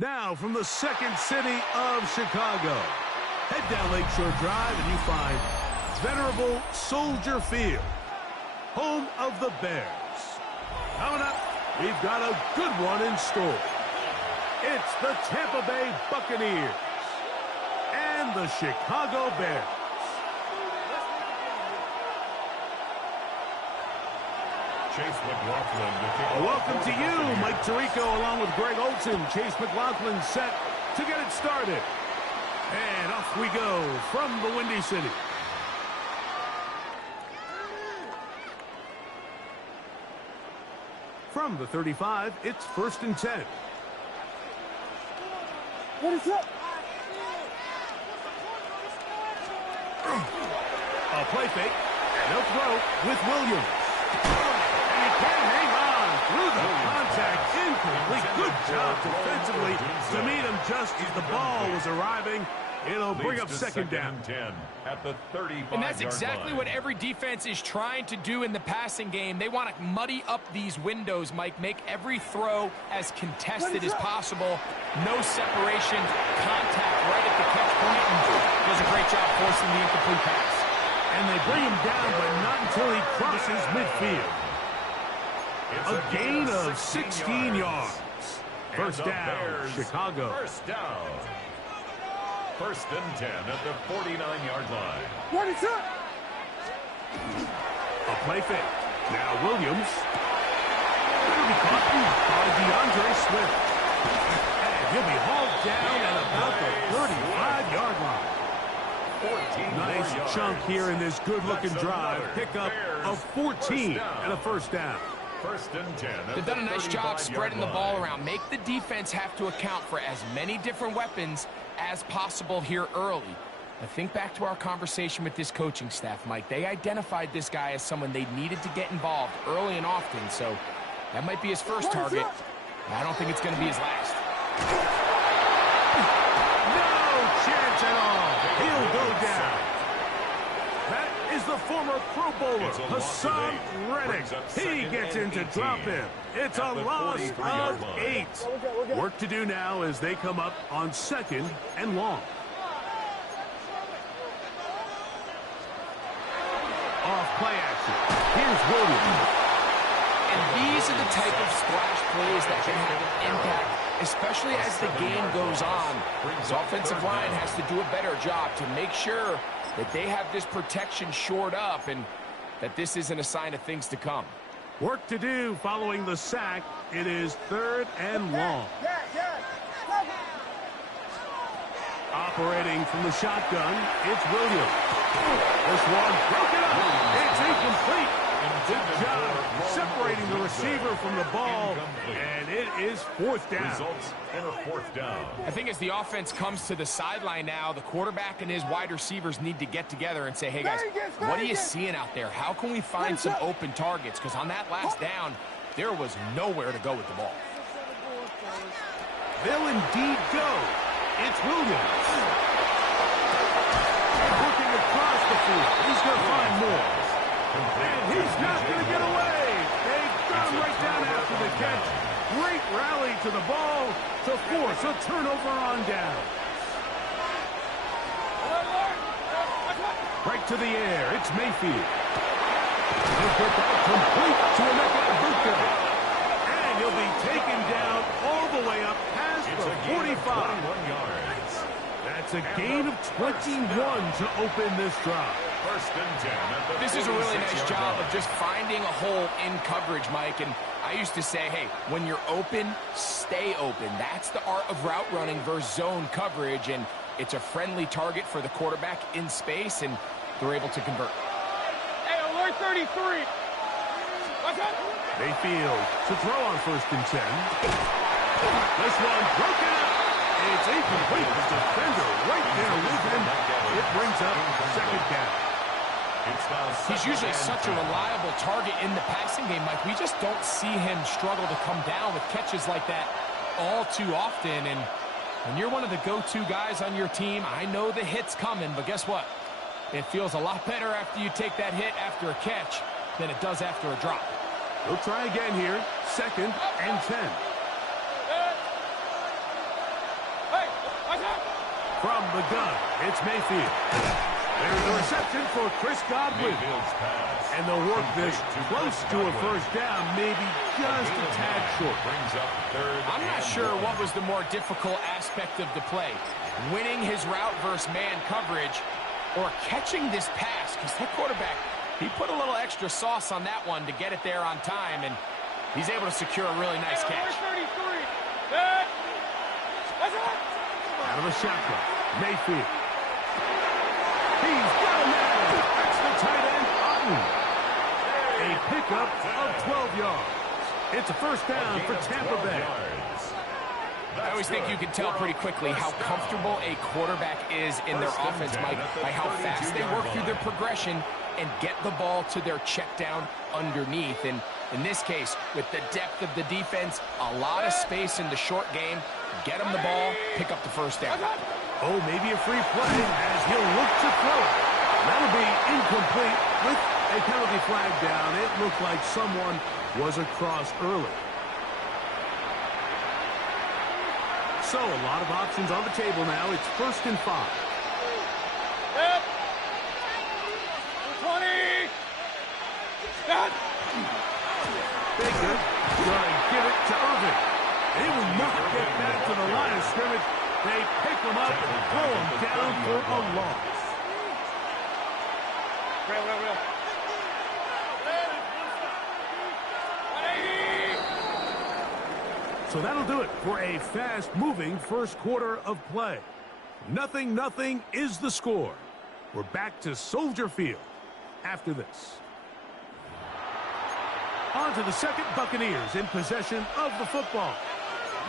Now from the second city of Chicago, head down Lakeshore Drive and you find venerable Soldier Field, home of the Bears. Coming up, we've got a good one in store. It's the Tampa Bay Buccaneers and the Chicago Bears. Chase McLaughlin to kick off. Welcome to you, Mike Tirico, along with Greg Olson. Chase McLaughlin set to get it started. And off we go from the Windy City. From the 35, it's 1st and 10. What is up? A play fake, and he'll throw with Williams. And he can't hang on through the contact. Incomplete. Good job defensively to meet him just as the ball was arriving. It'll bring up second down. 10 at the 35-yard And that's exactly line. what every defense is trying to do in the passing game. They want to muddy up these windows, Mike, make every throw as contested as possible. No separation, contact right at the catch point, and does a great job forcing the incomplete pass. And they bring him down, but not until he crosses midfield. A gain of 16 yards. First down, Chicago. First down. 1st and 10 at the 49-yard line. What is up? A play fake. Now Williams. It'll be caught by DeAndre Swift. And he'll be hauled down at about the 35-yard line. Nice chunk here in this good-looking drive. Pick up a 14 and a first down. 1st and 10. They've done a nice job spreading the ball around. Make the defense have to account for as many different weapons as possible here early. Now think back to our conversation with this coaching staff, Mike. They identified this guy as someone they needed to get involved early and often, so that might be his first target. I don't think it's going to be his last. No chance at all. He'll go down. That is the former Pro Bowler, Hassan Reddick. He gets in to drop him. It's a loss of 8. Work to do now as they come up on 2nd and long. Off play action. Here's Williams. And these are the type of splash plays that can have an impact, especially as the game goes on. His offensive line has to do a better job to make sure that they have this protection shored up and that this isn't a sign of things to come. Work to do following the sack. It is 3rd and long. Operating from the shotgun, it's Williams. This one broken up. It's incomplete. Good job separating the receiver from the ball, and it is 4th down. Results in a 4th down. I think as the offense comes to the sideline now, the quarterback and his wide receivers need to get together and say, hey guys, what are you seeing out there? How can we find some open targets? Because on that last down, there was nowhere to go with the ball. They'll indeed go. It's Williams. Working across the field. He's going to find more. And he's not going to get away. They got him right down after the catch. Great rally to the ball to force a turnover on down. Right to the air. It's Mayfield. He'll put that complete to Emeka Egbuka. And he'll be taken down all the way up past the 45. That's a gain of 21 to open this drive. 1st and 10. This is a really nice job of just finding a hole in coverage, Mike. And I used to say, hey, when you're open, stay open. That's the art of route running versus zone coverage. And it's a friendly target for the quarterback in space, and they're able to convert. Hey, alert 33. Watch out. Mayfield to throw on 1st and 10. This one broken up. It's incomplete. The defender right there with him. It brings up 2nd down. He's usually such a reliable target in the passing game, Mike. We just don't see him struggle to come down with catches like that all too often. And when you're one of the go-to guys on your team, I know the hit's coming, but guess what? It feels a lot better after you take that hit after a catch than it does after a drop. We'll try again here. 2nd and 10. From the gun, it's Mayfield. There's a reception for Chris Godwin. And they'll work this close to a first down, maybe just a tad short. I'm not sure what was the more difficult aspect of the play, winning his route versus man coverage or catching this pass, because that quarterback, he put a little extra sauce on that one to get it there on time, and he's able to secure a really nice catch. Out of the shotgun, Mayfield. He's got a man. That's the tight end, Otten. A pickup of 12 yards. It's a first down for Tampa Bay. I always think you can tell pretty quickly how comfortable a quarterback is in their offense, Mike, by how fast they work through their progression and get the ball to their check down underneath. And in this case, with the depth of the defense, a lot of space in the short game, get them the ball, pick up the first down. Oh, maybe a free play as he'll look to throw it. That'll be incomplete with a penalty flag down. It looked like someone was across early. So a lot of options on the table now. It's 1st and 5. Yep. 20. Baker going to give it to Irving. They will not get back to the line of scrimmage. They pick him up and throw him down for a loss. Real. So that'll do it for a fast-moving first quarter of play. 0-0 is the score. We're back to Soldier Field after this. On to the second, Buccaneers in possession of the football.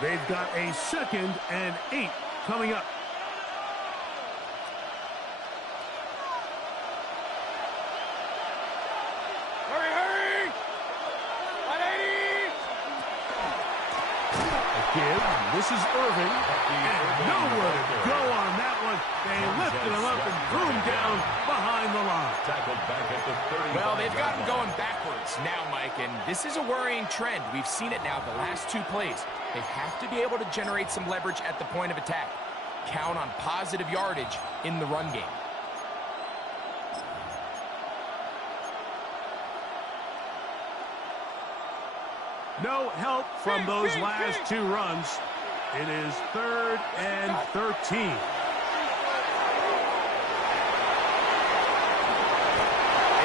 They've got a 2nd and 8 coming up. Hurry! 180! Give. This is Irving. And nowhere to go on that one. They lifted him up and threw him down behind the line. Tackled back at the 30. Well, they've got him going backwards now, Mike, and this is a worrying trend. We've seen it now the last 2 plays. They have to be able to generate some leverage at the point of attack. Count on positive yardage in the run game. No help from those last 2 runs. It is 3rd and 13.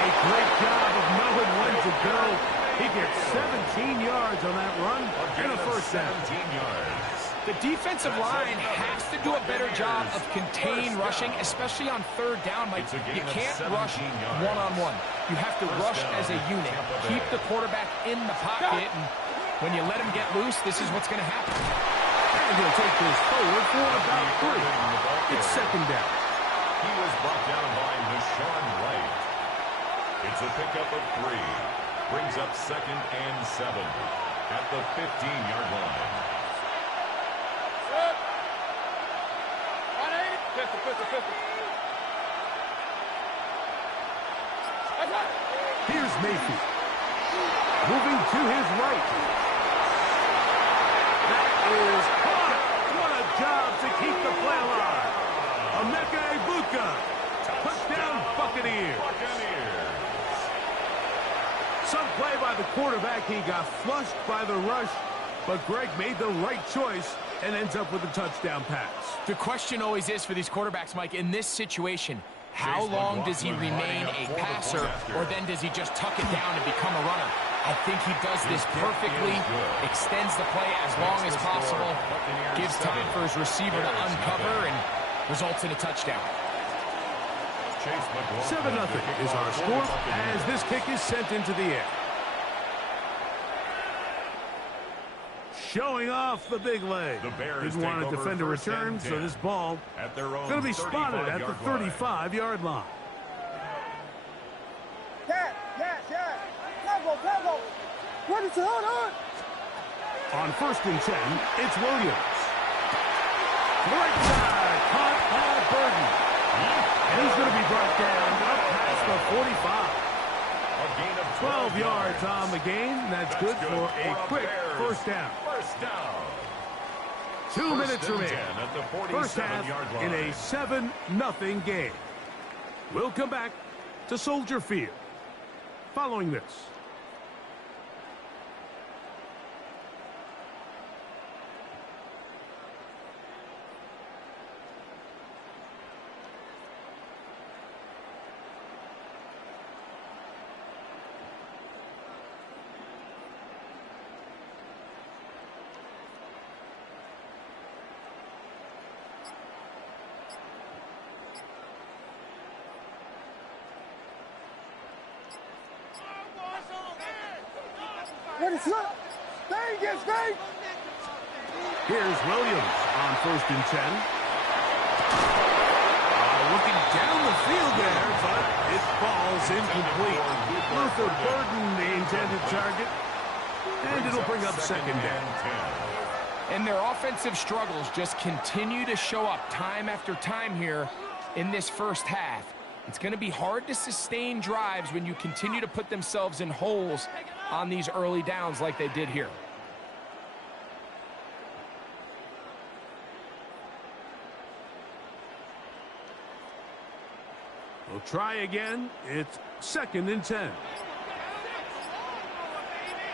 A great job of knowing when to go. He gets 17 yards on that run and a first down. 17 yards. The defensive line has to do a better job of contain rushing, especially on 3rd down. Like, you can't rush one-on-one. You have to rush as a unit. Keep the quarterback in the pocket, and when you let him get loose, this is what's going to happen. And he'll take this forward for about 3. It's 2nd down. He was brought down by Deshaun Wright. It's a pickup of 3. Brings up 2nd and 7 at the 15-yard line. 50. Here's Mayfield. Moving to his right. That is caught. What a job to keep the play alive. Emeka Egbuka. Touchdown, Buccaneers. Some play by the quarterback. He got flushed by the rush, but Greg made the right choice and ends up with a touchdown pass. The question always is for these quarterbacks, Mike, in this situation, how long does he remain a passer, or then does he just tuck it down and become a runner? I think he does this perfectly, extends the play as long as possible, gives time for his receiver to uncover, and results in a touchdown. 7-0 is our score as this kick is sent into the air. Showing off the big leg. Didn't want to defend a return, so this ball going to be spotted at the 35-yard line. Cat. Tackle. What is it? Hold on. On 1st and 10, it's Williams. Right side, caught by Burton. And he's going to be brought down up past the 45. A gain of 12 yards on the game. That's good for a quick first down. 2 minutes and remaining. 10 at the First half 47-yard line. in a 7-0 game. We'll come back to Soldier Field following this. What is up? Vegas, Vegas! Here's Williams on 1st and 10. Looking down the field there, but it falls incomplete. Luther Burden, the intended target, and it'll bring up 2nd down. And their offensive struggles just continue to show up time after time here in this first half. It's going to be hard to sustain drives when you continue to put themselves in holes on these early downs like they did here. We'll try again. It's 2nd and 10.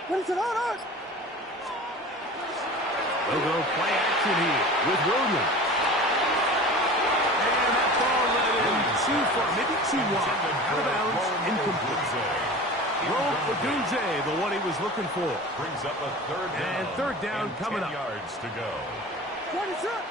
What is it on? We'll go play action here with Williams. And that ball led in too far, maybe too wide. Out of bounds, incomplete. Rome Odunze, the one he was looking for. Brings up a 3rd down. And 3rd down coming up. 10 yards to go. What is up?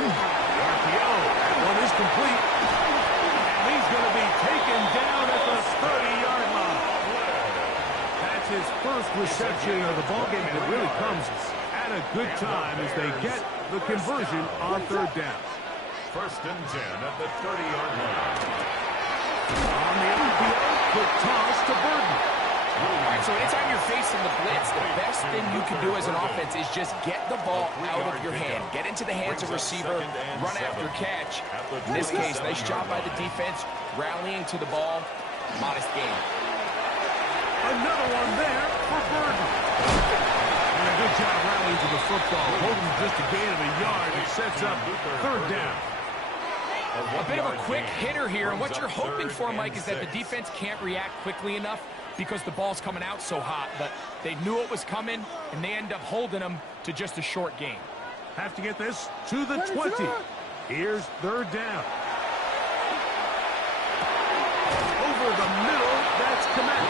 RPO, that one is complete. And he's going to be taken down at the 30-yard line. That's his first reception of the ballgame, and it really comes at a good time as they get the conversion on 3rd down. 1st and 10 at the 30-yard line. On the RPO, quick toss to Burden. All right, so anytime you're facing the blitz, the best thing you can do as an offense is just get the ball out of your hand. Get into the hands of receiver, run after catch. In this case, nice job by the defense, rallying to the ball. Modest gain. Another one there for Burden. And a good job rallying to the football. Holding just a gain of a yard. It sets up 3rd down. A bit of a quick hitter here, and what you're hoping for, Mike, is that the defense can't react quickly enough because the ball's coming out so hot, but they knew it was coming, and they end up holding them to just a short gain. Have to get this to the 20. Here's 3rd down. Over the middle, that's Komet.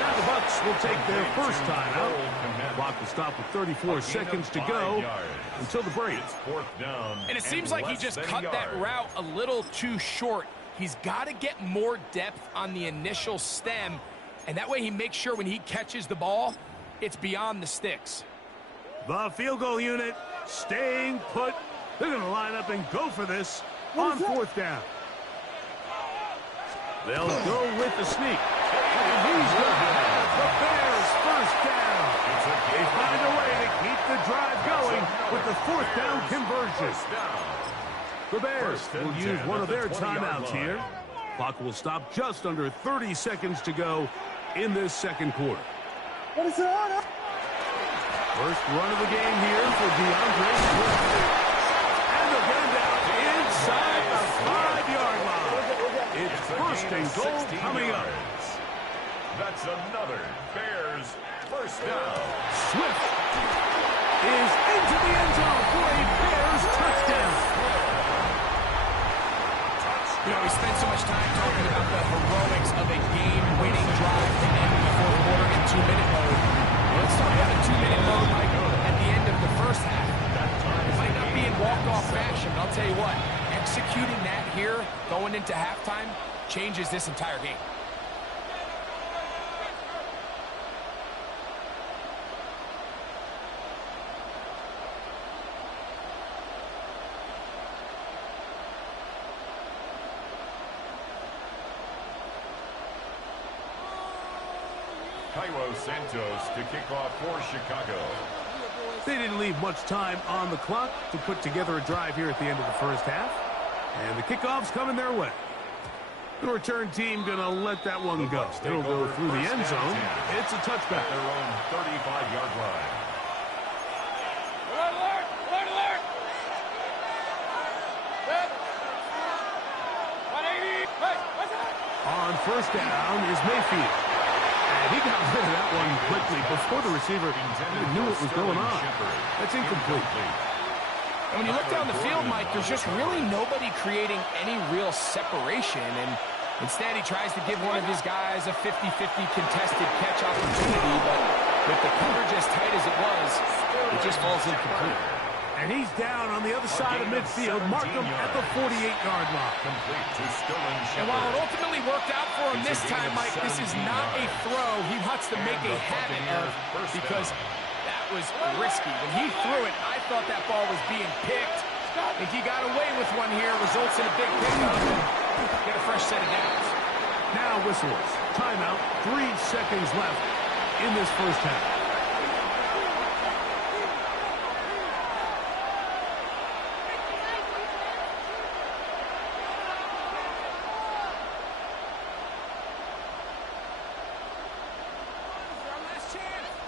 Now the Bucs will take their first time out. Clock will stop with 34 seconds to go until the break. 4th down. And it seems like he just cut that route a little too short. He's got to get more depth on the initial stem, and that way he makes sure when he catches the ball, it's beyond the sticks. The field goal unit staying put. They're going to line up and go for this on 4th down. They'll go with the sneak. And he's got the Bears' first down. They find a way to keep the drive going with the 4th down conversion. The Bears will use one of their timeouts here. Clock will stop just under 30 seconds to go in this 2nd quarter. What is it on? First run of the game here for DeAndre Swift. And they'll get him down inside the 5-yard line. It's 1st and goal coming up. That's another Bears first down. Swift is into the end zone for a Bears touchdown. You know, we spend so much time talking about the heroics of a game-winning drive to end the 4th quarter in 2-minute mode. Let's talk about a 2-minute mode, Mike, at the end of the first half. It might not be in walk-off fashion, but I'll tell you what, executing that here, going into halftime, changes this entire game. Cairo Santos to kick off for Chicago. They didn't leave much time on the clock to put together a drive here at the end of the first half. And the kickoff's coming their way. The return team going to let that one go. It'll go through the end zone. It's a touchback. At their own 35-yard line. On first down is Mayfield. And he got rid of that one quickly before the receiver even knew what was going on. That's incomplete. And when you look down the field, Mike, there's just really nobody creating any real separation. And instead, he tries to give one of his guys a 50-50 contested catch opportunity. But with the coverage as tight as it was, it just falls incomplete. And he's down on the other side of midfield. Mark him at the 48-yard line. Complete to Sterling Shepard. And while it ultimately worked out for him this time, Mike, this is not a throw he wants to make a habit of, because that was risky. When he threw it, I thought that ball was being picked. I think he got away with one here, results in a big pickup, and get a fresh set of downs. Now whistles. Timeout. 3 seconds left in this first half.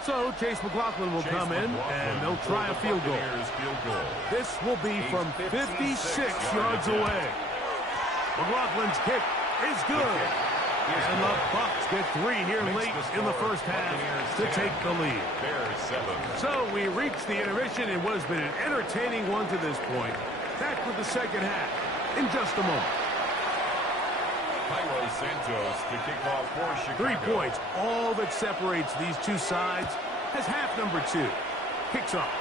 So Chase McLaughlin will come in, and they'll try a field goal. This will be from 56 yards away. McLaughlin's kick is good. And the Bucs get 3 here late in the first half to take the lead. So we reach the intermission. It has been an entertaining one to this point. Back with the second half in just a moment. Cairo Santos to kick off for Chicago. 3 points, all that separates these two sides, as half number 2 kicks off.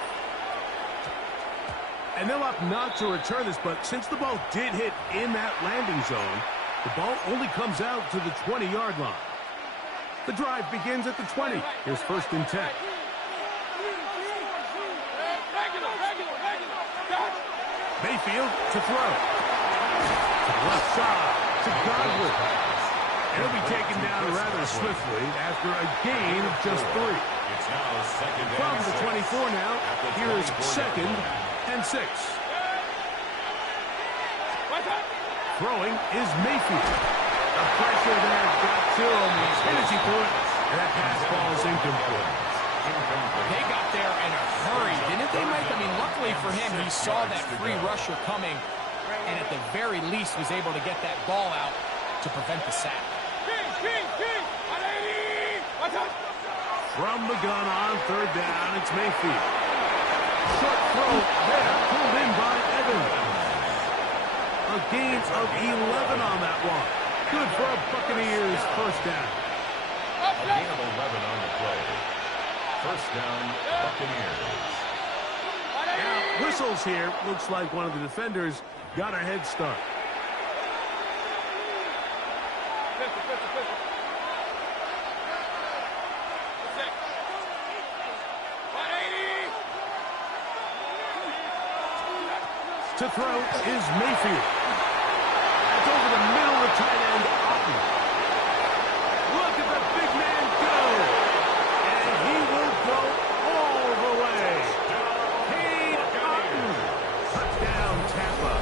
And they'll opt not to return this, but since the ball did hit in that landing zone, the ball only comes out to the 20-yard line. The drive begins at the 20. Here's first and 10. Mayfield to throw. To the left side. To Godwin. He'll be taken down rather swiftly after a gain of just 3. It's now second From and the 24 now, here is second and 6. Throwing is Mayfield. The pressure there got to him. As soon as he threw it, that pass ball is incomplete. They got there in a hurry, didn't they, Mike? I mean, luckily for him, he saw that free rusher coming, and at the very least was able to get that ball out to prevent the sack. From the gun on third down, it's Mayfield. Short throw there, pulled in by Evans. A gain of 11 on that one. Good for a Buccaneers first down. A gain of 11 on the play. First down, Buccaneers. Now, whistles here. Looks like one of the defenders got a head start. To throw is Mayfield. That's over the middle of the tight end, Otten. Look at the big man go. And he will go all the way. Cade Otten. Touchdown, Tampa.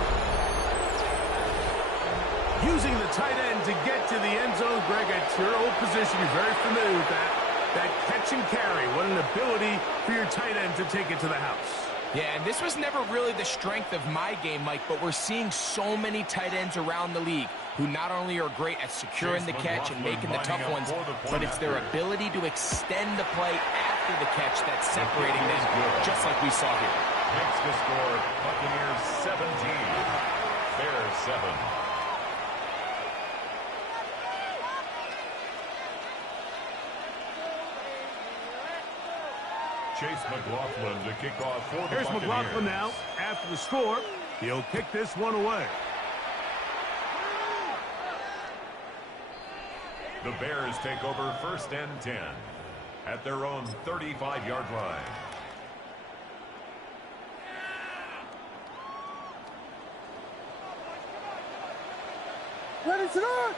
Using the tight end to get to the end zone, Greg, at your old position, you're very familiar with that. That catch and carry. What an ability for your tight end to take it to the house. Yeah, and this was never really the strength of my game, Mike, but we're seeing so many tight ends around the league who not only are great at securing the catch and making the tough ones, but it's their ability to extend the play after the catch that's separating them, just like we saw here. Makes the score Buccaneers 17, Bears 7. Chase McLaughlin to kick off for the Here's Buccaneers. McLaughlin now. After the score, he'll kick this one away. The Bears take over first and 10 at their own 35-yard line. Ready to go!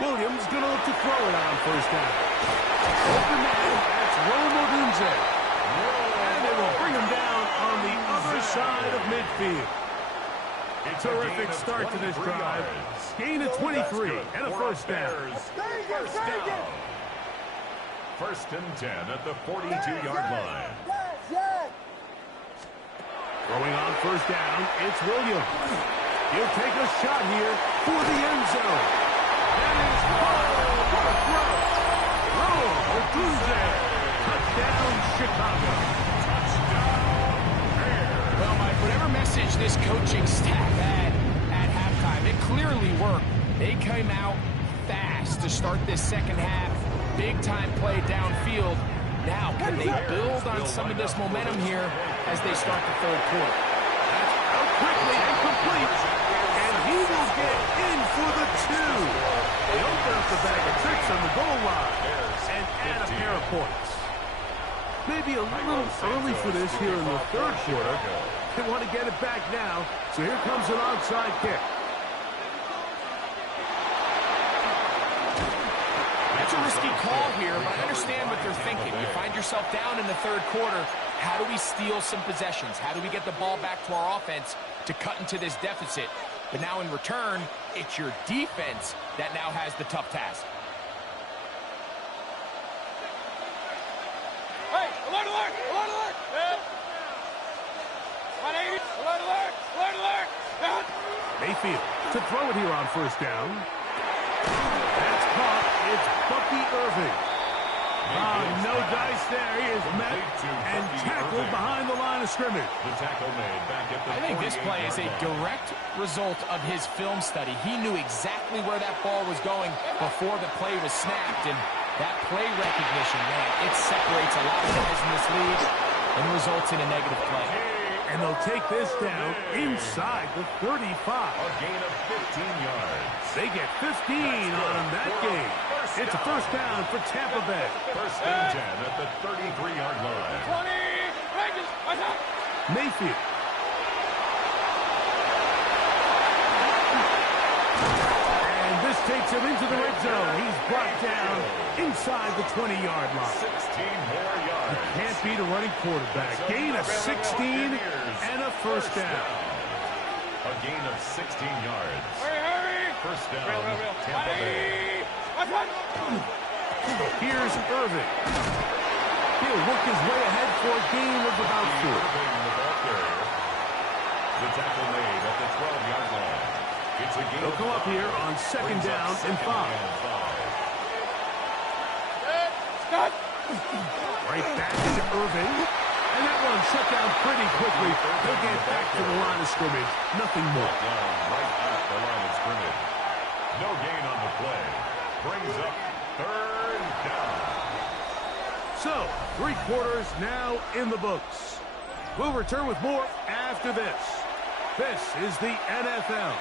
Williams going to look to throw it on first down. Open man, that's Rome Odunze. And they will bring him down on the midfield. Terrific start to this drive. Gain of 23 and a first down. First down. First and 10 at the 42-yard line. Throwing on first down, it's Williams. He'll take a shot here for the end zone. That is what a throw. Touchdown, Chicago. Well, Mike, whatever message this coaching staff had at halftime, it clearly worked. They came out fast to start this second half. Big-time play downfield. Now, can they build on some of this momentum here as they start the third quarter? That's out quickly and complete. And he will get in for the two. They open up the bag of tricks on the goal line and add a pair of points. Maybe a little early for this here in the third quarter. They want to get it back now, so here comes an onside kick. That's a risky call here, but I understand what they're thinking. You find yourself down in the third quarter. How do we steal some possessions? How do we get the ball back to our offense to cut into this deficit? But now in return, it's your defense that now has the tough task. Hey, alert, alert, alert, alert. Yeah. 180, alert, alert, alert, alert. Yeah. Mayfield to throw it here on first down. That's caught. It's Bucky Irving. No dice there. He is met and tackled behind the line of scrimmage. The tackle made back at the I think this play is a direct result of his film study. He knew exactly where that ball was going before the play was snapped, and that play recognition, man, it separates a lot of guys in this league and results in a negative play. And they'll take this down inside the 35. A gain of 15 yards. They get 15 on that game. It's a first down for Tampa Bay. First and 10 at the 33-yard line. 20, Rangers, watch out. Mayfield. And this takes him into the red zone. He's brought down inside the 20-yard line. 16 more yards. Can't beat a running quarterback. Gain of 16 and a first down. A gain of 16 yards. Hurry, hurry. First down, Real. Tampa Bay. Watch out. Here's Irving. He'll work his way ahead for a gain of about 4. Irving, the ball carrier. The tackle made at the 12-yard line. It's a gain. They'll come up here on second down and 5. Stop. Right back to Irving. And that one shut down pretty quickly. They'll get back to the line of scrimmage. Nothing more. Down right at the line of scrimmage. No gain on the play. Brings up third down. So, 3 quarters now in the books. We'll return with more after this. This is the NFL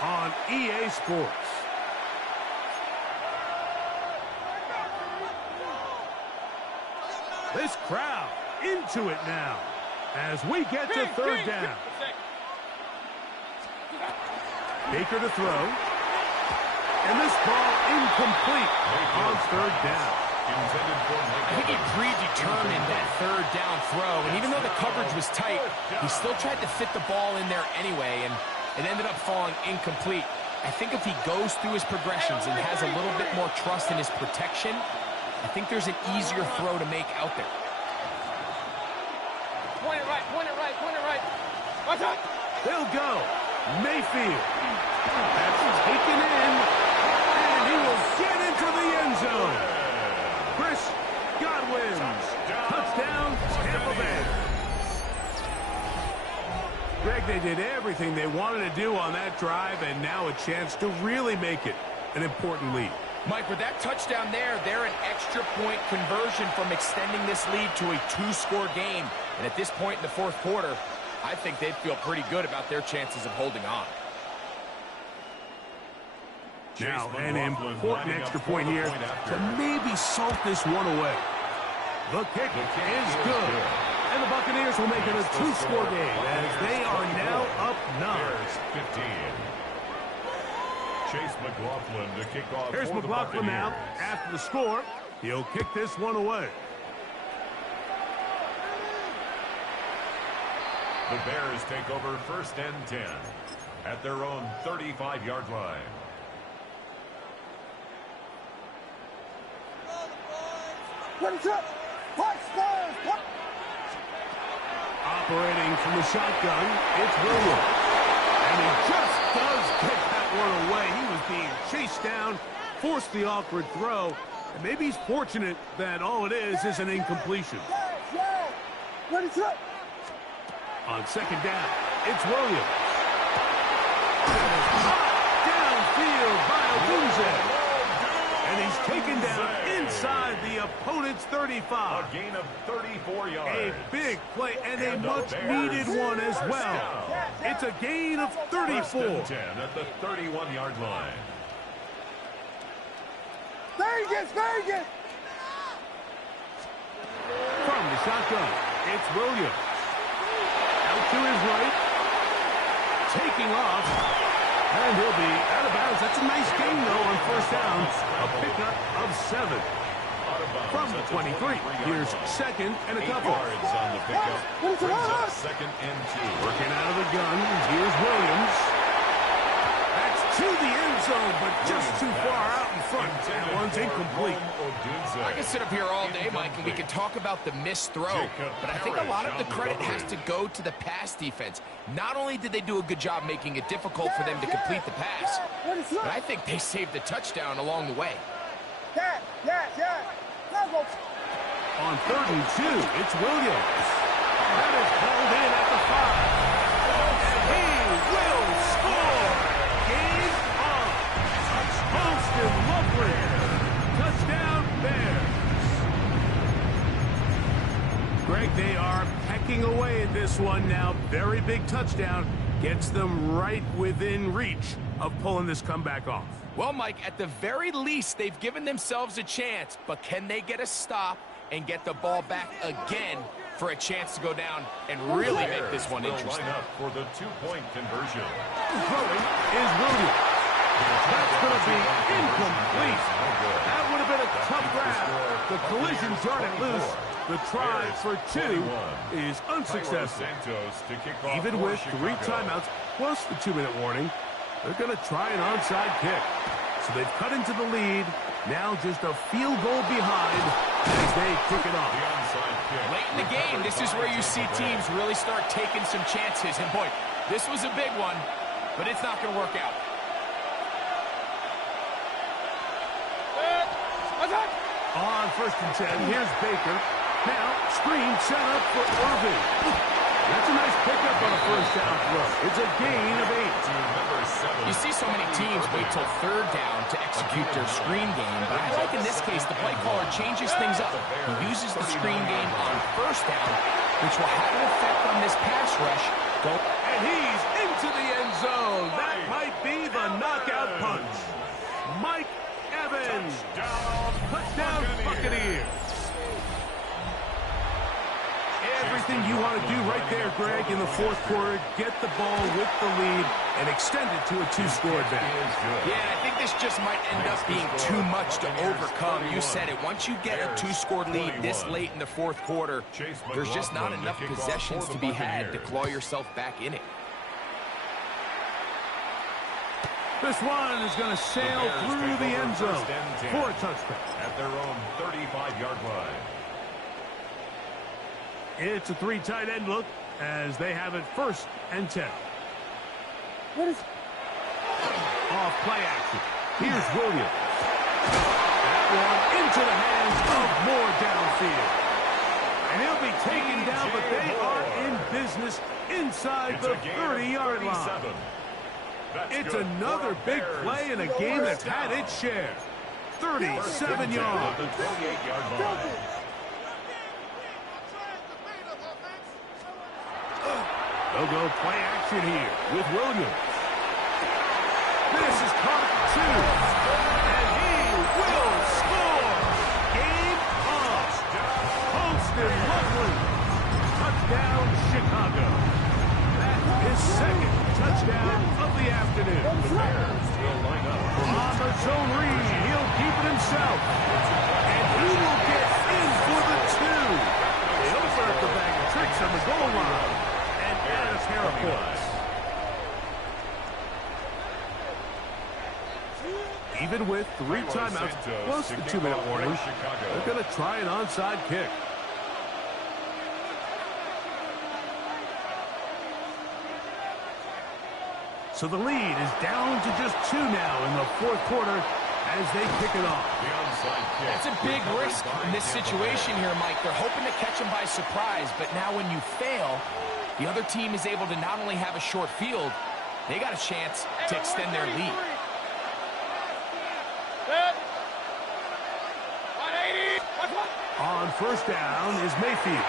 on EA Sports. This crowd into it now as we get to third down. Baker to throw. And this ball incomplete on third down. I think he predetermined that third down throw, and even though the coverage was tight, he still tried to fit the ball in there anyway, and it ended up falling incomplete. I think if he goes through his progressions and has a little bit more trust in his protection, I think there's an easier throw to make out there. Point it right. Watch out. They'll go. Mayfield. That's taken in, and he will get into the end zone. Chris Godwin. Touchdown, Tampa Bay. Greg, they did everything they wanted to do on that drive, and now a chance to really make it an important lead. Mike, with that touchdown there, they're an extra point conversion from extending this lead to a 2-score game. And at this point in the fourth quarter, I think they'd feel pretty good about their chances of holding on. Now, an important extra point here to maybe salt this one away. The kick is good. And the Buccaneers will make it a 2-score game as they are now up 9. 15. Chase McLaughlin to kick off. Here's McLaughlin now after the score. He'll kick this one away. The Bears take over 1st and 10 at their own 35-yard line. Operating from the shotgun, it's Williams. And he just does get that one away. He was being chased down, forced the awkward throw, and maybe he's fortunate that all it is an incompletion. On 2nd down, it's Williams. Downfield by Odunze. And he's taken down inside the opponent's 35. A gain of 34 yards. A big play and a much-needed one as well. It's a gain of 34. 1st and 10 at the 31-yard line. Vegas! From the shotgun, it's Williams. Out to his right. Taking off. And he'll be out of bounds. That's a nice gain, though, on 1st down. A pickup of 7. From the 23, here's 2nd and a couple. Yards on the pickup. Brings up 2nd and 2. Working out of the gun. Here's Williams. That's to the end zone, but just too far out in front. That one's incomplete. I can sit up here all day, Mike, and we can talk about the missed throw, but I think a lot of the credit has to go to the pass defense. Not only did they do a good job making it difficult for them to complete the pass, but I think they saved the touchdown along the way. On 3rd and 2, it's Williams. That is called in at the 5. And he will score. Game on. Austin Lovely. Touchdown Bears. Greg, they are pecking away at this one now. Very big touchdown. Gets them right within reach of pulling this comeback off. Well, Mike, at the very least, they've given themselves a chance, but can they get a stop and get the ball back again for a chance to go down and really make this one interesting? Line up for the 2-point conversion. Throwing is Williams. That's going to be incomplete. That would have been a tough grab. The collision jarred it loose. The try for 2 is unsuccessful. Even with 3 timeouts plus the 2-minute warning, they're going to try an onside kick. So they've cut into the lead. Now just a field goal behind as they kick it off. Late in the game, this is where you see teams really start taking some chances. And boy, this was a big one, but it's not going to work out. On 1st and 10, here's Baker. Now, screen set up for Irving. That's a nice pickup on a 1st down throw. It's a gain of 8. You see so many teams wait till 3rd down to execute their screen game, but I think in this case the play caller changes things up. He uses the screen game on 1st down, which will have an effect on this pass rush. And he's into the end zone. That might be the knockout punch. Mike Evans. Touchdown Buccaneers. Everything you want to do right there, Greg, in the 4th quarter. Get the ball with the lead and extend it to a 2-score advantage. Yeah, I think this just might end up being too much to overcome. You said it. Once you get a 2-score lead this late in the 4th quarter, there's just not enough possessions to be had to claw yourself back in it. This one is going to sail through the end zone for a touchdown. At their own 35-yard line. It's a 3 tight end look as they have it 1st and 10. Off play action. Here's Williams. That one into the hands of Moore downfield. And he'll be taken down, but they are in business inside the 30-yard line. It's another big play in a game that's had its share. 37 yards. They'll go play action here with Williams. This is caught 2. And he will score. Game on. Posted Lovely. Touchdown, Chicago. That is 2nd touchdown of the afternoon. The Bears will line up on the zone read. He'll keep it himself. And he will get in for the 2. They open up the bag of tricks on the goal line. And points. Even with 3 timeouts plus the 2-minute warning, they're going to try an onside kick. So the lead is down to just 2 now in the 4th quarter as they kick it off. That's a big risk in this situation here, Mike. They're hoping to catch them by surprise, but now when you fail, the other team is able to not only have a short field, they got a chance to extend their lead. On first down is Mayfield.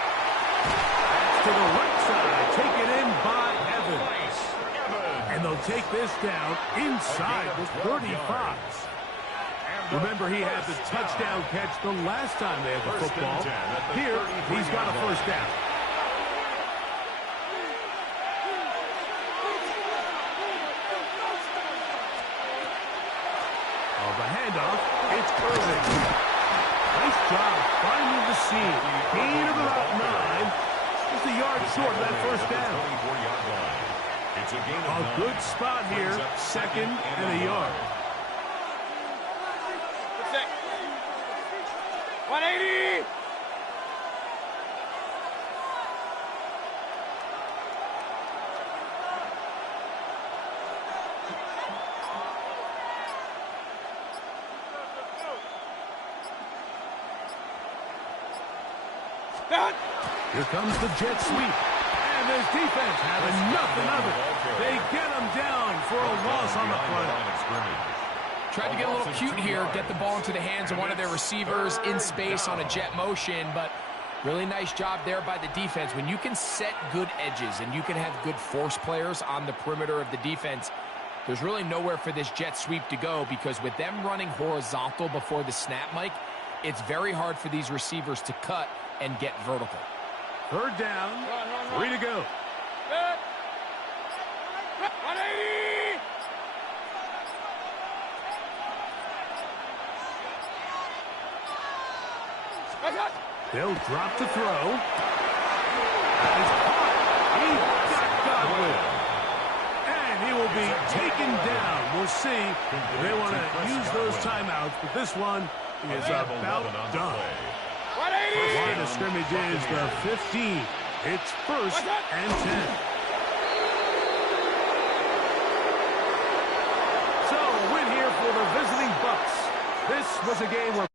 To the right side, taken in by Evans. And they'll take this down inside the 35. Remember, he had the touchdown catch the last time they had the football. Here, he's got a first down. On the handoff, it's Irving. Nice job finding the seam. Gain of about 9. Just a yard short of that first down. A good spot here, 2nd and a yard. 180! Here comes the jet sweep. And this defense having nothing of it. They get him down for a loss on the play. Tried to get a little cute here, get the ball into the hands of one of their receivers in space on a jet motion, but really nice job there by the defense. When you can set good edges and you can have good force players on the perimeter of the defense, there's really nowhere for this jet sweep to go, because with them running horizontal before the snap, Mike, it's very hard for these receivers to cut and get vertical. 3rd down, 3 to go. 180! They'll drop to throw. He's caught. He got Godwin. And he will be taken down. We'll see if they want to use those timeouts, but this one is about done. Line of scrimmage is the 15. It's 1st and 10. So a win here for the visiting Bucks. This was a game where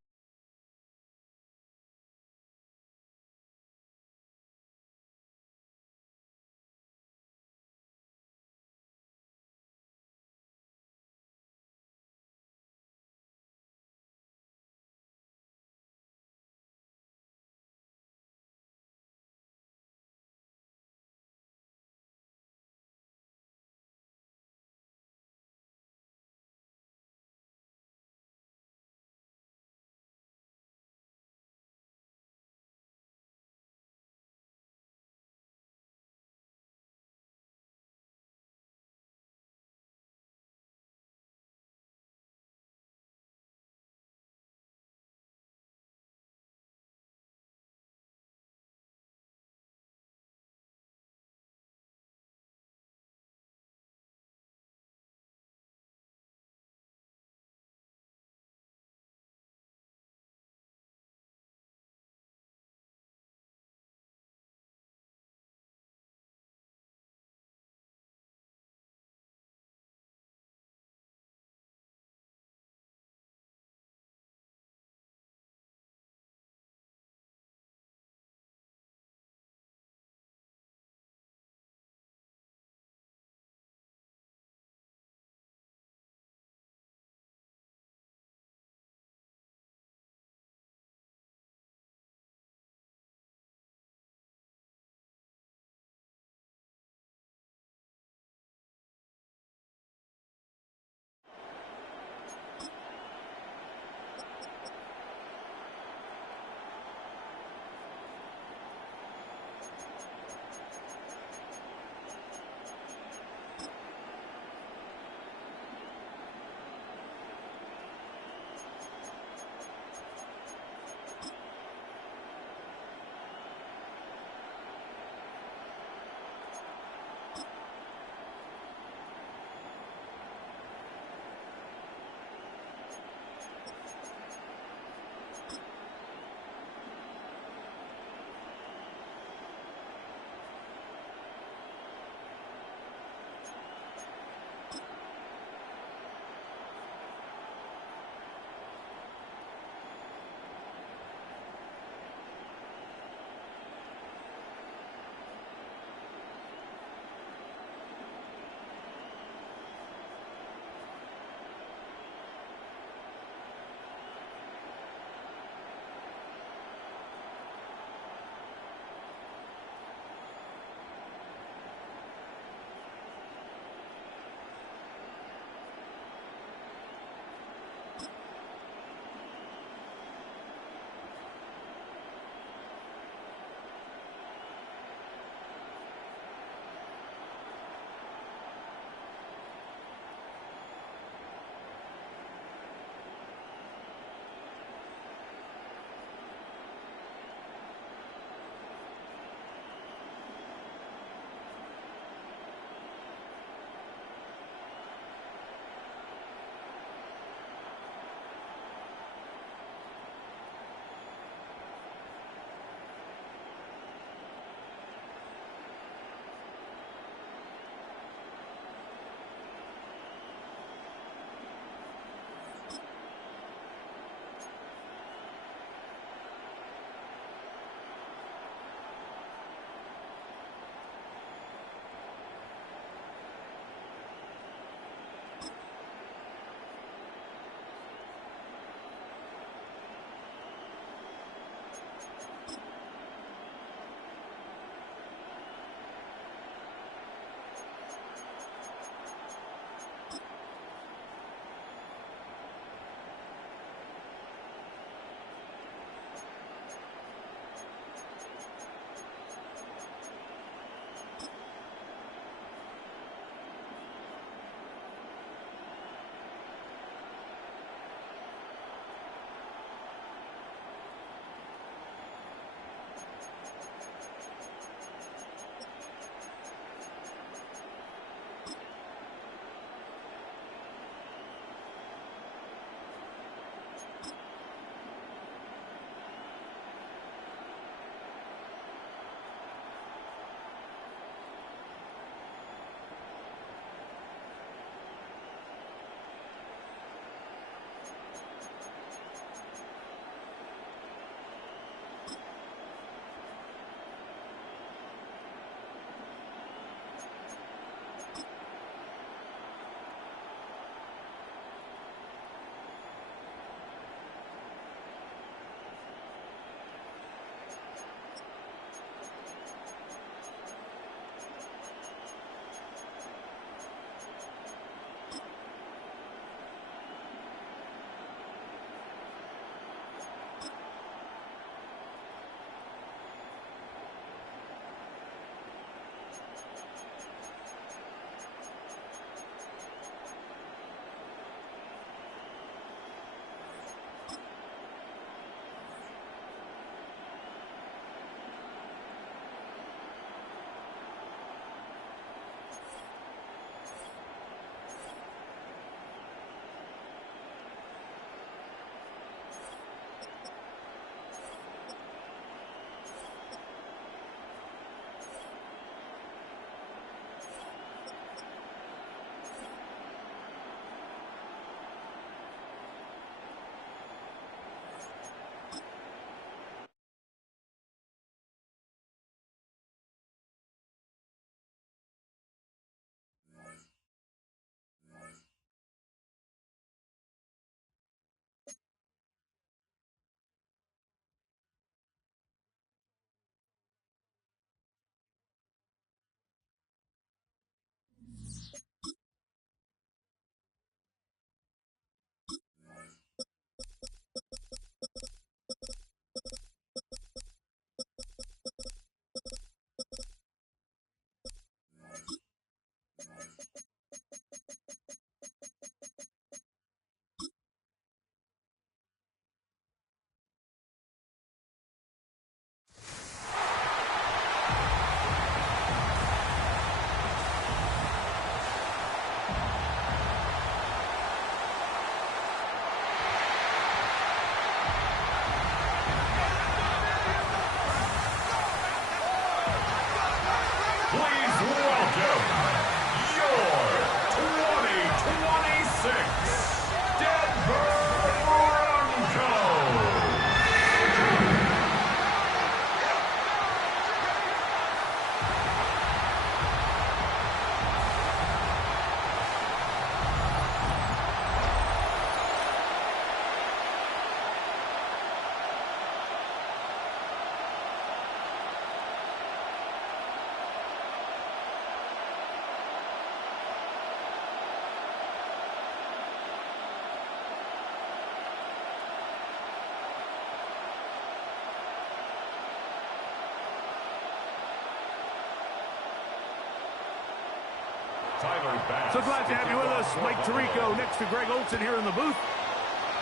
So glad to have you with us. Mike Tirico next to Greg Olson here in the booth.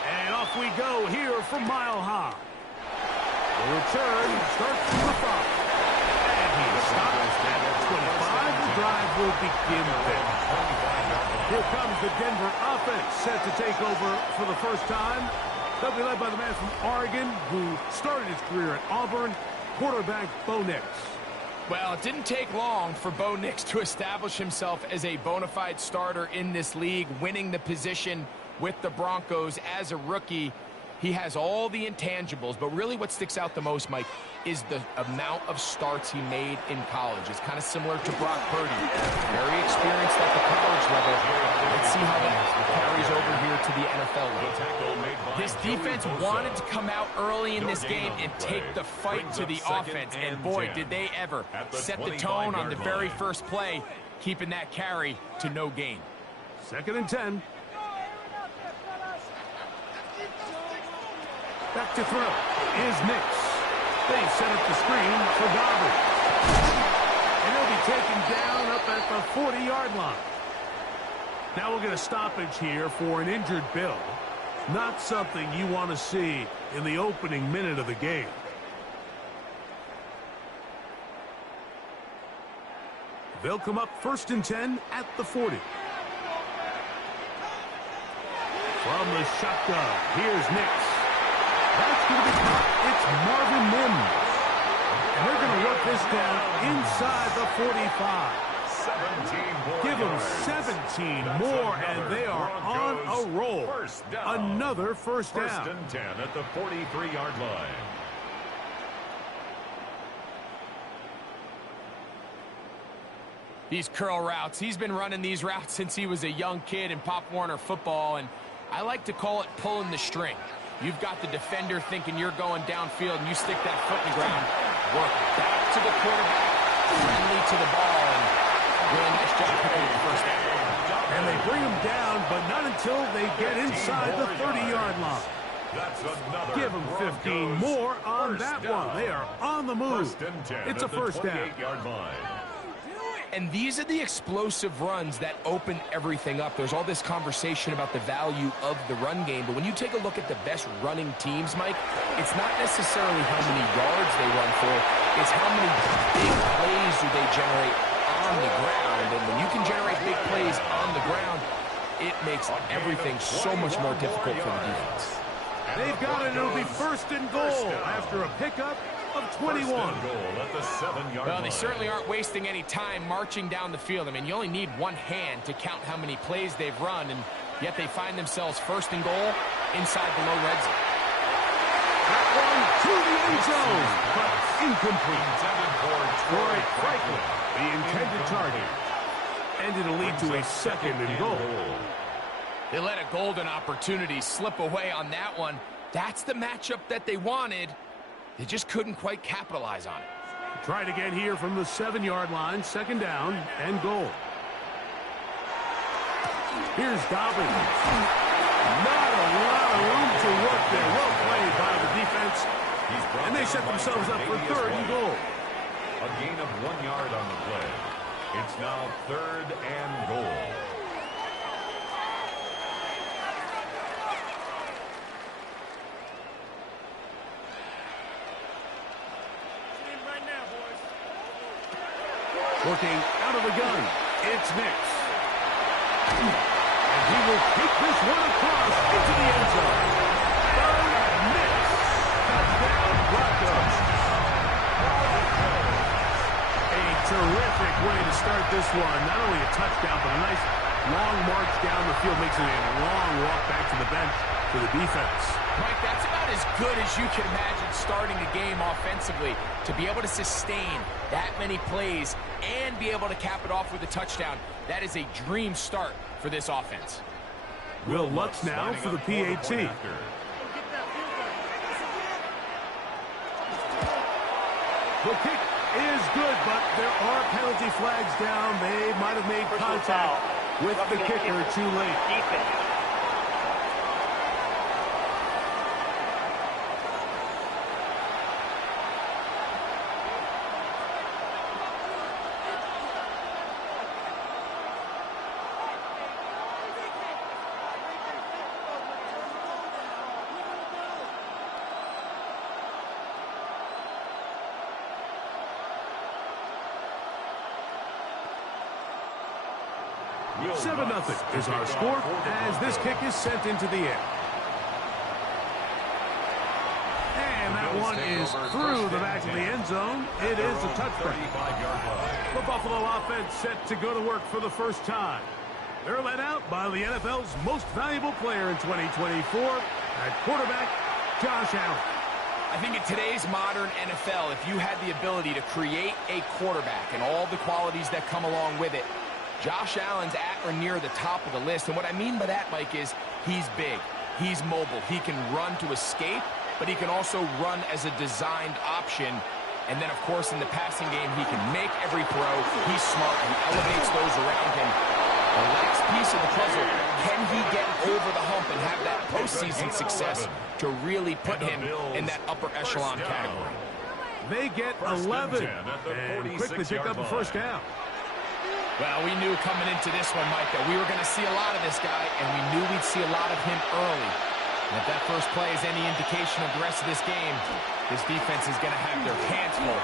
And off we go here from Mile High. The return starts from the 5. And he stops at the 25. The drive will begin there. Here comes the Denver offense set to take over for the first time. They'll be led by the man from Oregon who started his career at Auburn, quarterback Bo Nix. Well, it didn't take long for Bo Nix to establish himself as a bona fide starter in this league, winning the position with the Broncos as a rookie. He has all the intangibles, but really what sticks out the most, Mike, is the amount of starts he made in college. It's kind of similar to Brock Purdy. Very experienced at the college level. Let's see how that carries over here to the NFL level. This defense wanted to come out early in this game and take the fight to the offense, and boy, did they ever set the tone on the very first play, keeping that carry to no gain. 2nd and 10. Back to throw is Nix. They set up the screen for Dobbins. And he'll be taken down up at the 40-yard line. Now we'll get a stoppage here for an injured Bill. Not something you want to see in the opening minute of the game. They'll come up 1st and 10 at the 40. From the shotgun, here's Nix. That's going to be caught. It's Marvin Mims. And they're going to work this down inside the 45. Give them 17 more, and they are on a roll. Another first down. 1st and 10 at the 43-yard line. These curl routes, he's been running these routes since he was a young kid in Pop Warner football, and I like to call it pulling the string. You've got the defender thinking you're going downfield, and you stick that foot in the ground, work back to the quarterback, friendly to the ball, and really nice job picking up the first down. And they bring him down, but not until they get inside the 30-yard line. Give them 15 more on that one. They are on the move. It's a first down. And these are the explosive runs that open everything up. There's all this conversation about the value of the run game, but when you take a look at the best running teams, Mike, it's not necessarily how many yards they run for, it's how many big plays do they generate on the ground. And when you can generate big plays on the ground, it makes everything so much more difficult for the defense. They've got it. It'll be 1st and goal after a pickup of 21. Well, they certainly aren't wasting any time marching down the field. I mean, you only need one hand to count how many plays they've run, and yet they find themselves 1st and goal inside the low red zone. That one to the end zone, but incomplete. Troy Franklin, the intended target. And it'll lead to a 2nd and goal. They let a golden opportunity slip away on that one. That's the matchup that they wanted. They just couldn't quite capitalize on it. Try it again here from the 7-yard line. 2nd down and goal. Here's Dobbins. Not a lot of room to work there. Well played by the defense. And they set themselves up for 3rd and goal. A gain of 1 yard on the play. It's now 3rd and goal. Working out of the gun, it's Nix. And he will kick this one across into the end zone. Nix. Touchdown, Broncos. A terrific way to start this one. Not only a touchdown, but a nice long march down the field, makes it a long walk back to the bench for the defense. Mike, that's about as good as you can imagine starting a game offensively. To be able to sustain that many plays and be able to cap it off with a touchdown, that is a dream start for this offense. Will Lutz now for the PAT. The kick is good, but there are penalty flags down. They might have made contact with the kicker too late. 7-0 is our score as this kick is sent into the air. And that one is through the back of the end zone. It is a touchback. The Buffalo offense set to go to work for the first time. They're led out by the NFL's most valuable player in 2024, at quarterback, Josh Allen. I think in today's modern NFL, if you had the ability to create a quarterback and all the qualities that come along with it, Josh Allen's at or near the top of the list. And what I mean by that, Mike, is he's big, he's mobile, he can run to escape, but he can also run as a designed option. And then, of course, in the passing game, he can make every throw. He's smart. He elevates those around him. The last piece of the puzzle, can he get over the hump and have that postseason success to really put him in that upper echelon category? They get 11 and quickly pick up a first down. Well, we knew coming into this one, Mike, that we were going to see a lot of this guy, and we knew we'd see a lot of him early. And if that first play is any indication of the rest of this game, this defense is going to have their hands full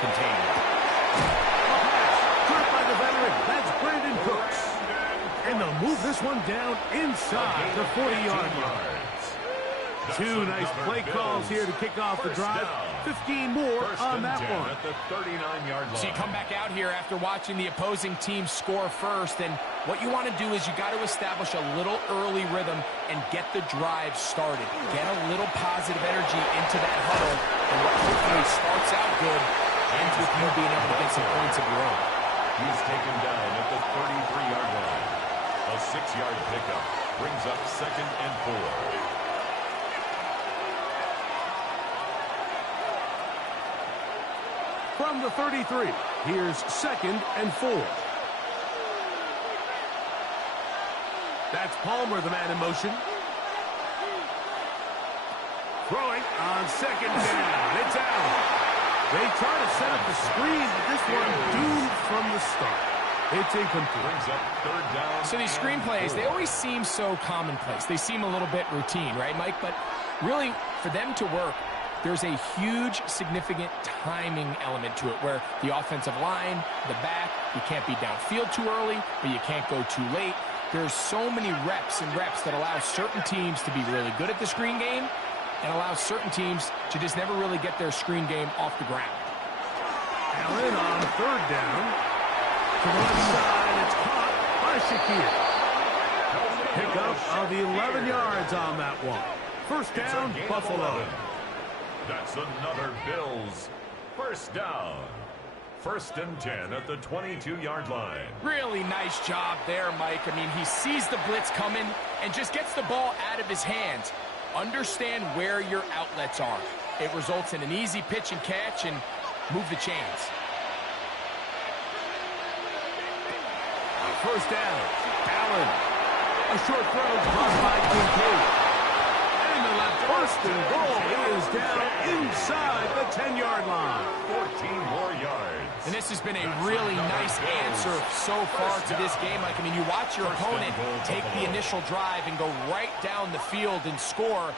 containing it. Caught by the veteran. That's Brandon Cooks. And they'll move this one down inside the 40-yard line. Two nice play calls here to kick off the drive. 15 more on that one. At the 39-yard line. So you come back out here after watching the opposing team score first, and what you want to do is you got to establish a little early rhythm and get the drive started. Get a little positive energy into that huddle, and what hopefully starts out good ends with you being able to get some points of your own. He's taken down at the 33-yard line. A 6-yard pickup brings up 2nd and 4. From the 33, here's 2nd and 4. That's Palmer, the man in motion. Throwing on 2nd down. It's out. They try to set up the screen, but this one doomed from the start. It's incomplete. Brings up 3rd down. So these screen plays, they always seem so commonplace. They seem a little bit routine, right, Mike? But really, for them to work, there's a huge, significant timing element to it where the offensive line, the back, you can't be downfield too early, but you can't go too late. There's so many reps and reps that allow certain teams to be really good at the screen game and allows certain teams to just never really get their screen game off the ground. Allen on 3rd down. To the left side, it's caught by Shakir. Pickup of 11 yards on that one. First down, Buffalo. That's another Bills first down. 1st and 10 at the 22-yard line. Really nice job there, Mike. I mean, he sees the blitz coming and just gets the ball out of his hands. Understand where your outlets are. It results in an easy pitch and catch and move the chains. First down, Allen. A short throw caught by Kincaid. First and goal is down inside the 10-yard line. 14 more yards. And this has been a really nice answer so far to this game. Like, I mean, you watch your opponent take the initial drive and go right down the field and score.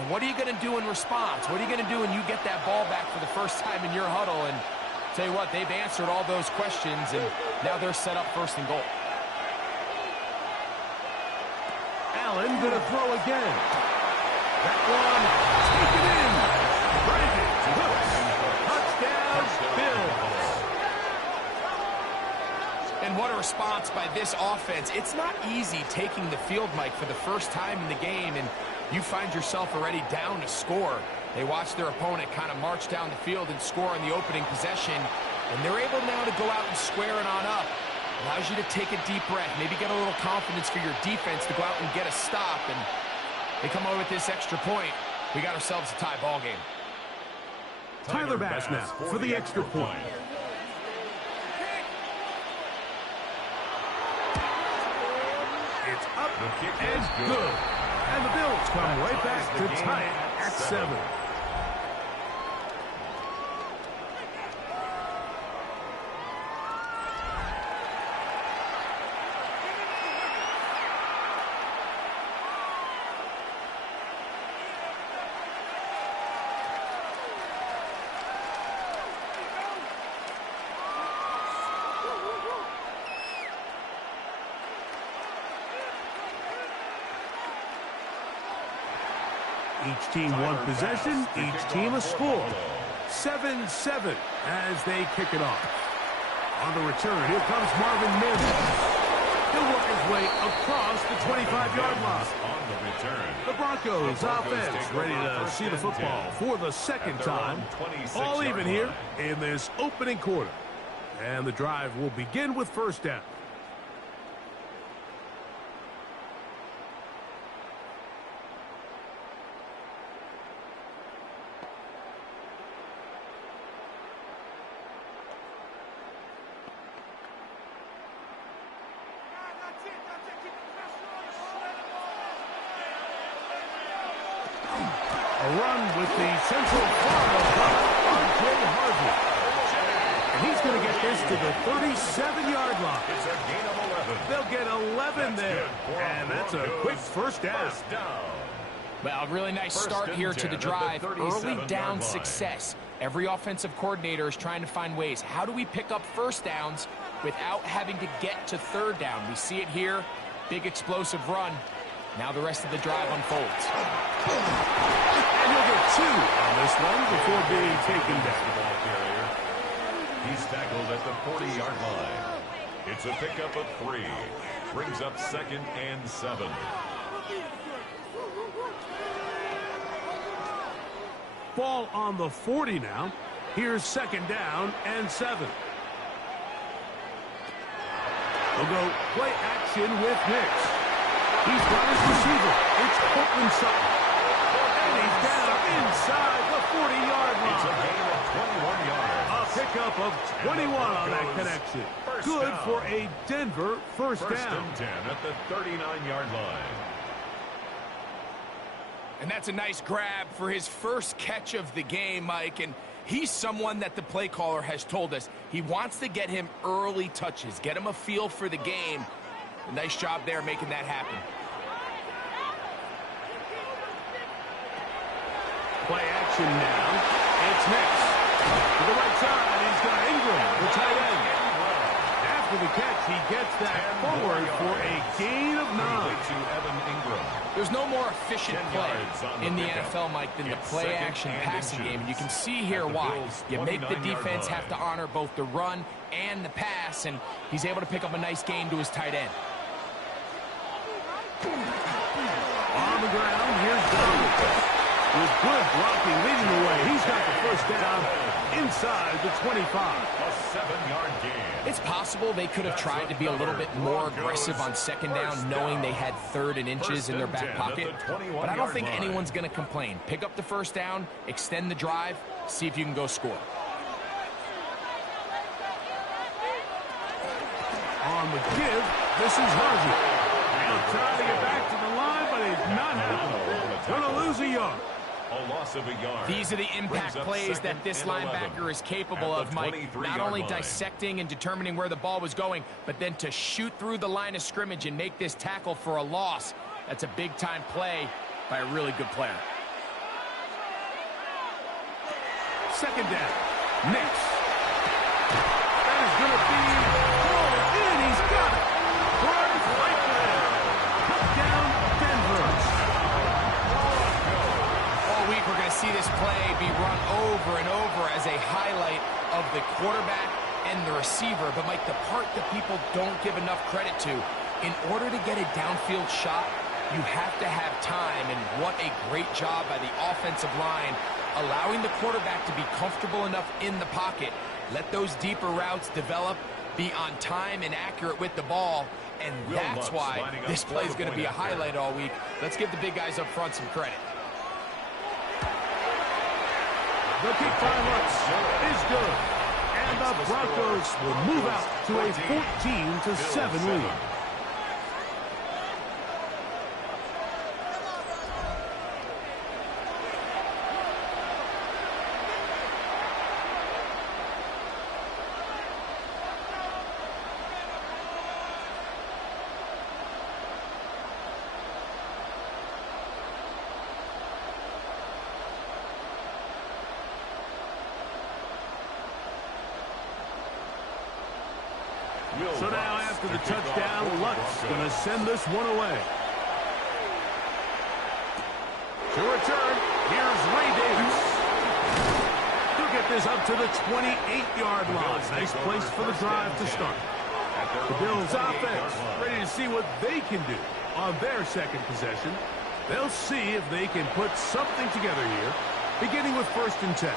And what are you going to do in response? What are you going to do when you get that ball back for the first time in your huddle? And tell you what, they've answered all those questions, and now they're set up 1st and goal. Allen going to throw again. That one, taken in. Brandon Cooks. Touchdown, Bills. And what a response by this offense. It's not easy taking the field, Mike, for the first time in the game, and you find yourself already down to score. They watch their opponent kind of march down the field and score on the opening possession, and they're able now to go out and square it on up. Allows you to take a deep breath, maybe get a little confidence for your defense to go out and get a stop, and they come over with this extra point. We got ourselves a tie ball game. Tyler Bass now for the extra point. It's up and good. And the Bills come right back to tie it at 7. Each team one possession, each team a score. 7-7 as they kick it off. On the return, here comes Marvin Mims. He'll work his way across the 25-yard line. On the return, The Broncos offense ready to see the football for the second time. All even here in this opening quarter. And the drive will begin with first down. A run with the Central Florida R.J. Harvey. And he's going to get this to the 37-yard line. it's a gain of 11. They'll get 11 there. And that's a quick first down. First down. Well, really nice start here to the drive. Early down success. Every offensive coordinator is trying to find ways. How do we pick up first downs without having to get to third down? We see it here. Big explosive run. Now the rest of the drive unfolds. And he'll get 2 on this one before being taken down. Ball carrier. He's tackled at the 40-yard line. It's a pickup of 3. Brings up 2nd and 7. Ball on the 40 now. Here's 2nd down and 7. They'll go play action with Nix. He's got his receiver. It's Portland Sutton. And he's down inside the 40-yard line. It's a gain of 21 yards. A pickup of 21 on that connection. Good for a Denver first down. First and 10 at the 39-yard line. And that's a nice grab for his first catch of the game, Mike. And he's someone that the play caller has told us he wants to get him early touches, get him a feel for the game. A nice job there making that happen. Play action now. It's Nix. To the right side, he's got Ingram, the tight end. After the catch, he gets that forward for a gain of 9. To Evan Ingram. There's no more efficient play in the NFL, Mike, than the play-action passing game. And you can see here why. You make the defense have to honor both the run and the pass, and he's able to pick up a nice gain to his tight end. On the ground, here's Donovan. With good blocking leading the way, he's got the first down inside the 25. A 7-yard gain. It's possible they could have tried to be a little bit more aggressive on second down, knowing they had 3rd and inches in their back pocket. But I don't think anyone's going to complain. Pick up the first down, extend the drive, see if you can go score. On the give, this is Harvey. He'll try to get back to the line, but it's not happening. Going to lose a yard. A loss of a yard. These are the impact plays that this linebacker is capable of, Mike. Not only dissecting and determining where the ball was going, but then to shoot through the line of scrimmage and make this tackle for a loss. That's a big-time play by a really good player. 2nd down. Nix. That is going to be pulled in. He's got it. Burns right there. Touchdown, Denver. All week we're going to see this play be run over and over as a highlight of the quarterback and the receiver. But, Mike, the part that people don't give enough credit to, in order to get a downfield shot, you have to have time. And what a great job by the offensive line, allowing the quarterback to be comfortable enough in the pocket, let those deeper routes develop, be on time and accurate with the ball, and that's why this play is going to be a highlight all week. Let's give the big guys up front some credit. The kick by Lutz is good. And the Broncos will move out to a 14-7 lead. So now after the touchdown, Lutz going to send this one away. To return, here's Ray Davis. He'll get this up to the 28-yard line. Nice place for the drive to start. The Bills offense ready to see what they can do on their second possession. They'll see if they can put something together here, beginning with 1st and 10.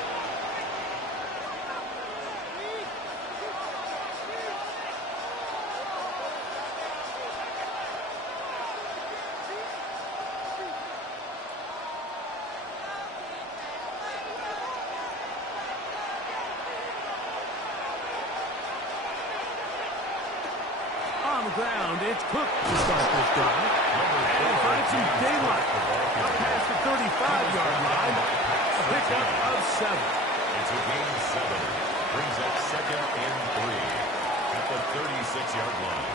On the ground, it's Cook to start this drive. And find some daylight. Up past the 35-yard line. A pickup of 7. It's a gain of 7. Brings up 2nd and 3 at the 36-yard line.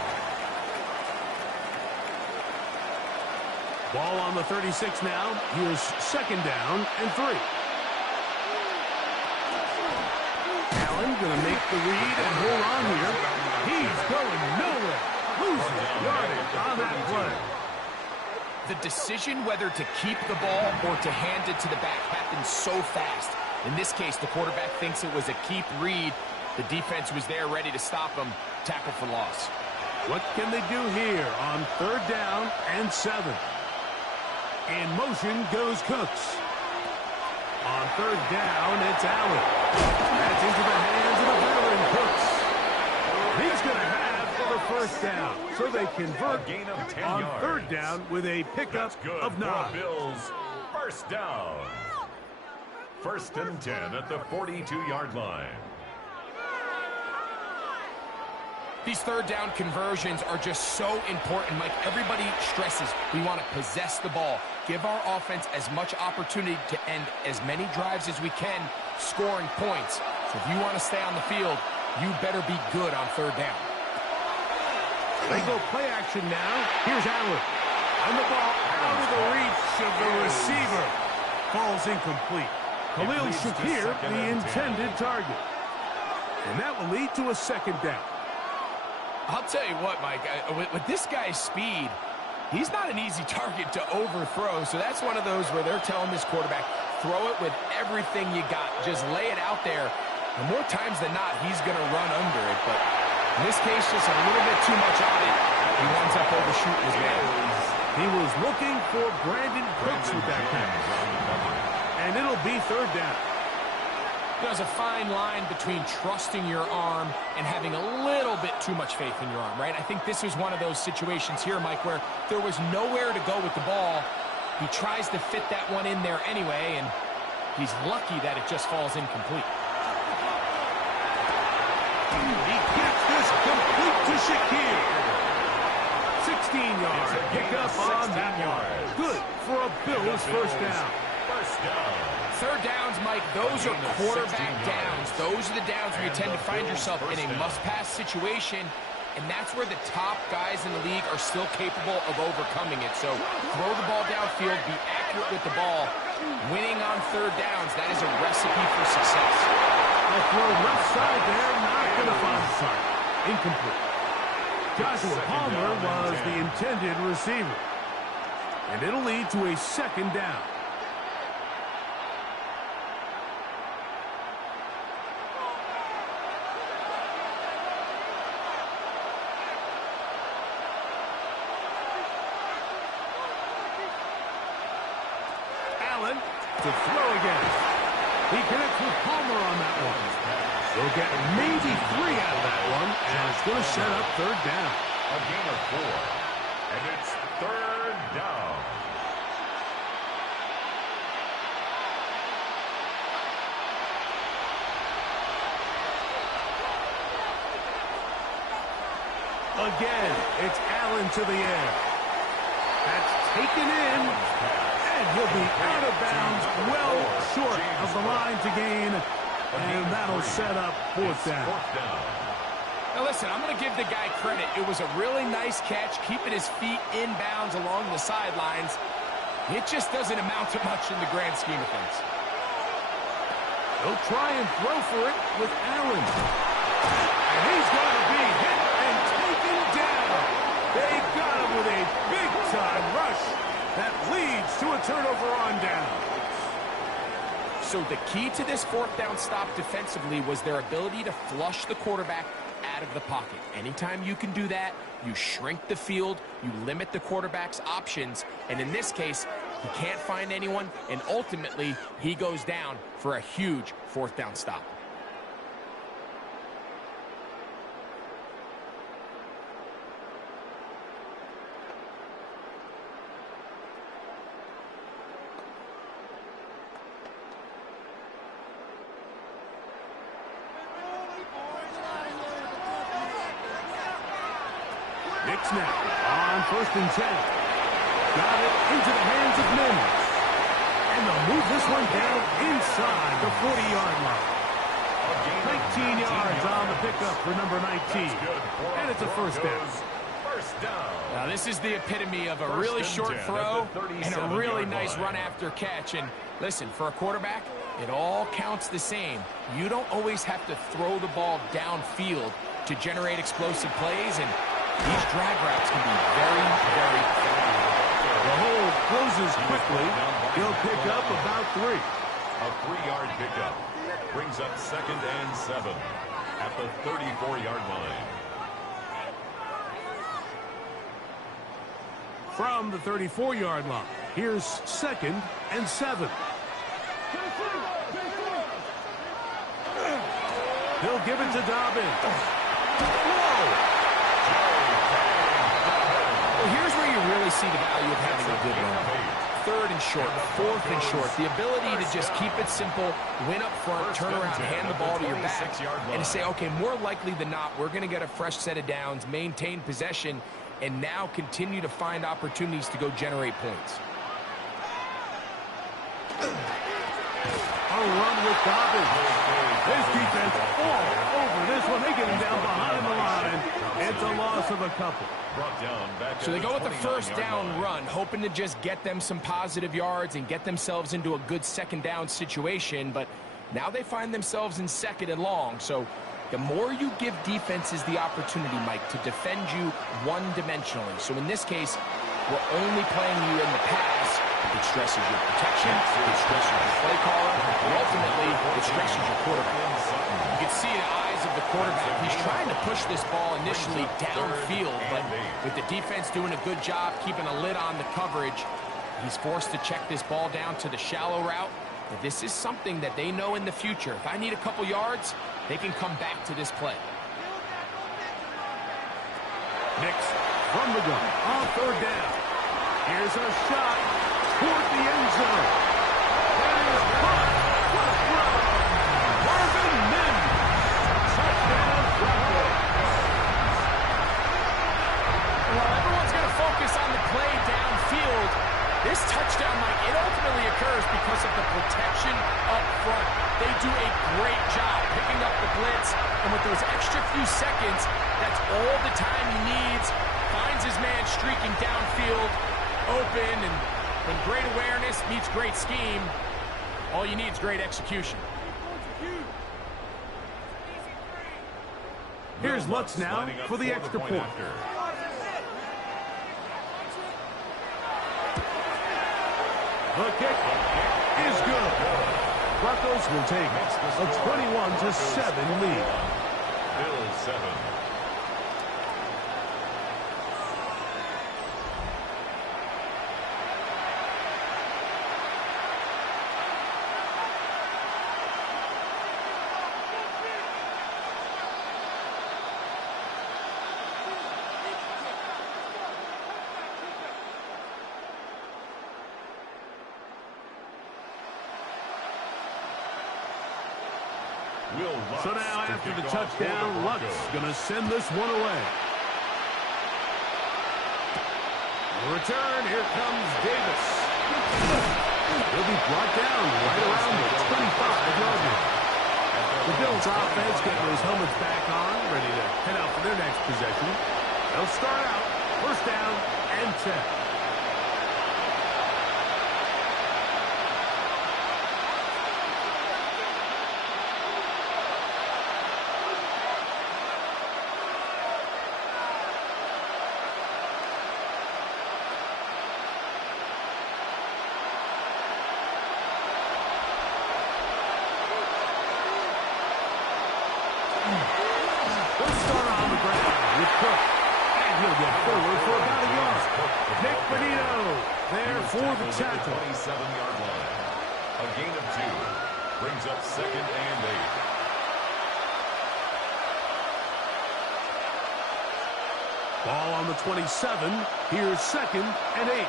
Ball on the 36 now. Here's 2nd down and 3. Allen going to make the read and hold on here. He's going nowhere. Loses yardage on that play. The decision whether to keep the ball or to hand it to the back happens so fast. In this case, the quarterback thinks it was a keep read. The defense was there ready to stop him. Tackle for loss. What can they do here on 3rd down and 7? In motion goes Cooks. On 3rd down, it's Allen. That's into the hands of the veteran Cooks. He's going to have the 1st down. So they convert gain of 10 on yards. 3rd down with a pickup of 9. Bills. 1st down. 1st and 10 at the 42-yard line. These 3rd down conversions are just so important, Mike. Everybody stresses we want to possess the ball, give our offense as much opportunity to end as many drives as we can, scoring points. So if you want to stay on the field, you better be good on 3rd down. They go play action now. Here's Allen. And the ball out of the reach of the receiver. Falls incomplete. Khalil Shakir, the intended target. And that will lead to a 2nd down. I'll tell you what, Mike, with this guy's speed, he's not an easy target to overthrow. So that's one of those where they're telling this quarterback, throw it with everything you got. Just lay it out there. And more times than not, he's going to run under it. But in this case, just a little bit too much on it. He winds up overshooting his man. He was looking for Brandon Cooks with that pass. And it'll be 3rd down. There's a fine line between trusting your arm and having a little bit too much faith in your arm, right? I think this is one of those situations here, Mike, where there was nowhere to go with the ball. He tries to fit that one in there anyway, and he's lucky that it just falls incomplete. He gets this complete to Shakir. 16-yard pickup on that one. Good for a Bills 1st down. 1st down. 3rd downs, Mike, those are quarterback downs. Those are the downs where you tend to find yourself in a must-pass situation, and that's where the top guys in the league are still capable of overcoming it. So throw the ball downfield, be accurate with the ball. Winning on 3rd downs, that is a recipe for success. A throw left side there, not going to find the target. Incomplete. Joshua Palmer was the intended receiver. And it'll lead to a 2nd down. Allen to throw again. He connects with Palmer on that one. They'll get maybe 3 out of that one, and it's going to set up 3rd down. A gain of 4. And it's 3rd down. Again, it's Allen to the air. That's taken in, and he'll be out of bounds, well short of the line to gain, and that'll set up 4th down. Now listen, I'm going to give the guy credit. It was a really nice catch, keeping his feet in bounds along the sidelines. It just doesn't amount to much in the grand scheme of things. They'll try and throw for it with Allen. And he's going to be hit and taken down. They got him with a big-time rush that leads to a a turnover on down. So the key to this fourth down stop defensively was their ability to flush the quarterback out of the pocket. Anytime you can do that, you shrink the field, you limit the quarterback's options, and in this case, he can't find anyone, and ultimately, he goes down for a huge fourth down stop. Nick snap on 1st and 10. Got it into the hands of Mims. And they'll move this one down inside the 40-yard line. 19 yards on the pickup for number 19. And it's a first down. Now this is the epitome of a really short throw and a really nice run after catch. And listen, for a quarterback, it all counts the same. You don't always have to throw the ball downfield to generate explosive plays, and these drag routes can be very, very effective. The hole closes quickly. He'll pick up about 3. A 3-yard pickup brings up 2nd and 7 at the 34-yard line. From the 34-yard line, here's 2nd and 7. He'll give it to Dobbins. Whoa! Well, here's where you really see the value of having a good run. 3rd and short, 4th and short. The ability to just keep it simple, win up front, turn around, hand the ball to your back, and to say, okay, more likely than not, we're going to get a fresh set of downs, maintain possession, and now continue to find opportunities to go generate points. A run with Dobbins. His defense all over this one. They get him down behind the line. It's a loss of a couple. So they go with the first down run, hoping to just get them some positive yards and get themselves into a good 2nd down situation. But now they find themselves in 2nd and long. So the more you give defenses the opportunity, Mike, to defend you one-dimensionally. So in this case, we're only playing you in the pass. It stresses your protection, it stresses your play caller, and ultimately, it stresses your quarterback. You can see the eyes of the quarterback. He's trying to push this ball initially downfield, but with the defense doing a good job keeping a lid on the coverage, he's forced to check this ball down to the shallow route. But this is something that they know in the future. If I need a couple yards, they can come back to this play. Nix from the gun on 3rd down. Here's a shot toward the end zone. That is caught. What a throw. Marvin Mims. Touchdown, Broncos. While everyone's going to focus on the play downfield, this touchdown, Mike, it ultimately occurs because of the protection up front. They do a great job picking up the blitz, and with those extra few seconds, that's all the time he needs. Finds his man streaking downfield, open, and when great awareness meets great scheme, all you need is great execution. Here's Lutz now for the extra point. The kick is good. Broncos will take a 21-7 lead. Bills 7. So now after the touchdown, Lutz going to send this one away. The return, here comes Davis. He'll be brought down right around the 25-yard line. The Bills offense getting those helmets back on, ready to head out for their next possession. They'll start out 1st down and 10. there for the tackle. 27-yard line. A gain of 2. Brings up 2nd and 8. Ball on the 27. Here's 2nd and 8.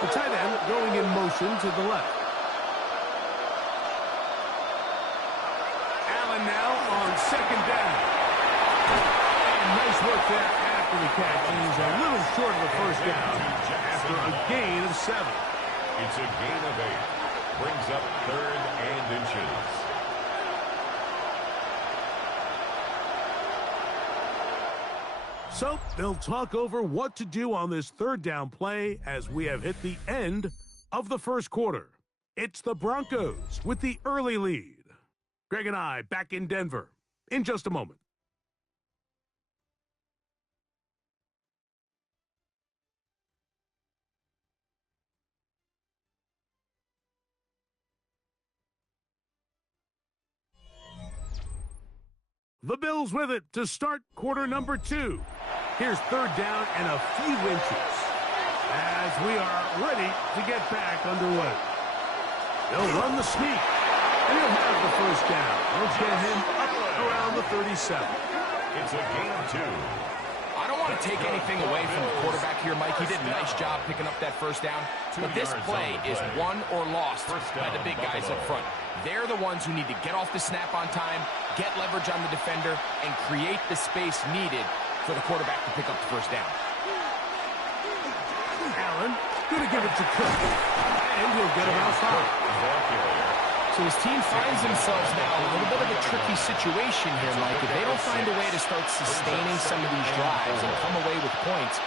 The tight end going in motion to the left. Allen now on 2nd down. And nice work there after the catch. He's a little short of the first down after a gain of 7. It's a gain of 8. Brings up 3rd and inches. So they'll talk over what to do on this 3rd down play as we have hit the end of the first quarter. It's the Broncos with the early lead. Greg and I back in Denver in just a moment. The Bills with it to start quarter number 2. Here's 3rd down and a few inches as we are ready to get back underway. They'll run the sneak, and he'll have the first down. They'll get him up around the 37. It's a gain of 2. I don't want to take anything away from the quarterback here, Mike. He did a nice job picking up that first down. But this play is won or lost by the big guys up front. They're the ones who need to get off the snap on time, get leverage on the defender, and create the space needed for the quarterback to pick up the first down. Allen going to give it to Cook, and he'll get him outside. So his team finds themselves now in a little bit of a tricky situation here, Mike. If they don't find a way to start sustaining some of these drives and come away with points,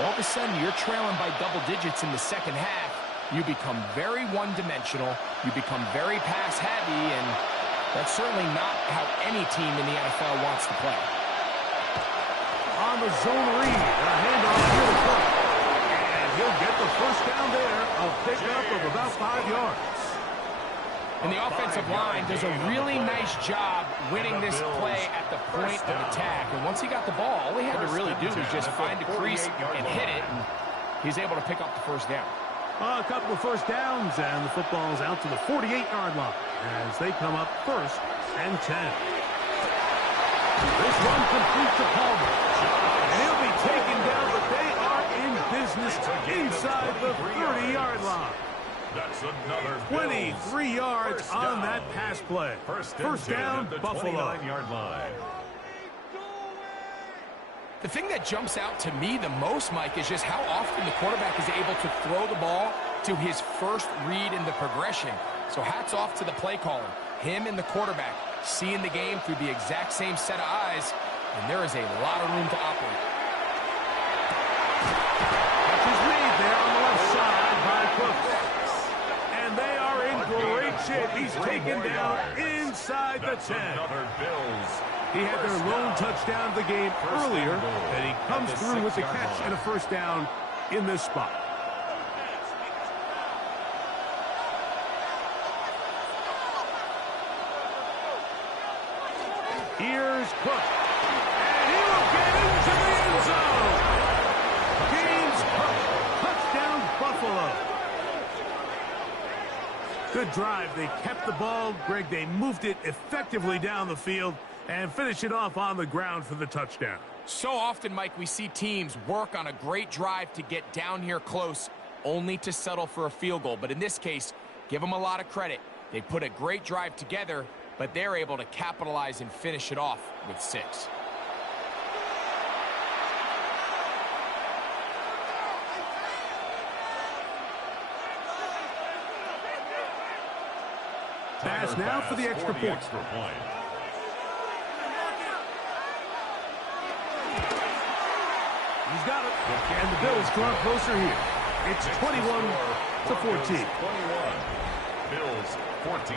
all of a sudden you're trailing by double digits in the second half. You become very one-dimensional. You become very pass-heavy, and that's certainly not how any team in the NFL wants to play. On the zone read, a handoff to the Cook, and he'll get the first down there, a pickup of about 5 yards. And the offensive line does a really nice job winning this play at the point of attack. And once he got the ball, all he had to really do was just find a crease and hit it, and he's able to pick up the first down. A couple of first downs, and the football's out to the 48-yard line as they come up 1st and 10. This one complete to Palmer, and he'll be taken down, but they are in business inside the 30-yard line. That's another 23 yards on that pass play. First down, Buffalo. 29-yard line. The thing that jumps out to me the most, Mike, is just how often the quarterback is able to throw the ball to his first read in the progression. So hats off to the play caller. Him and the quarterback seeing the game through the exact same set of eyes, and there is a lot of room to operate. Catch is made there on the left side by Cook. And they are in great shape. He's taken down inside the 10. He had their lone touchdown of the game earlier, and he comes through with the catch and a first down in this spot. Here's Cook, and he will get into the end zone. James Cook, touchdown Buffalo. Good drive. They kept the ball. Greg, they moved it effectively down the field and finish it off on the ground for the touchdown. So often, Mike, we see teams work on a great drive to get down here close, only to settle for a field goal. But in this case, give them a lot of credit. They put a great drive together, but they're able to capitalize and finish it off with 6. Pass now for the extra point. He's got it. And the Bills draw closer here. It's 21-14. 21. Bills 14.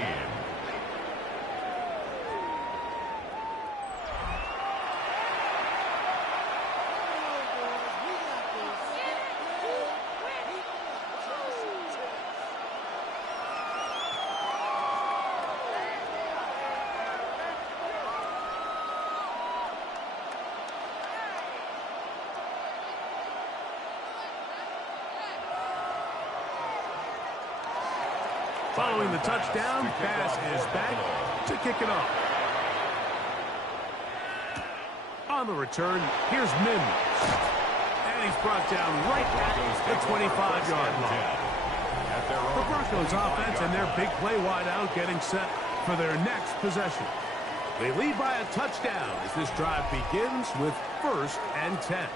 Following the touchdown, pass is back to kick it off. On the return, here's Mims. And he's brought down right at the 25-yard line. The Broncos offense and their big play wideout getting set for their next possession. They lead by a touchdown as this drive begins with 1st and 10.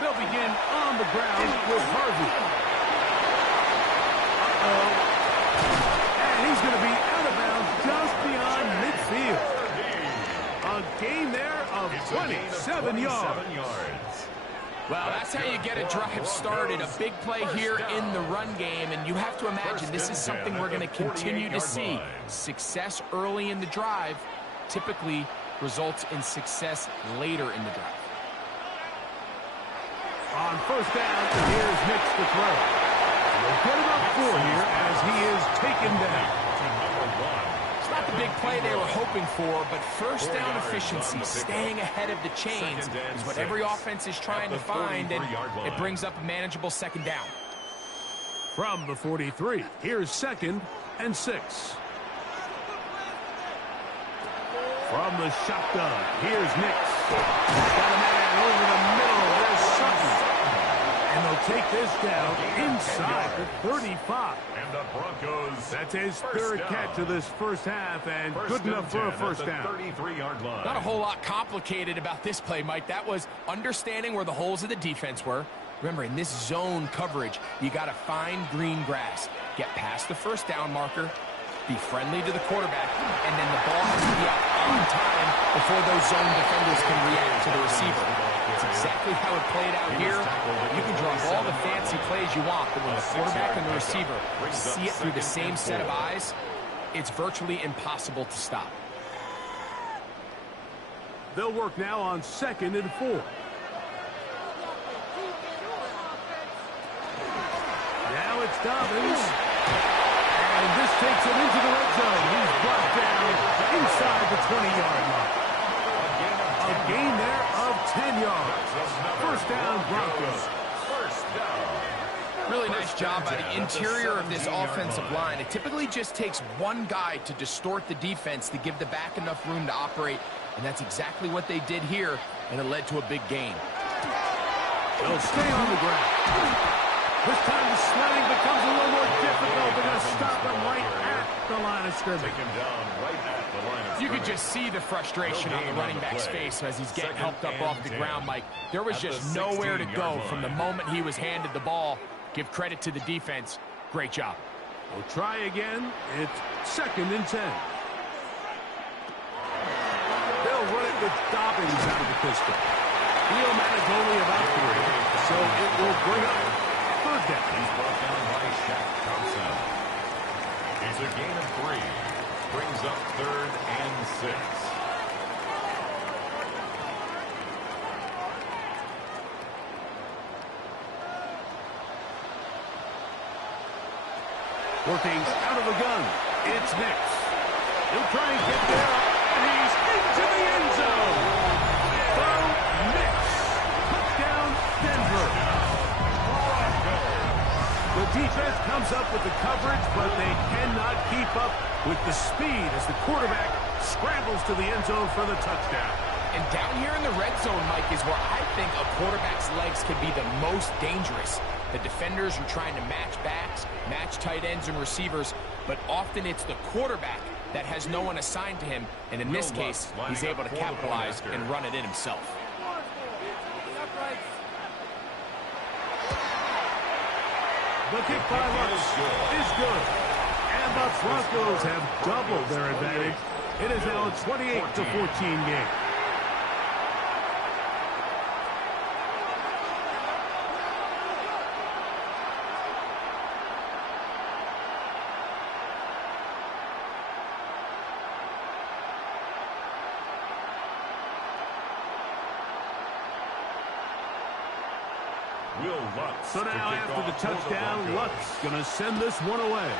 They'll begin on the ground with Harvey. And he's going to be out of bounds just beyond midfield. A gain there of 27 yards. Well, that's how you get a drive started. A big play here in the run game, and you have to imagine this is something we're going to continue to see. Success early in the drive typically results in success later in the drive. On 1st down, here's Nix to throw. We'll get him up 4 here as he is taken down. It's not the big play they were hoping for, but 1st down efficiency, staying ahead of the chains, is what every offense is trying to find, and it brings up a manageable 2nd down. From the 43, here's 2nd and 6. From the shotgun, here's Nix. Got a man over the middle. There's Sutton. And they'll take this down inside the 35. And the Broncos. That's his 3rd catch of this 1st half, and good enough for a 1st down. 33-yard line. Not a whole lot complicated about this play, Mike. That was understanding where the holes of the defense were. Remember, in this zone coverage, you got to find green grass. Get past the 1st down marker. Be friendly to the quarterback, and then the ball has to be out on time before those zone defenders can react to the receiver. That's exactly how it played out here. You can draw all the fancy plays you want, but when the quarterback and the receiver see it through the same set of eyes, it's virtually impossible to stop. They'll work now on 2nd and 4. Now it's Dobbins. And this takes him into the red zone. He's brought down inside the 20-yard line. A gain there of 10 yards. 1st down, Broncos. Really nice job by the interior of this offensive line. It typically just takes one guy to distort the defense to give the back enough room to operate, and that's exactly what they did here, and it led to a big gain. They'll stay on the ground. This time the sledding becomes a little more difficult. They're going to stop him right at the line of scrimmage. Take him down right at the line of scrimmage. You could just see the frustration on the running back's face as he's getting helped up off the ground, Mike. There was just nowhere to go from the moment he was handed the ball. Give credit to the defense. Great job. We'll try again. It's 2nd and 10. They'll run it with Dobbins out of the pistol. He'll manage only about 3, so it will bring up 3rd down. He's brought down by Shaq Thompson. It's a gain of 3. Brings up 3rd and 6. Working out of the gun. It's Nix. He'll try and get there, and he's into the end zone. Throw Nix. Touchdown, Denver. The defense comes up with the coverage, but they cannot keep up with the speed as the quarterback scrambles to the end zone for the touchdown. And down here in the red zone, Mike, is where I think a quarterback's legs can be the most dangerous. The defenders are trying to match backs, match tight ends and receivers, but often it's the quarterback that has no one assigned to him, and in this case, he's able to capitalize and run it in himself. The kick by Lutz is good. And the Broncos have doubled their advantage. It is now a 28-14 game. So now after the touchdown, Luck's going to send this one away.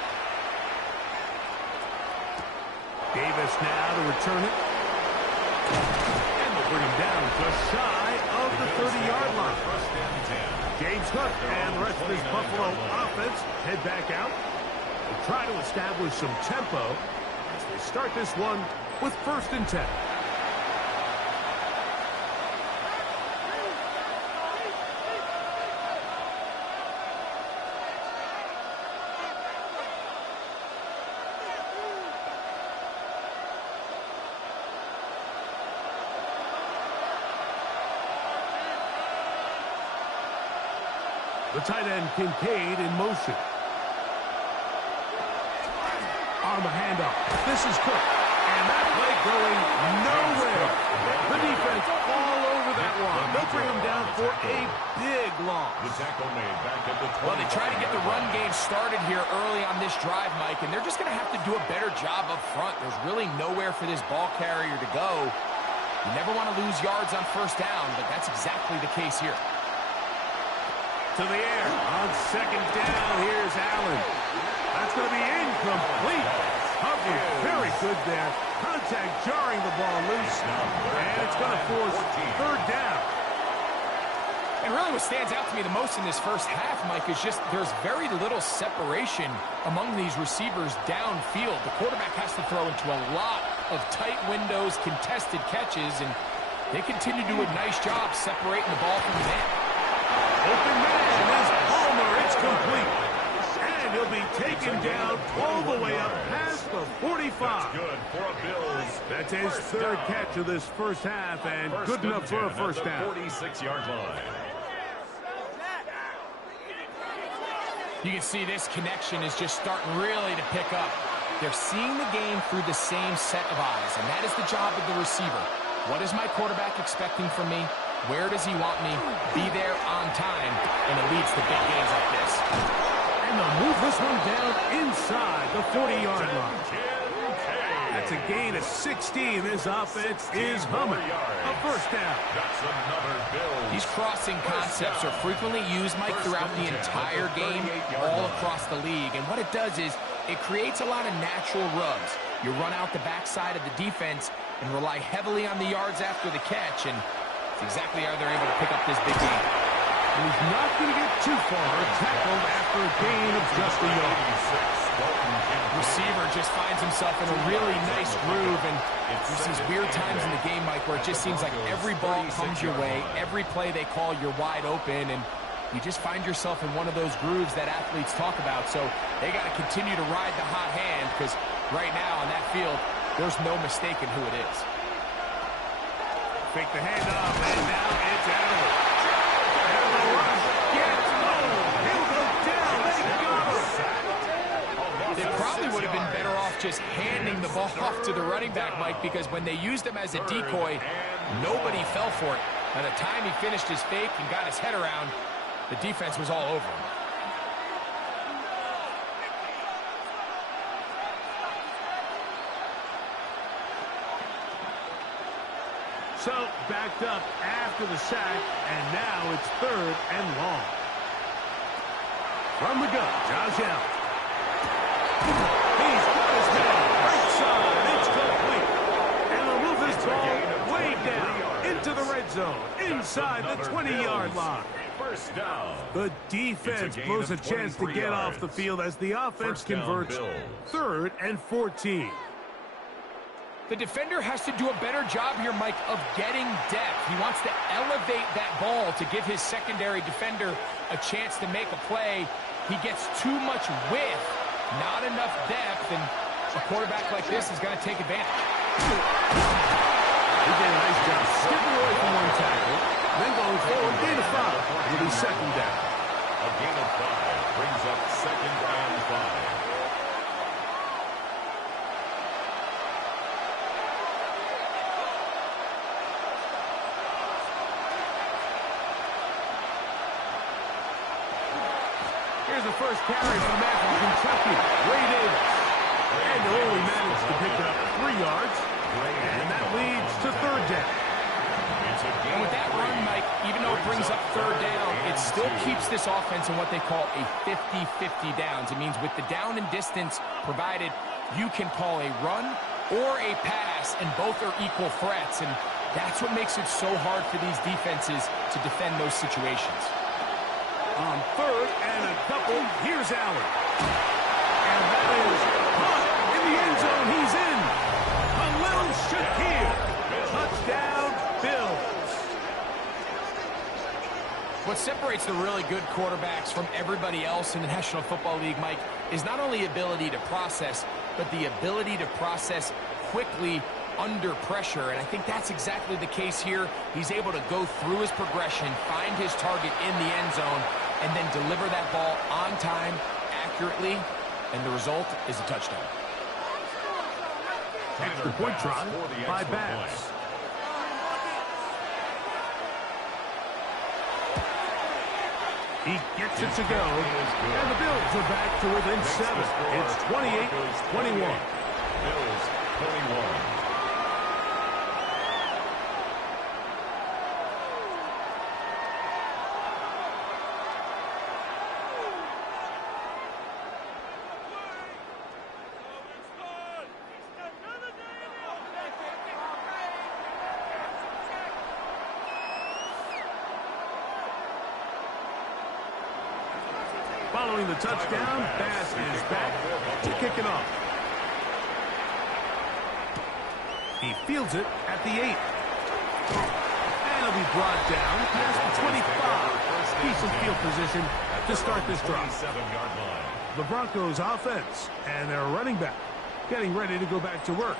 Davis now to return it. And they'll bring him down just shy of the 30-yard line. James Cook and the rest of this Buffalo offense head back out. They try to establish some tempo as they start this one with 1st and 10. The tight end, Kincaid, in motion. On the handoff. This is Cook. And that play going nowhere. The defense all over that one. They'll bring him down for a big loss. The tackle made back at the 20. Well, they try to get the run game started here early on this drive, Mike, and they're just going to have to do a better job up front. There's really nowhere for this ball carrier to go. You never want to lose yards on 1st down, but that's exactly the case here. To the air. On 2nd down, here's Allen. That's going to be incomplete. Coverage very good there. Contact jarring the ball loose. And it's going to force 3rd down. And really what stands out to me the most in this first half, Mike, is just there's very little separation among these receivers downfield. The quarterback has to throw into a lot of tight windows, contested catches, and they continue to do a nice job separating the ball from the man. Open man is Palmer. It's complete. And he'll be taken down all the way up past the 45. That's good for a Bills. That's his 3rd catch of this first half, and good enough for a 1st down. 46-yard line. You can see this connection is just starting really to pick up. They're seeing the game through the same set of eyes, and that is the job of the receiver. What is my quarterback expecting from me? Where does he want me? Be there on time, and it leads to big gains like this. And they'll move this one down inside the 40-yard line. That's a gain of 16. This offense is humming. A 1st down. That's another Bills. These crossing concepts are frequently used, Mike, throughout the entire game, all across the league. And what it does is it creates a lot of natural rubs. You run out the backside of the defense and rely heavily on the yards after the catch, and it's exactly how they're able to pick up this big game. And he's not going to get too far. Tackled after a gain of just a yard. Receiver just finds himself in a really nice groove, and there's these weird times in the game, Mike, where it just seems like every ball comes your way, every play they call, you're wide open, and you just find yourself in one of those grooves that athletes talk about. So they got to continue to ride the hot hand, because right now on that field, there's no mistaking who it is. Fake the handoff, and now it's Allen. And the rush gets home. He'll go down. They got him. They probably would have been better off just handing the ball off to the running back, Mike, because when they used him as a decoy, nobody fell for it. By the time he finished his fake and got his head around, the defense was all over him. So, backed up after the sack, and now it's 3rd and long. From the gun, Josh Allen. He's got his man right side. It's complete. And they'll move this ball way down into the red zone, inside the 20-yard line. 1st down. The defense blows a chance to get off the field as the offense converts 3rd and 14. The defender has to do a better job here, Mike, of getting depth. He wants to elevate that ball to give his secondary defender a chance to make a play. He gets too much width, not enough depth, and a quarterback like this is going to take advantage. He did a nice job skipping away from one tackle, then going forward, gain of 5. It'll be 2nd down. A gain of 5 brings up 2nd and 5. Here's the first carry for the man from Kentucky, Ray Davis. And they only managed to pick up 3 yards. And that leads to 3rd down. It's a And with that run, Mike, even though it brings up third down, it still keeps this offense in what they call a 50-50 downs. It means with the down and distance provided, you can call a run or a pass, and both are equal threats. And that's what makes it so hard for these defenses to defend those situations. On third and a couple, here's Allen. And that is caught in the end zone. He's in. A little Shakir. Touchdown, Bills. What separates the really good quarterbacks from everybody else in the National Football League, Mike, is not only ability to process, but the ability to process quickly under pressure. And I think that's exactly the case here. He's able to go through his progression, find his target in the end zone, and then deliver that ball on time, accurately, and the result is a touchdown. Extra point try by Bass. He gets it to go, and the Bills are back to within 7. It's 28-21. Bills 21. Following the touchdown, Bass is back to kick it off. He fields it at the 8. And he'll be brought down past the 25. Decent field position to start this drive. The Broncos offense and their running back getting ready to go back to work.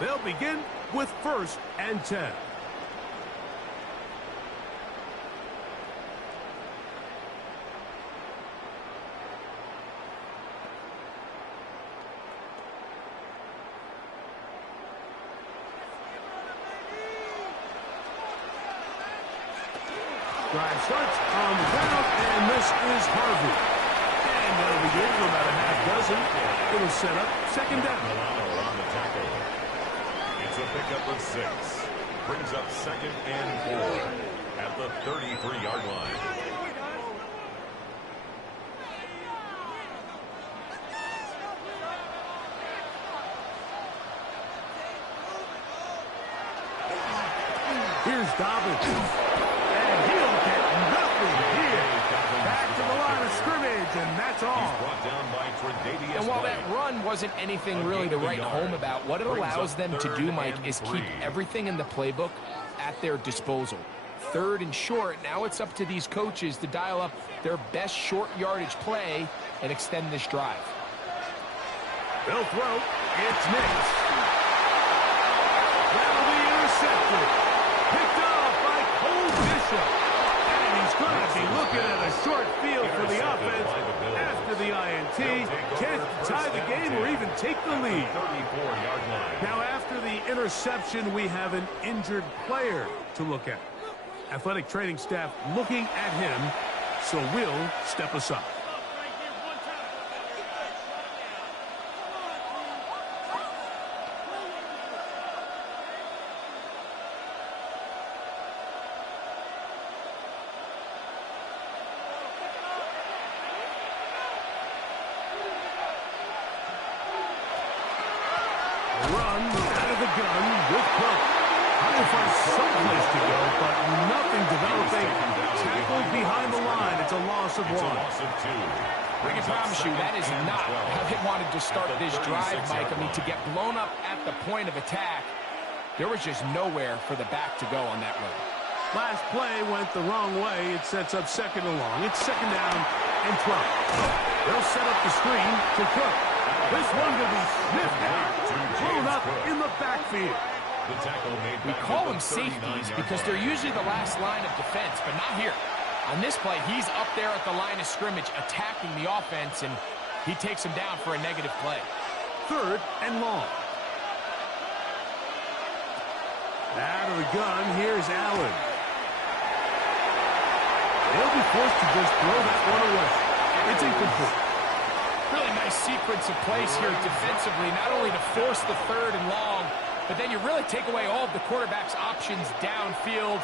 They'll begin with 1st and 10. Drive starts on the ground, and this is Harvey. And that'll be good for about a half dozen. It'll set up 2nd down. On the tackle. It's a pickup of 6. Brings up 2nd and 4 at the 33-yard line. Here's Dobbins. Back to the line of scrimmage, and that's all. And while that run wasn't anything really to write home about, what it allows them to do, Mike, is keep everything in the playbook at their disposal. 3rd and short, now it's up to these coaches to dial up their best short yardage play and extend this drive. They'll throw. It's mixed. That'll be intercepted. Picked off by Cole Bishop. He's going to be looking at a short field for the offense after the INT. Can't tie the game or even take the lead. Now, after the interception, we have an injured player to look at. Athletic training staff looking at him, so we'll step aside. Run out of the gun with Cook. Trying to find someplace to go, but nothing developing. Tackled behind the line. It's a loss of 1. I can promise you that is not how they wanted to start this drive, Mike. I mean, to get blown up at the point of attack, there was just nowhere for the back to go on that run. Last play went the wrong way. It sets up 2nd and long. It's 2nd down and 12. They'll set up the screen to Cook. This one will be sniffed out. Blown up in the backfield. We call them safeties because they're usually the last line of defense, but not here. On this play, he's up there at the line of scrimmage attacking the offense, and he takes him down for a negative play. 3rd and long. Out of the gun, here's Allen. They'll be forced to just throw that one away. It's incomplete. Really nice sequence of plays here defensively, not only to force the 3rd and long, but then you really take away all of the quarterback's options downfield,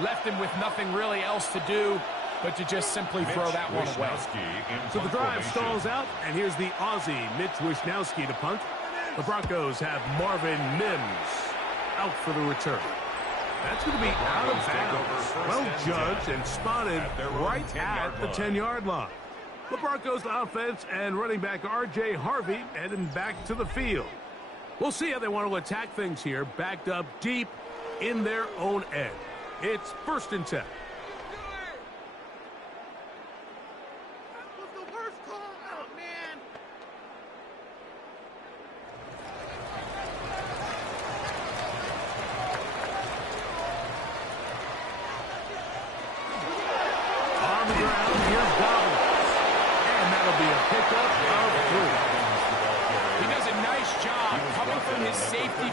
left him with nothing really else to do but to just simply throw that one away. So the drive stalls out, and here's the Aussie, Mitch Wishnowsky, to punt. The Broncos have Marvin Mims out for the return. That's going to be out of bounds. Well judged and spotted right at the 10-yard line. The Broncos offense and running back R.J. Harvey heading back to the field. We'll see how they want to attack things here, backed up deep in their own end. It's 1st and 10.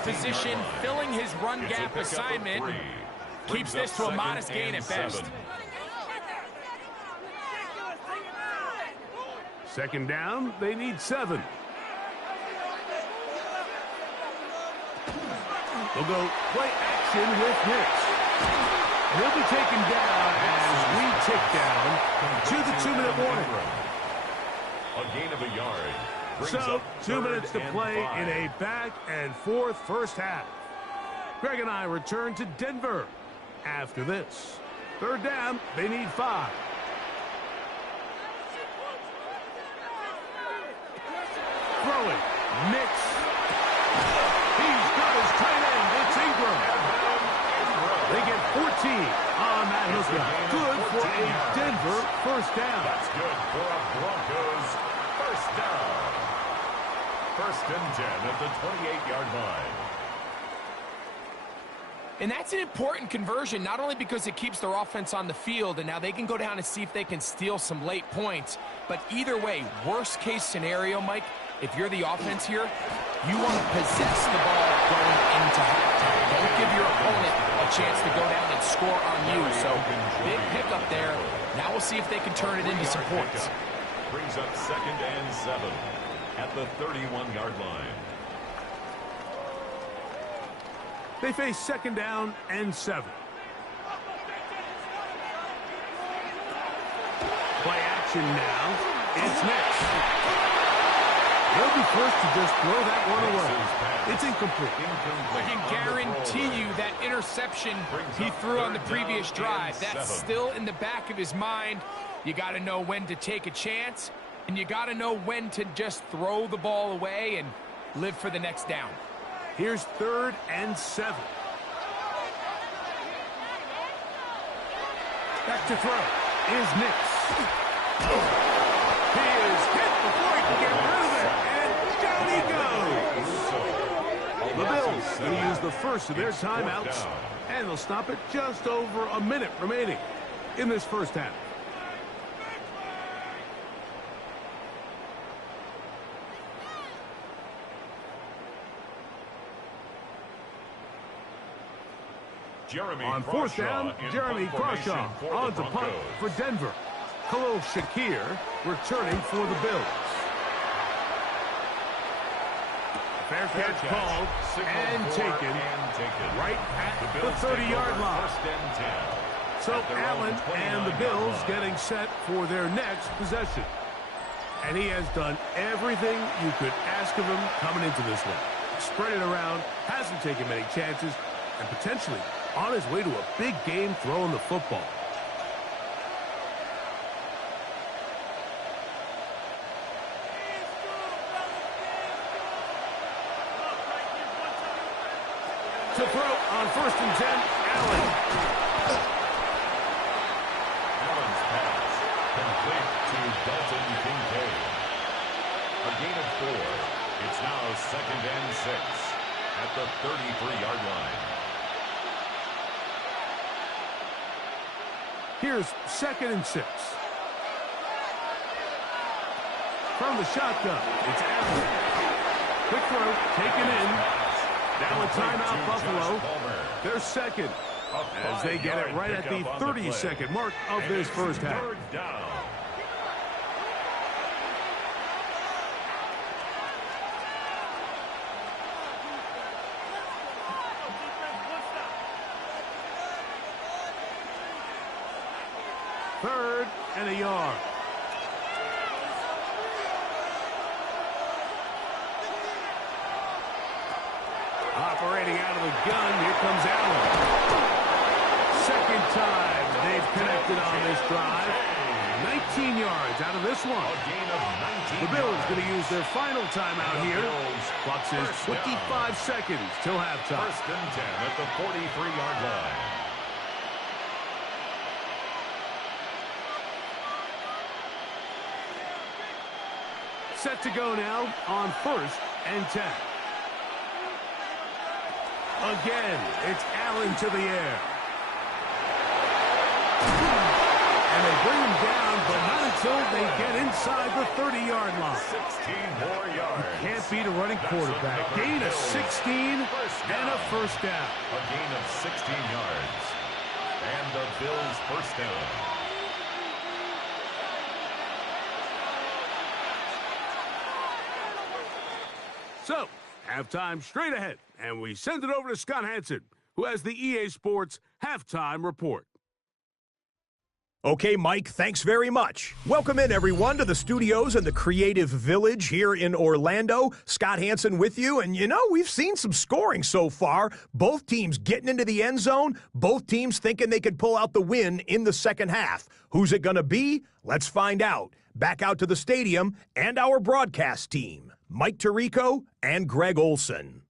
Position, filling his run gap assignment, keeps this to a modest gain at best. 2nd down, they need 7. They'll go play action with Hicks. He'll be taken down as we tick down to the 2-minute warning. A gain of a yard. So, 2 minutes to play in a back-and-forth first half. Greg and I return to Denver after this. 3rd down, they need 5. Throwing, Mix. He's got his tight end. It's Ingram. They get 14 on that hookup. Good for a Denver first down. That's good for a Broncos first down. 1st and 10 at the 28-yard line. And that's an important conversion, not only because it keeps their offense on the field, and now they can go down and see if they can steal some late points. But either way, worst case scenario, Mike, if you're the offense here, you want to possess the ball going into halftime. Don't give your opponent a chance to go down and score on you. So big pickup there. Now we'll see if they can turn it into some points. Brings up 2nd and 7. At the 31-yard line. They face 2nd down and 7. Play action now. It's next. They'll be forced to just throw that one away. It's incomplete. I can guarantee you that interception he threw on the previous drive, that's still in the back of his mind. You got to know when to take a chance, and you got to know when to just throw the ball away and live for the next down. Here's 3rd and 7. Back to throw is Nix. He is hit before he can get rid of it, and down he goes. The Bills going to use the first of their timeouts, and they'll stop it just over a minute remaining in this first half. On 4th down, Jeremy Crawshaw on to punt for Denver. Khalil Shakir returning for the Bills. Fair catch called and taken right at the 30-yard line. So Allen and the Bills getting set for their next possession. And he has done everything you could ask of him coming into this one. Spread it around, hasn't taken many chances, and potentially on his way to a big game throwing the football. To throw on 1st and 10, Allen. Allen's pass complete to Dalton Kincaid. A gain of 4. It's now 2nd and 6 at the 33-yard line. Here's 2nd and 6. From the shotgun, it's Allen. Quick throw, taken in. Now a timeout, Buffalo. They're second as they get it right at the 30-second mark of this first half. 3rd and a yard. Operating out of the gun, here comes Allen. Second time they've connected on this drive. 19 yards out of this one. A gain of 19 The Bills yards. going to use their final timeout here. Clock says 25 seconds till halftime. 1st and 10 at the 43-yard line. Set to go now on 1st and 10. Again, it's Allen to the air. And they bring him down, but not until they get inside the 30-yard line. 16 more yards. Can't beat a running quarterback. Gain of 16 and a first down. A gain of 16 yards. And the Bills' first down. So, halftime straight ahead, and we send it over to Scott Hansen, who has the EA Sports Halftime Report. Okay, Mike, thanks very much. Welcome in, everyone, to the studios in the Creative Village here in Orlando. Scott Hansen with you, and we've seen some scoring so far. Both teams getting into the end zone, both teams thinking they could pull out the win in the second half. Who's it going to be? Let's find out. Back out to the stadium and our broadcast team, Mike Tirico and Greg Olson.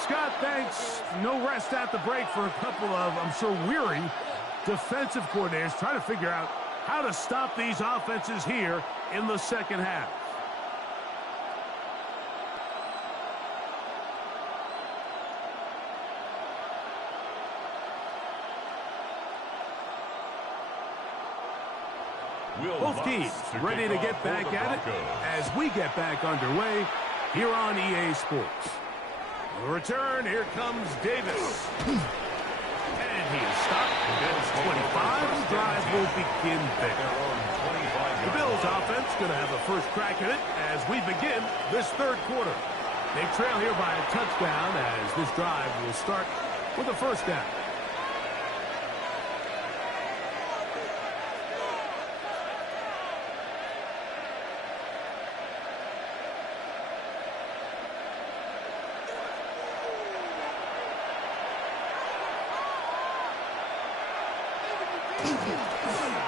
Scott, thanks. No rest at the break for a couple of, I'm sure, weary defensive coordinators trying to figure out how to stop these offenses here in the second half. Both teams ready to get back at it as we get back underway here on EA Sports. The return, here comes Davis. And he is stopped. The Bills 25. The drive will begin there. The Bills offense going to have a first crack at it as we begin this third quarter. They trail here by a touchdown as this drive will start with a first down.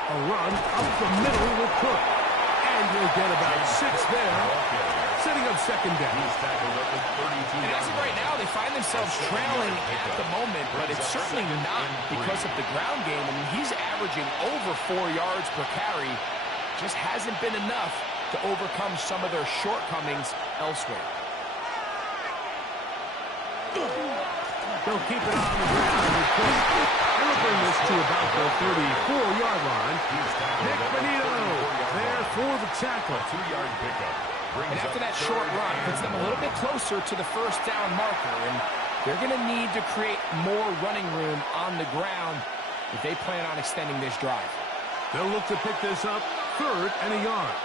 A run up the middle will Cook. And you'll get about 6 there, setting up second down. And as of right now, they find themselves trailing at the moment, but it's certainly not because of the ground game. I mean, he's averaging over 4 yards per carry. Just hasn't been enough to overcome some of their shortcomings elsewhere. They'll keep it on the ground with Cook. They'll bring this to about the 34-yard line. Nick Benito there for the tackle. 2-yard pickup. And after that short run, puts them a little bit closer to the first down marker. And they're going to need to create more running room on the ground if they plan on extending this drive. They'll look to pick this up 3rd and a yard.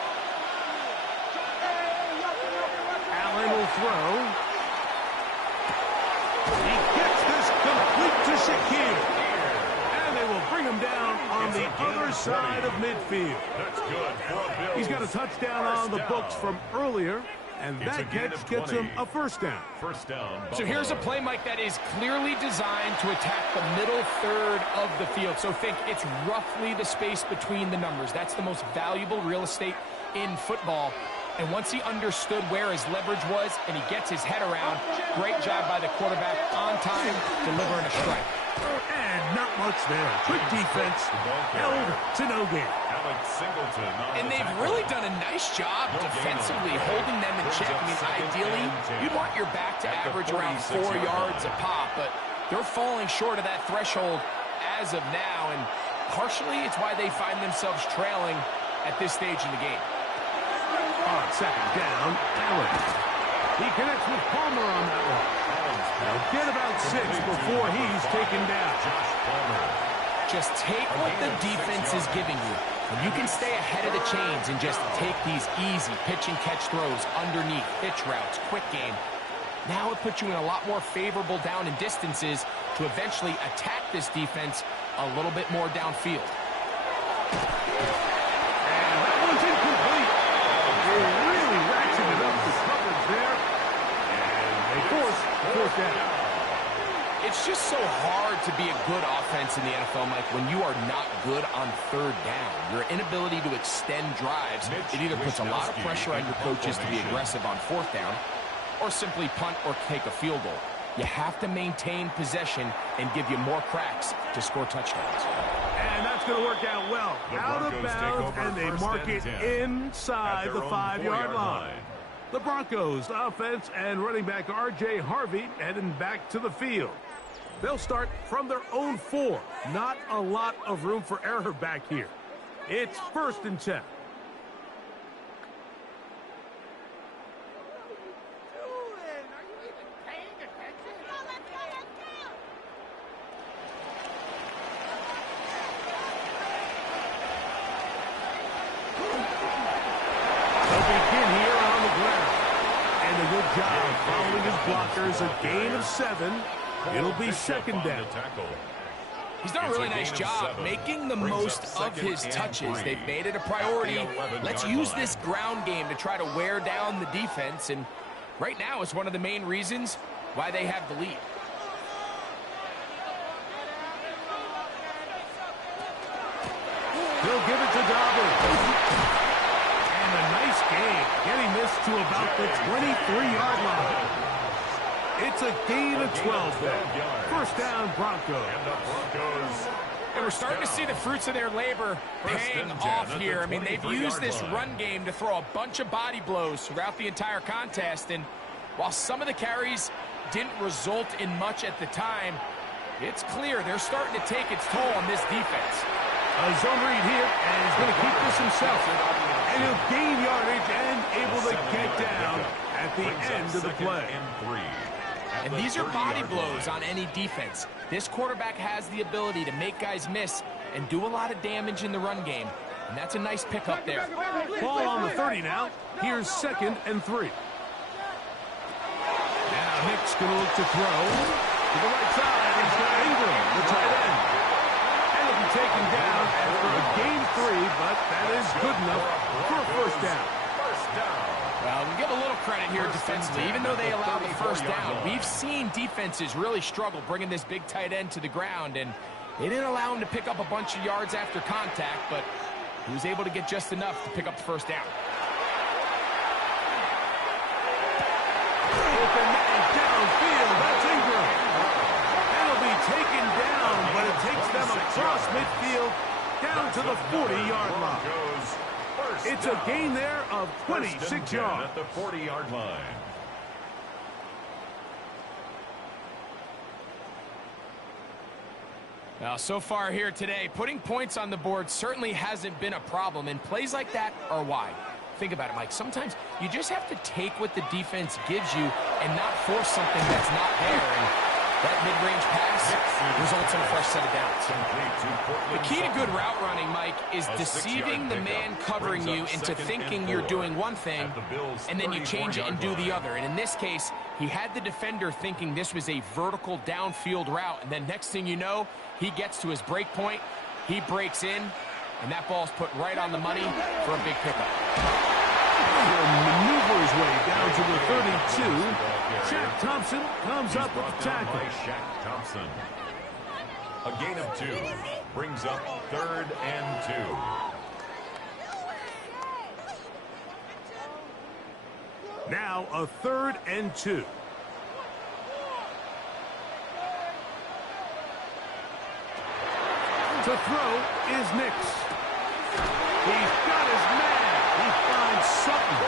Allen will throw. He gets this complete to Shaquille. And they will bring him down on the other side of midfield. That's good for a Bills. He's got a touchdown on the books from earlier, and that catch gets him a first down. First down. So here's a play, Mike, that is clearly designed to attack the middle third of the field. So think it's roughly the space between the numbers. That's the most valuable real estate in football. And once he understood where his leverage was and he gets his head around, great job by the quarterback on time, delivering a strike. And not much there. Quick defense, held to no gain. And they've really done a nice job defensively holding them in check. I mean, ideally, you'd want your back to average around 4 yards a pop, but they're falling short of that threshold as of now, and partially it's why they find themselves trailing at this stage in the game. On second down, Allen. He connects with Palmer on that one. They'll get about 6 before he's taken down. Just take what the defense is giving you. And you can stay ahead of the chains and just take these easy pitch and catch throws underneath, pitch routes, quick game. Now it puts you in a lot more favorable down and distances to eventually attack this defense a little bit more downfield. And that one's incomplete. They really ratcheted up the coverage there. And they force fourth down. It's just so hard to be a good offense in the NFL, Mike, when you are not good on third down. Your inability to extend drives, it either puts a lot of pressure on your coaches to be aggressive on fourth down or simply punt or take a field goal. You have to maintain possession and give you more cracks to score touchdowns. And that's going to work out well. Out of bounds, and they mark it inside the 5-yard line. The Broncos offense and running back R.J. Harvey heading back to the field. They'll start from their own 4. Not a lot of room for error back here. It's 1st and 10. Job following his blockers, a gain of 7. It'll be 2nd down. He's done a really nice job making the most of his touches. They've made it a priority. Let's use this ground game to try to wear down the defense, and right now is one of the main reasons why they have the lead. He'll give it to Dobbins. And a nice game, getting this to about the 23-yard line. It's a gain of 12 there. 1st down, Broncos. And we're starting to see the fruits of their labor paying off here. I mean, they've used this run game to throw a bunch of body blows throughout the entire contest. And while some of the carries didn't result in much at the time, it's clear they're starting to take its toll on this defense. A zone read here, and he's going to keep this himself. And he'll gain yardage and able to get down at the end of the play. And these are body blows on any defense. This quarterback has the ability to make guys miss and do a lot of damage in the run game. And that's a nice pickup there. Ball on the 30 now. Here's 2nd and 3. Now Hicks going to look to throw. To the right side, he's got Ingram, the tight end. And he'll be taken down after a gain 3, but that is good enough for a 1st down. Well, we give a little credit here defensively. Even though they allowed the 1st down, we've seen defenses really struggle bringing this big tight end to the ground, and they didn't allow him to pick up a bunch of yards after contact, but he was able to get just enough to pick up the 1st down. Open man downfield, that's Ingram. That'll be taken down, but it takes them across midfield down to the 40-yard line. It's a gain there of 26 yards. At the 40-yard line. Now, so far here today, putting points on the board certainly hasn't been a problem, and plays like that are why. Think about it, Mike. Sometimes you just have to take what the defense gives you and not force something that's not there. And that mid-range pass results in a fresh set of downs. The key to good route running, Mike, is deceiving the man covering you into thinking you're doing one thing, and then you change it and do the other. And in this case, he had the defender thinking this was a vertical downfield route, and then next thing you know, he gets to his break point, he breaks in, and that ball's put right on the money for a big pickup. He'll maneuver his way down to the 32. Shaq Thompson comes up with the tackle. Shaq Thompson. A gain of 2 brings up 3rd and 2. Now a 3rd and 2. To throw is Nix. He's got his man. He finds Sutton.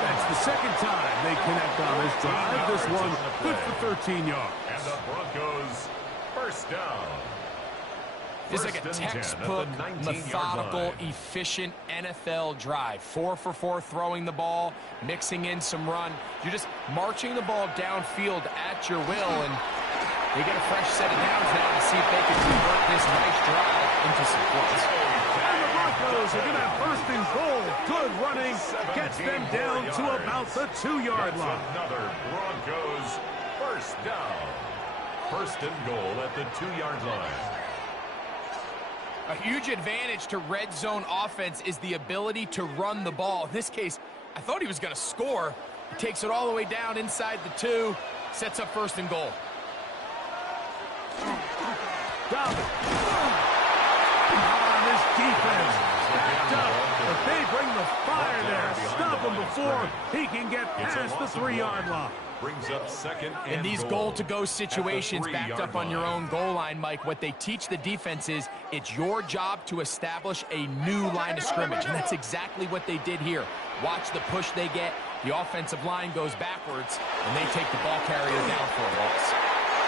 That's the 2nd time they connect on this drive. This one good for 13 yards. And the Broncos 1st down. This is like a textbook, methodical, efficient NFL drive. 4 for 4 throwing the ball, mixing in some run. You're just marching the ball downfield at your will, and They get a fresh set of downs now to see if they can convert this nice drive into some points. And the Broncos are going to have first and goal. Good running gets them down to about the 2-yard line. Another Broncos first down. First and goal at the 2-yard line. A huge advantage to red zone offense is the ability to run the ball. In this case, I thought he was going to score. He takes it all the way down inside the 2, sets up first and goal. Dobbins. This defense backed up, but they bring the fire there. Stop him before he can get past the 3-yard line. Brings up second and In these goal-to-go situations backed up on your own goal line, Mike, what they teach the defense is it's your job to establish a new line of scrimmage, and that's exactly what they did here. Watch the push they get. The offensive line goes backwards, and they take the ball carrier down for a loss.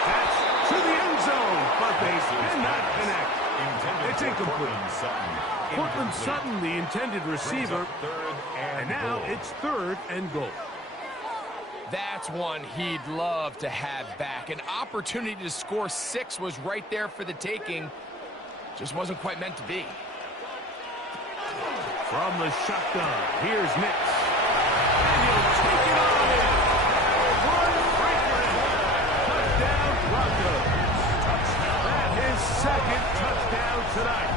That's to the end zone, but they cannot connect. It's incomplete. Cortland Sutton, the intended receiver, and now it's 3rd and goal. That's one he'd love to have back. An opportunity to score 6 was right there for the taking. Just wasn't quite meant to be. From the shotgun, here's Nix. And he'll take it on in. Roy Franklin. Touchdown, Broncos. That is 2nd touchdown tonight.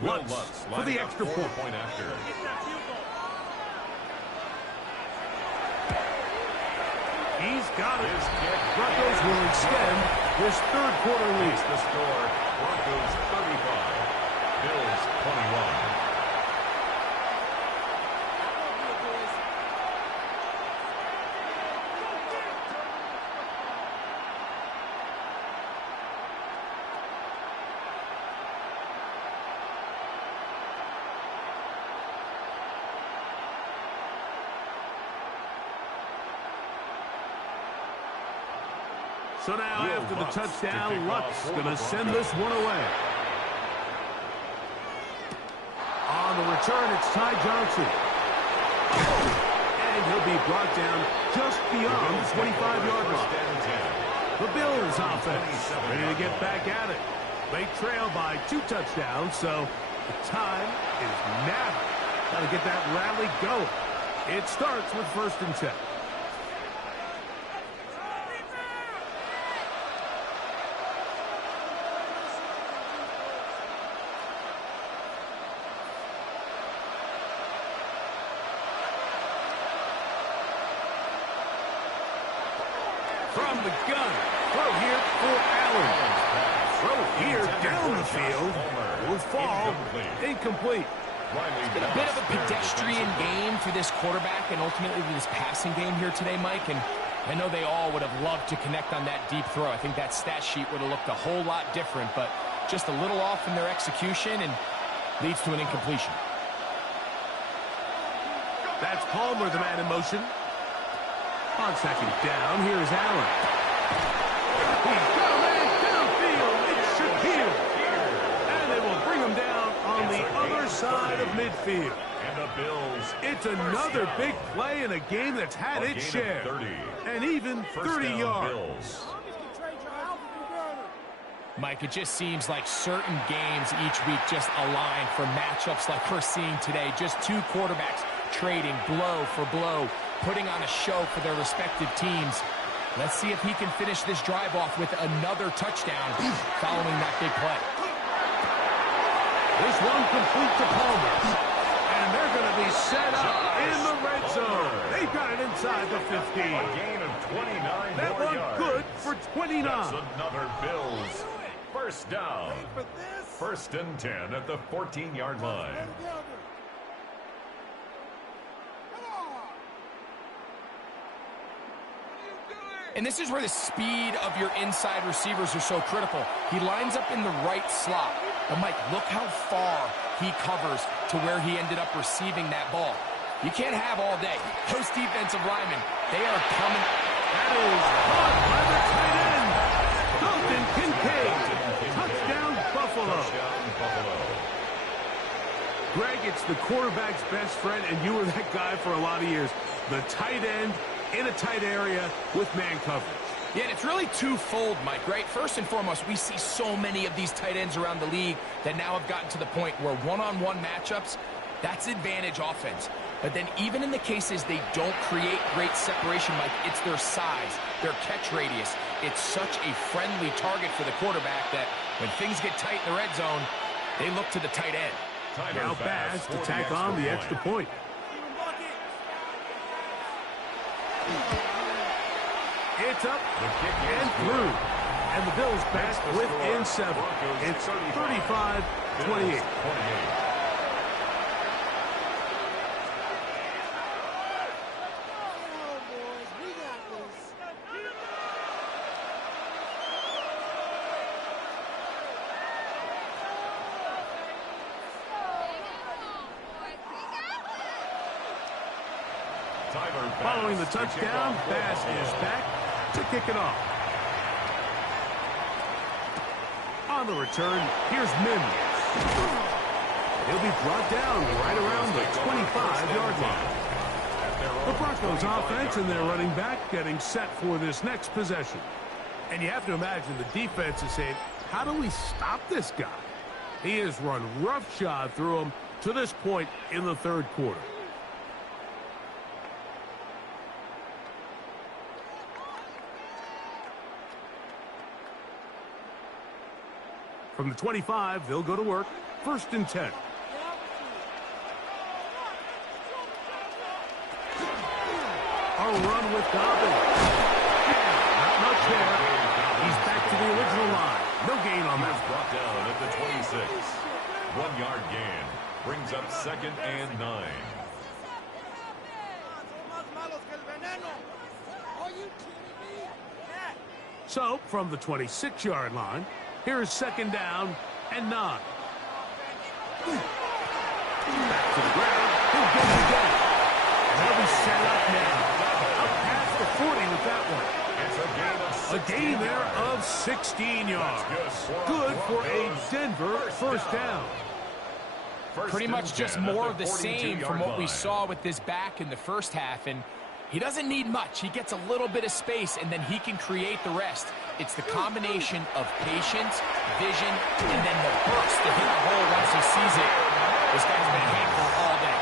Lutz for the extra point. After. He's got it. Broncos will extend this 3rd quarter lead. The score, Broncos 35, Bills 21. So now after the touchdown, Lutz going to send this one away. On the return, it's Ty Johnson. And he'll be brought down just beyond the 25-yard line. The Bills offense ready to get back at it. They trail by 2 touchdowns, so the time is now. Got to get that rally going. It starts with 1st and 10. From the gun, throw here for Allen. Throw here down the field will fall incomplete. It's been a bit of a pedestrian game for this quarterback and ultimately this passing game here today, Mike. And I know they all would have loved to connect on that deep throw. I think that stat sheet would have looked a whole lot different, but just a little off in their execution and leads to an incompletion. That's Palmer, the man in motion. On 2nd down, here's Allen. He's got a man downfield. It's Shaquille. And they will bring him down on the other side of midfield. And the Bills. It's another big play in a game that's had its share. And even 30 yards. Mike, it just seems like certain games each week just align for matchups like we're seeing today. Just 2 quarterbacks trading blow for blow, putting on a show for their respective teams. Let's see if he can finish this drive off with another touchdown following that big play. This one complete to Palmer. And they're going to be set up in the red zone. They've got it inside the 15. A gain of 29 That more one yards. good for 29. That's another Bills first down. 1st and 10 at the 14-yard line. And this is where the speed of your inside receivers are so critical. He lines up in the right slot. But, Mike, look how far he covers to where he ended up receiving that ball. You can't have all day. Those defensive linemen, they are coming. That is caught by the tight end. Dalton Kincaid. Touchdown, Buffalo. Touchdown, Buffalo. Greg, it's the quarterback's best friend, and you were that guy for a lot of years. The tight end in a tight area with man coverage. Yeah, and it's really twofold, Mike, right? First and foremost, we see so many of these tight ends around the league that now have gotten to the point where one-on-one matchups, that's advantage offense. But then even in the cases they don't create great separation, Mike, it's their size, their catch radius. It's such a friendly target for the quarterback that when things get tight in the red zone, they look to the tight end. Now Bass to tack on the extra point. It's up and through. And the Bills back within 7. It's 35-28. Following the touchdown, Bass is back to kick it off. On the return, here's Mims. He'll be brought down right around the 25-yard line. The Broncos offense and their running back getting set for this next possession. And you have to imagine the defense is saying, how do we stop this guy? He has run roughshod through him to this point in the third quarter. From the 25, they'll go to work. 1st and 10. A run with Dobbins. Not much there. He's back to the original line. No gain on that. Brought down at the 26. 1-yard gain. Brings up 2nd and 9. So, from the 26-yard line, here's 2nd down and 9. Back to the ground. He'll get it again. And they'll be set up now. Up past the 40 with that one. It's a gain there of 16 yards. Good for a Denver 1st down. Pretty much just more of the same from what we saw with this back in the first half. And he doesn't need much. He gets a little bit of space, and then he can create the rest. It's the combination of patience, vision, and then the burst to hit the hole once he sees it. This guy's been a handful all day.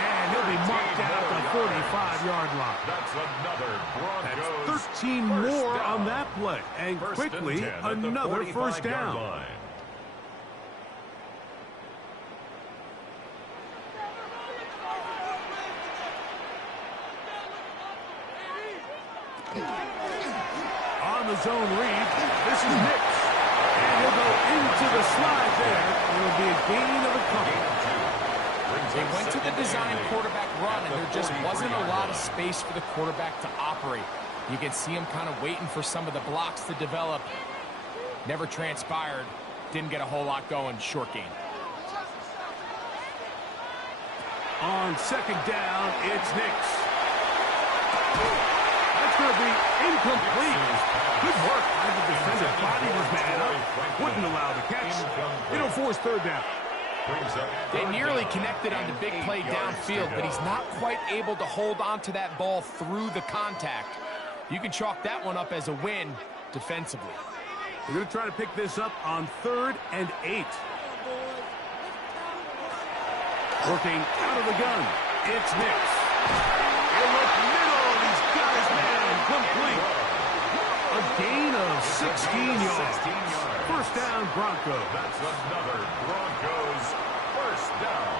And he'll be marked out at the 45-yard line. That's another Broncos. That's 13 more on that play. And quickly, another 1st down. On the zone read, this is Nix. And he'll go into the slide there. It'll be a gain of a couple. They went to the design quarterback run, and there just wasn't a lot of space for the quarterback to operate. You can see him kind of waiting for some of the blocks to develop. Never transpired. Didn't get a whole lot going. Short gain. On 2nd down, it's Nix. That's going to be incomplete. Good work by the defender. Body was man up. Wouldn't allow the catch. It'll force 3rd down. They nearly connected on the big play downfield, but he's not quite able to hold on to that ball through the contact. You can chalk that one up as a win defensively. We're going to try to pick this up on 3rd and 8. Working out of the gun. It's Nix. In the middle. He's got his man complete. A gain of 16 yards. 1st down, Broncos. That's another Broncos 1st down.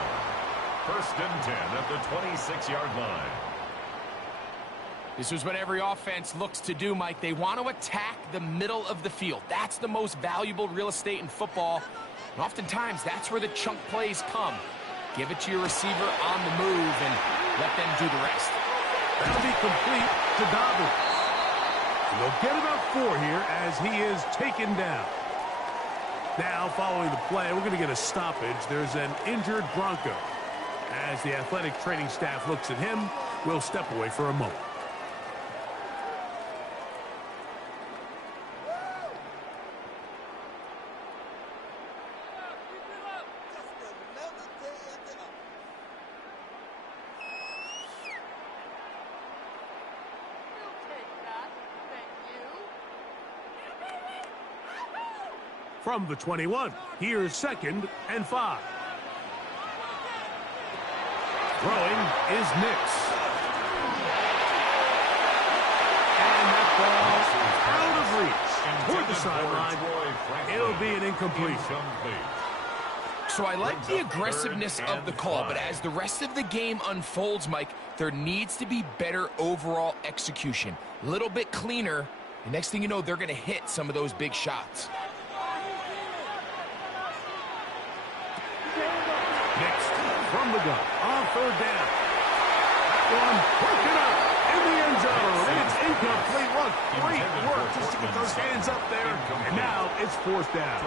1st and 10 at the 26-yard line. This is what every offense looks to do, Mike. They want to attack the middle of the field. That's the most valuable real estate in football. And oftentimes, that's where the chunk plays come. Give it to your receiver on the move and let them do the rest. That'll be complete to Dobbins. And they'll get about 4 here as he is taken down. Now, following the play, we're going to get a stoppage. There's an injured Bronco. As the athletic training staff looks at him, we'll step away for a moment. From the 21, here's 2nd and 5. Throwing is Nix. And that ball out of reach toward the sideline. It'll be an incompletion. So I like the aggressiveness of the call, but as the rest of the game unfolds, Mike, there needs to be better overall execution. A little bit cleaner, and next thing you know, they're going to hit some of those big shots. Next, from the gun, on 3rd down. That one broken up in the end zone. It's incomplete. Look, great work just to get those hands up there. And now it's 4th down.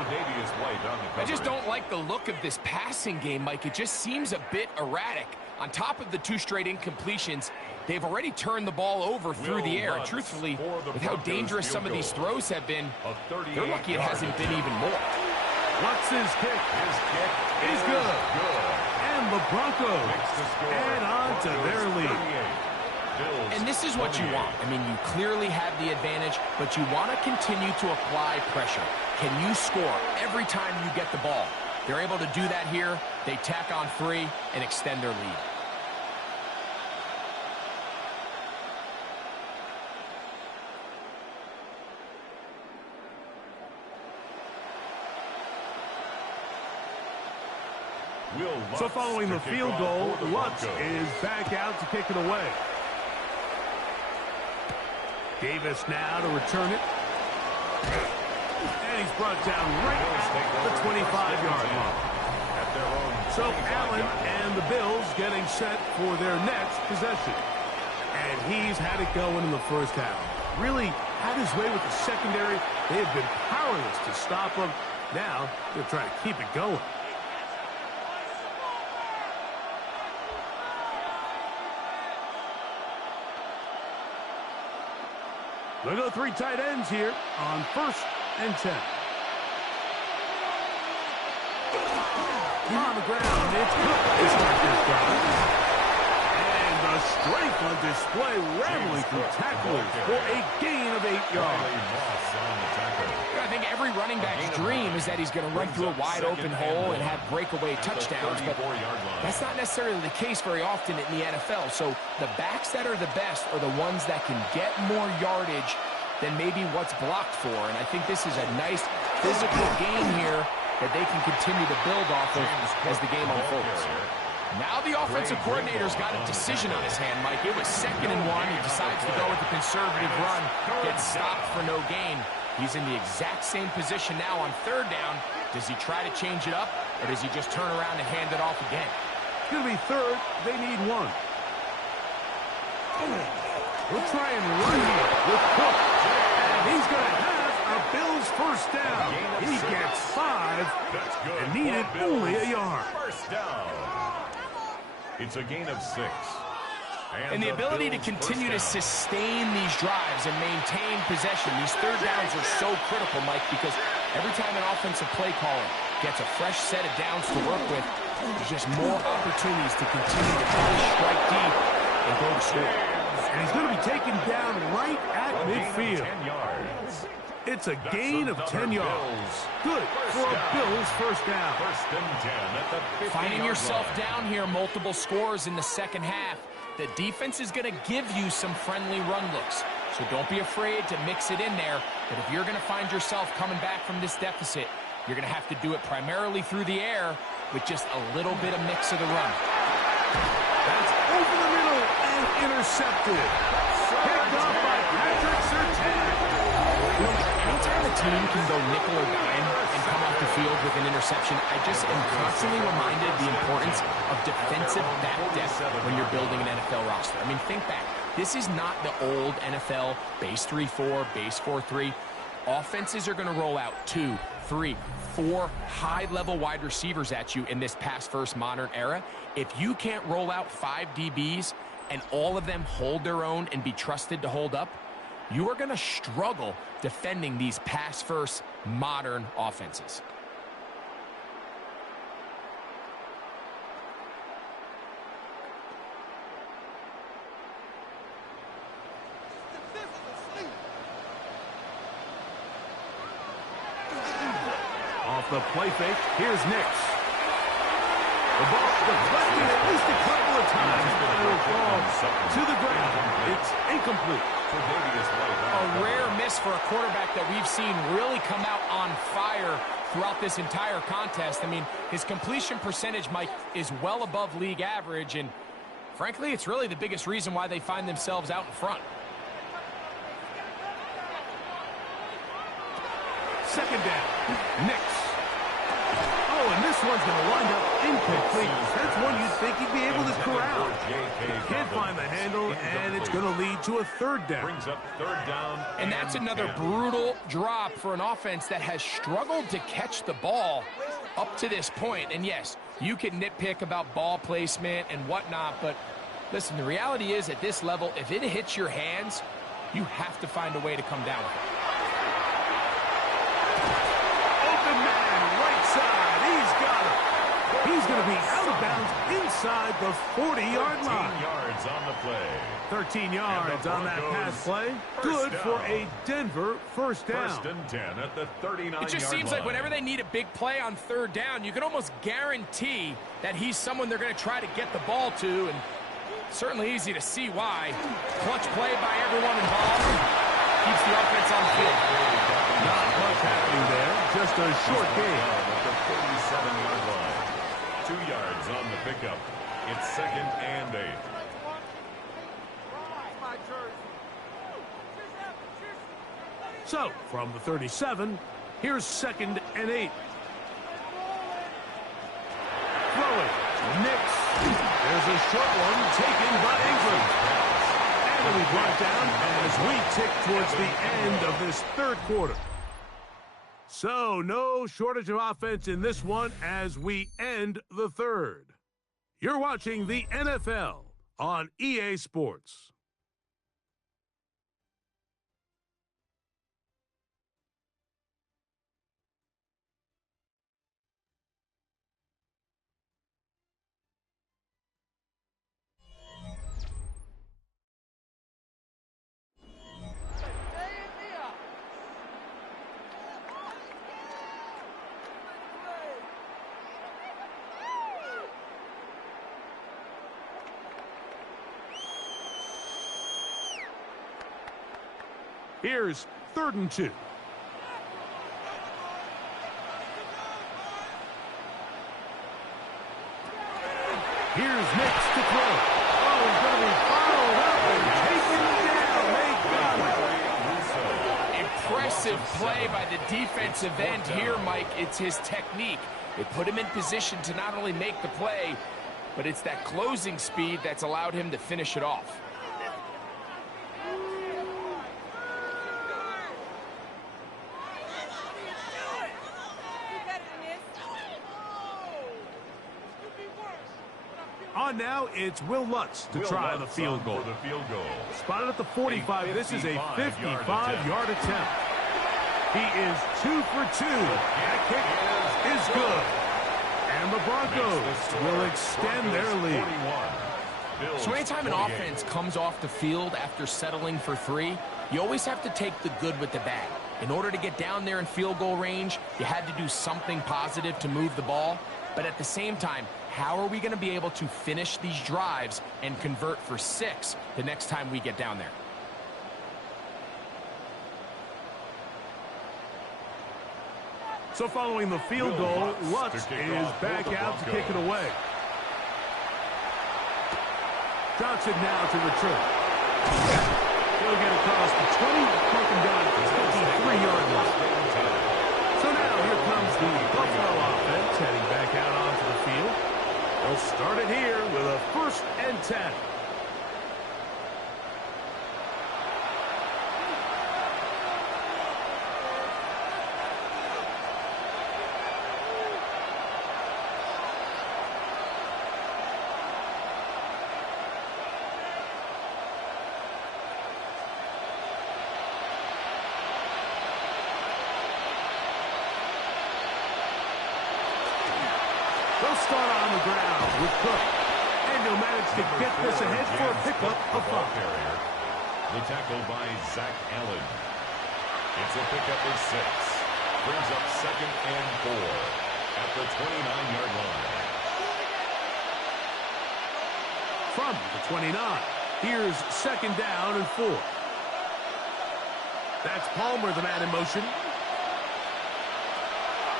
I just don't like the look of this passing game, Mike. It just seems a bit erratic. On top of the 2 straight incompletions, they've already turned the ball over through the air. And truthfully, with how dangerous some of these throws have been, they're lucky it hasn't been even more. What's his kick? His kick is good. And the Broncos add on to their lead. And this is what you want. I mean, you clearly have the advantage, but you want to continue to apply pressure. Can you score every time you get the ball? They're able to do that here. They tack on 3 and extend their lead. So following the field goal, Lutz is back out to kick it away. Davis now to return it. And he's brought down right at the 25-yard line. So Allen and the Bills getting set for their next possession. And he's had it going in the first half. Really had his way with the secondary. They have been powerless to stop him. Now they're trying to keep it going. They'll go 3 tight ends here on 1st and 10. On the ground, it's Cook. And the strength on display, rattling through tacklers for a gain of 8 yards. I think every running back's dream is that he's going to run through a wide-open hole and have breakaway touchdowns, but that's not necessarily the case very often in the NFL. So the backs that are the best are the ones that can get more yardage than maybe what's blocked for, and I think this is a nice physical game here that they can continue to build off of as the game unfolds. Now the offensive coordinator's got a decision on his hand, Mike. It was 2nd and 1. He decides to go with the conservative run, gets stopped for no gain. He's in the exact same position now on 3rd down. Does he try to change it up, or does he just turn around and hand it off again? It's going to be 3rd. They need 1. We'll try and run here with Cook. And he's going to have a Bills 1st down. He gets 5 and needed only a yard. First down. It's a gain of 6. And the ability to continue to sustain these drives and maintain possession. These 3rd downs are so critical, Mike, because every time an offensive play caller gets a fresh set of downs to work with, there's just more opportunities to continue to try to strike deep and go to score. And he's going to be taken down right at midfield. It's a gain of 10 yards. Good for a Bills 1st down. 1st and 10 at the 50-yard Finding yourself line. down here, multiple scores in the 2nd half. The defense is going to give you some friendly run looks. So don't be afraid to mix it in there. But if you're going to find yourself coming back from this deficit, you're going to have to do it primarily through the air with just a little bit of mix of the run. That's over the middle and intercepted. Picked up by Patrick Surtain. Anytime a team can go nickel or dime and come off the field with an interception, I just am constantly reminded the importance of defensive back depth when you're building an NFL roster. I mean, think back. This is not the old NFL base 3-4, base 4-3. Offenses are going to roll out 2, 3, 4 high-level wide receivers at you in this pass-first modern era. If you can't roll out 5 DBs and all of them hold their own and be trusted to hold up, you are going to struggle defending these pass-first modern offenses. Off the play fake, here's Nix. The ball deflected at least a couple of times, but it'll fall to the ground. It's incomplete. A rare miss for a quarterback that we've seen really come out on fire throughout this entire contest. I mean, his completion percentage, Mike, is well above league average, and frankly, it's really the biggest reason why they find themselves out in front. Second down, Nix. Oh, and this one's going to wind up incomplete. That's one you'd think he'd be able to corral. He can't find the handle, and it's going to lead to a third down. Brings up third down. And that's another brutal drop for an offense that has struggled to catch the ball up to this point. And yes, you can nitpick about ball placement and whatnot, but listen, the reality is at this level, if it hits your hands, you have to find a way to come down with it. He's going to be out of bounds inside the 40-yard line. 13 yards on the play. 13 yards on that pass play. Good for a Denver first down. First and 10 at the 39-yard line. It just seems like whenever they need a big play on third down, you can almost guarantee that he's someone they're going to try to get the ball to, and certainly easy to see why. Clutch play by everyone involved. Keeps the offense on the field. Not much happening there. Just a short game. At the 47-yard line. 2 yards on the pickup. It's second and 8. So, from the 37, here's second and 8. Throwing. Nix. There's a short one taken by Ingram. And it'll be brought down as we tick towards the end of this third quarter. So, no shortage of offense in this one as we end the third. You're watching the NFL on EA Sports. Here's 3rd and 2. Here's Nix to throw. Oh, he's going to be followed up and taken down. They got it. Impressive play by the defensive end here, Mike. It's his technique. It put him in position to not only make the play, but it's that closing speed that's allowed him to finish it off. On now, it's Will Lutz to try the field goal. Spotted at the 45. This is a 55-yard attempt. He is 2 for 2. That kick is good. And the Broncos will extend their lead. So anytime an offense comes off the field after settling for 3, you always have to take the good with the bad. In order to get down there in field goal range, you had to do something positive to move the ball. But at the same time, how are we going to be able to finish these drives and convert for 6 the next time we get down there? So following the field goal, Lutz is back out to kick it away. Johnson now to return. He'll get across the 20, broken down at the 23-yard line. So now here comes the Buffalo offense heading back out onto the field. They'll start it here with a 1st and 10. They'll start on the ground with Cook. And they'll manage to get this ahead for a pickup of 5. The tackle by Zach Allen. It's a pickup of 6. Brings up 2nd and 4 at the 29-yard line. From the 29, here's 2nd down and 4. That's Palmer, the man in motion.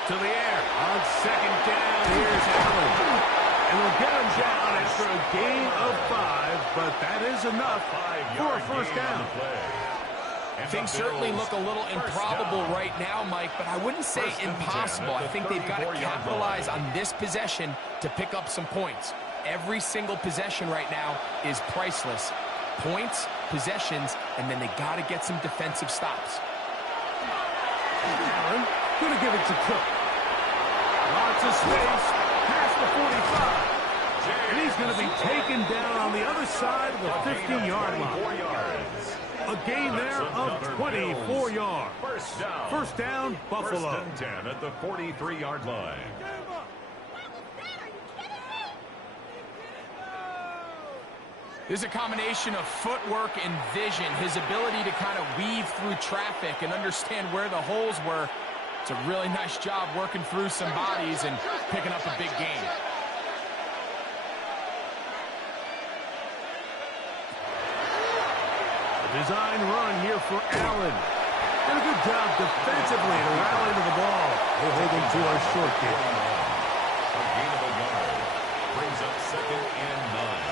To the air on 2nd down. Here's Allen. And we'll get him down after a gain of 5, but that is enough for a first down. Things certainly look a little improbable right now, Mike, but I wouldn't say impossible. I think they've got to capitalize on this possession to pick up some points. Every single possession right now is priceless. Points, possessions, and then they got to get some defensive stops. Allen going to give it to Cook. Lots of space past the 45. And he's going to be taken down on the other side of the 50-yard line. A gain there of 24 yards. First down, Buffalo. 1st and 10 at the 43-yard line. There's a combination of footwork and vision, his ability to kind of weave through traffic and understand where the holes were. It's a really nice job working through some bodies and picking up a big gain. Design run here for Allen. And a good job defensively to rally to the ball. They hold him to a short game. A gain of a yard. Brings up 2nd and 9.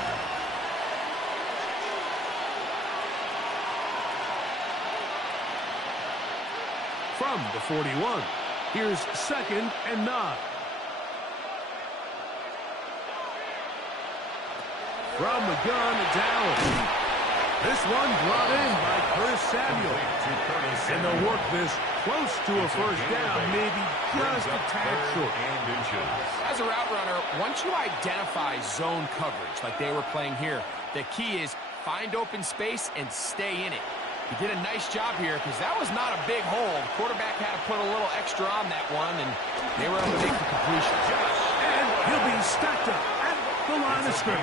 From the 41, here's 2nd and 9. From the gun, it's Allen. This one brought in by Curtis Samuel. And they'll work this close to a first down, maybe just a tad short. As a route runner, once you identify zone coverage like they were playing here, the key is find open space and stay in it. He did a nice job here because that was not a big hole. The quarterback had to put a little extra on that one, and they were able to make the completion. And he'll be stacked up at the line of scrimmage.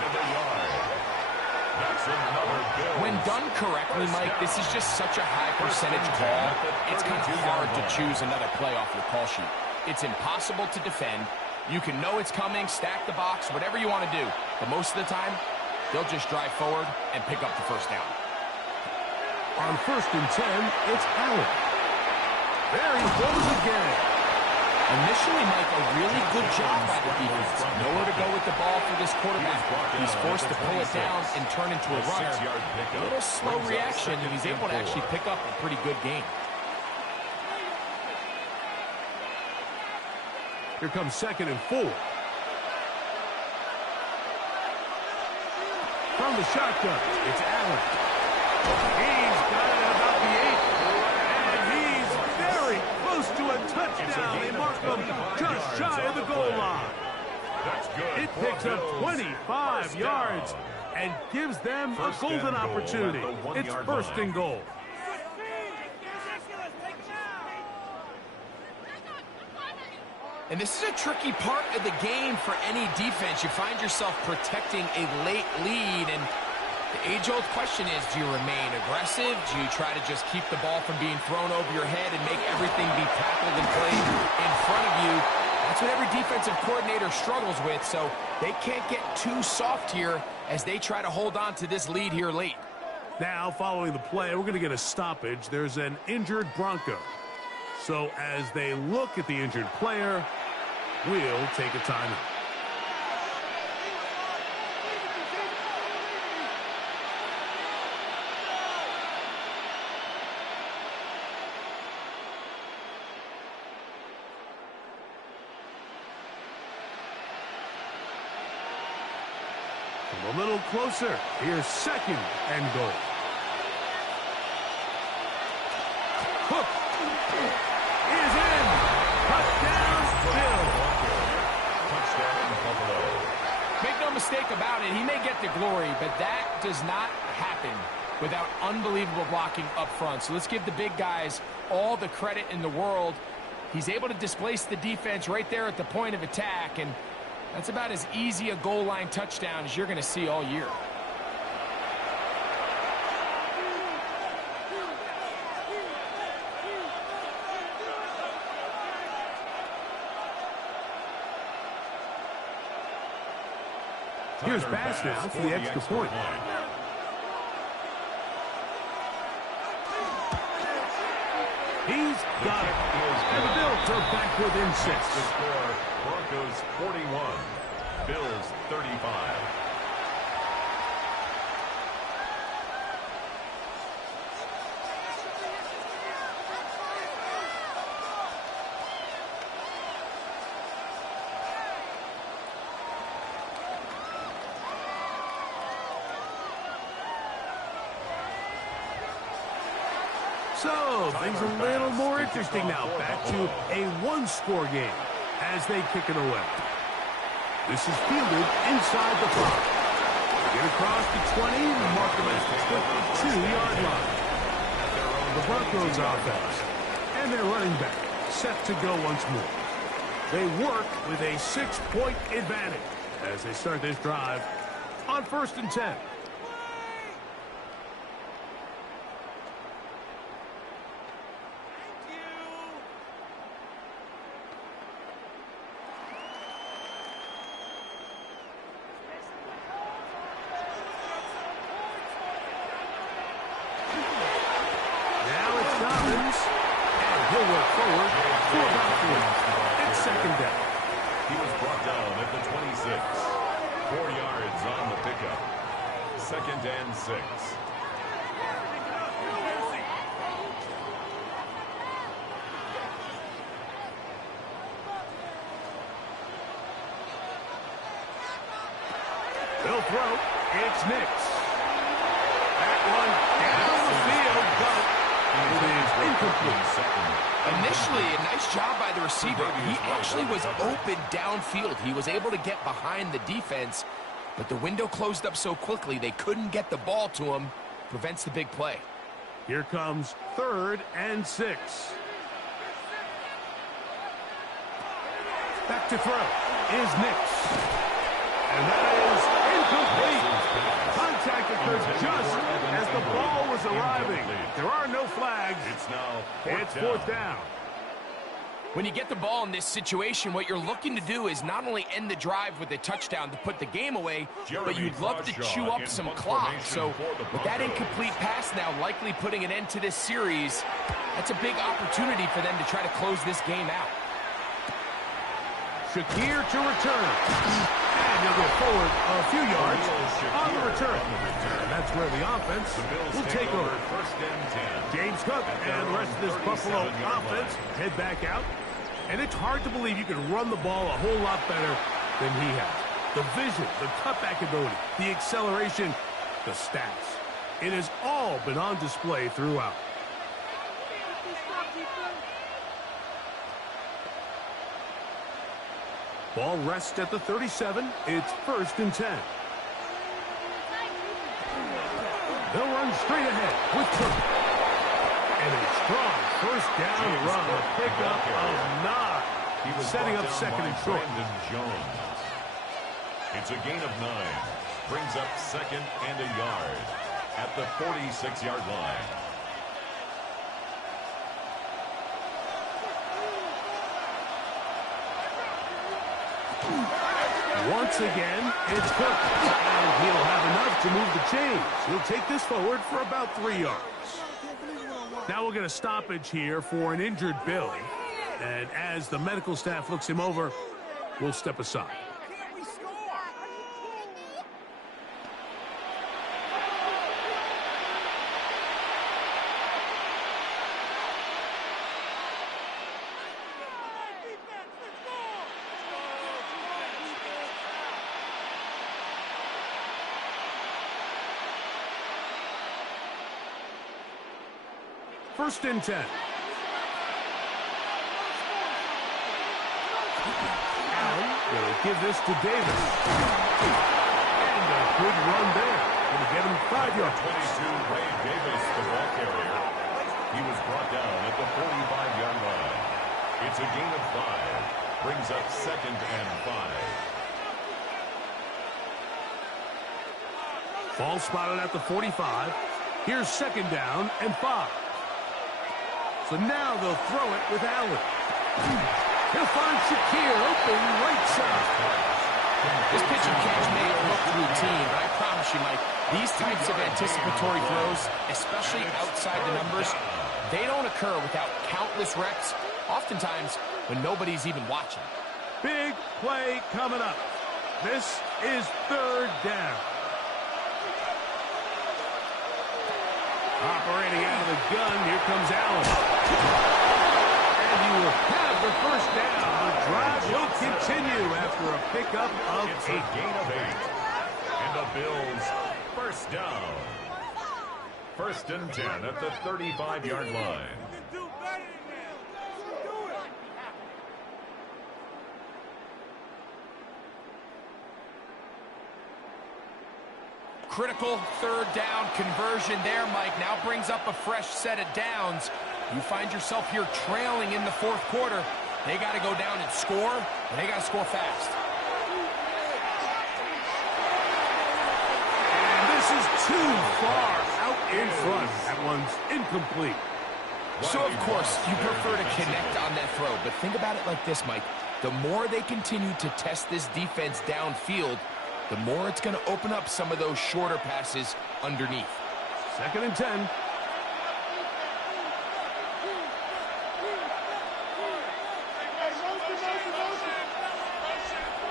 When done correctly, Mike, this is just such a high percentage call. It's kind of hard to choose another play off your call sheet. It's impossible to defend. You can know it's coming, stack the box, whatever you want to do. But most of the time, they'll just drive forward and pick up the first down. On 1st and 10, it's Allen. There he goes again. Initially, Mike, a really good job by the defense. Nowhere to go with the ball for this quarterback. He's forced to pull it down and turn into a runner. A little slow reaction, and he's able to actually pick up a pretty good game. Here comes 2nd and 4. From the shotgun, it's Allen. He's got it about the 8. And he's very close to a touchdown. They mark him just shy of the goal line. It picks up 25 yards and gives them a golden opportunity. It's 1st and goal. And this is a tricky part of the game for any defense. You find yourself protecting a late lead, and the age-old question is, do you remain aggressive? Do you try to just keep the ball from being thrown over your head and make everything be tackled and played in front of you? That's what every defensive coordinator struggles with, so they can't get too soft here as they try to hold on to this lead here late. Now, following the play, we're going to get a stoppage. There's an injured Bronco. So as they look at the injured player, we'll take a timeout. Come a little closer. Here's 2nd and goal. Hook is in. Touchdown, Bill. Make no mistake about it, he may get the glory, but that does not happen without unbelievable blocking up front. So let's give the big guys all the credit in the world. He's able to displace the defense right there at the point of attack, and That's about as easy a goal line touchdown as you're going to see all year. Here's pass now for the extra point. He's got it. And the Bills are back within 6. The score, Broncos 41, Bills 35. So, things a little more interesting now. Back to a one-score game as they kick it away. This is fielded inside the 5. Get across the 20, mark them at the 22-yard line. The Broncos offense and their running back set to go once more. They work with a 6-point advantage as they start this drive on 1st and 10. He'll work forward for about 3. It's 2nd down. He was brought down at the 26. 4 yards on the pickup. 2nd and 6. They'll throw. It's Nix. That one down the field, but it is incomplete. Initially, a nice job by the receiver. He actually was open downfield. He was able to get behind the defense, but the window closed up so quickly they couldn't get the ball to him. Prevents the big play. Here comes 3rd and 6. Back to throw is Nix. And that is incomplete. Contact occurs just as the ball was arriving. There are no flags. It's 4th down. When you get the ball in this situation, what you're looking to do is not only end the drive with a touchdown to put the game away, but you'd love to chew up some clock. So with that incomplete pass now likely putting an end to this series, that's a big opportunity for them to try to close this game out. Shakir to return. And he'll go forward a few yards on the return. And that's where the offense will take over. 1st and 10. James Cook and the rest of this Buffalo offense head back out. And it's hard to believe you can run the ball a whole lot better than he has. The vision, the cutback ability, the acceleration, the stats. It has all been on display throughout. Ball rests at the 37. It's 1st and 10. They'll run straight ahead with Cook. And a strong 1st down run. A pickup of 9. He was setting up 2nd and short. Jones. It's a gain of 9. Brings up 2nd and a yard at the 46-yard line. Once again, it's Cook. And he'll have enough to move the chains. He'll take this forward for about 3 yards. Now we'll get a stoppage here for an injured Billy. And as the medical staff looks him over, we'll step aside. First and 10. Allen will give this to Davis. And a good run there. Going to get him 5 yards. 22, Ray Davis, the ball carrier. He was brought down at the 45-yard line. It's a gain of 5. Brings up 2nd and 5. Ball spotted at the 45. Here's second down and 5. So now they'll throw it with Allen. He'll find Shakir open right side. This pitch and catch may look routine, but I promise you, Mike, these types of anticipatory throws, especially outside the numbers, they don't occur without countless reps, oftentimes when nobody's even watching. Big play coming up. This is third down. Operating out of the gun, here comes Allen. And he will have the first down. The drive will continue after a pickup of It's 8. A gain of 8. And the Bills first down. First and 10 at the 35-yard line. Critical third down conversion there, Mike. Now brings up a fresh set of downs. You find yourself here trailing in the fourth quarter. They got to go down and score, and they got to score fast. And this is too far out in front. That one's incomplete. So, of course, you prefer to connect on that throw, but think about it like this, Mike. The more they continue to test this defense downfield, the more it's going to open up some of those shorter passes underneath. Second and 10.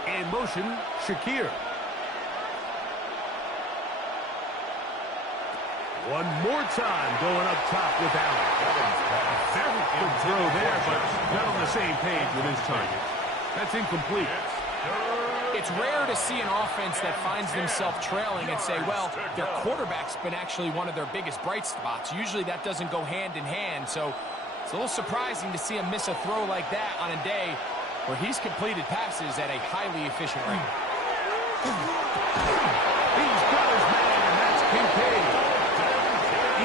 In motion, Shakir. One more time going up top with Allen. Very good throw there, but not on the same page with his target. That's incomplete. It's rare to see an offense that finds themselves trailing and say, well, their quarterback's been actually one of their biggest bright spots. Usually that doesn't go hand in hand, so it's a little surprising to see him miss a throw like that on a day where he's completed passes at a highly efficient rate. He's got his man, and that's Kincaid.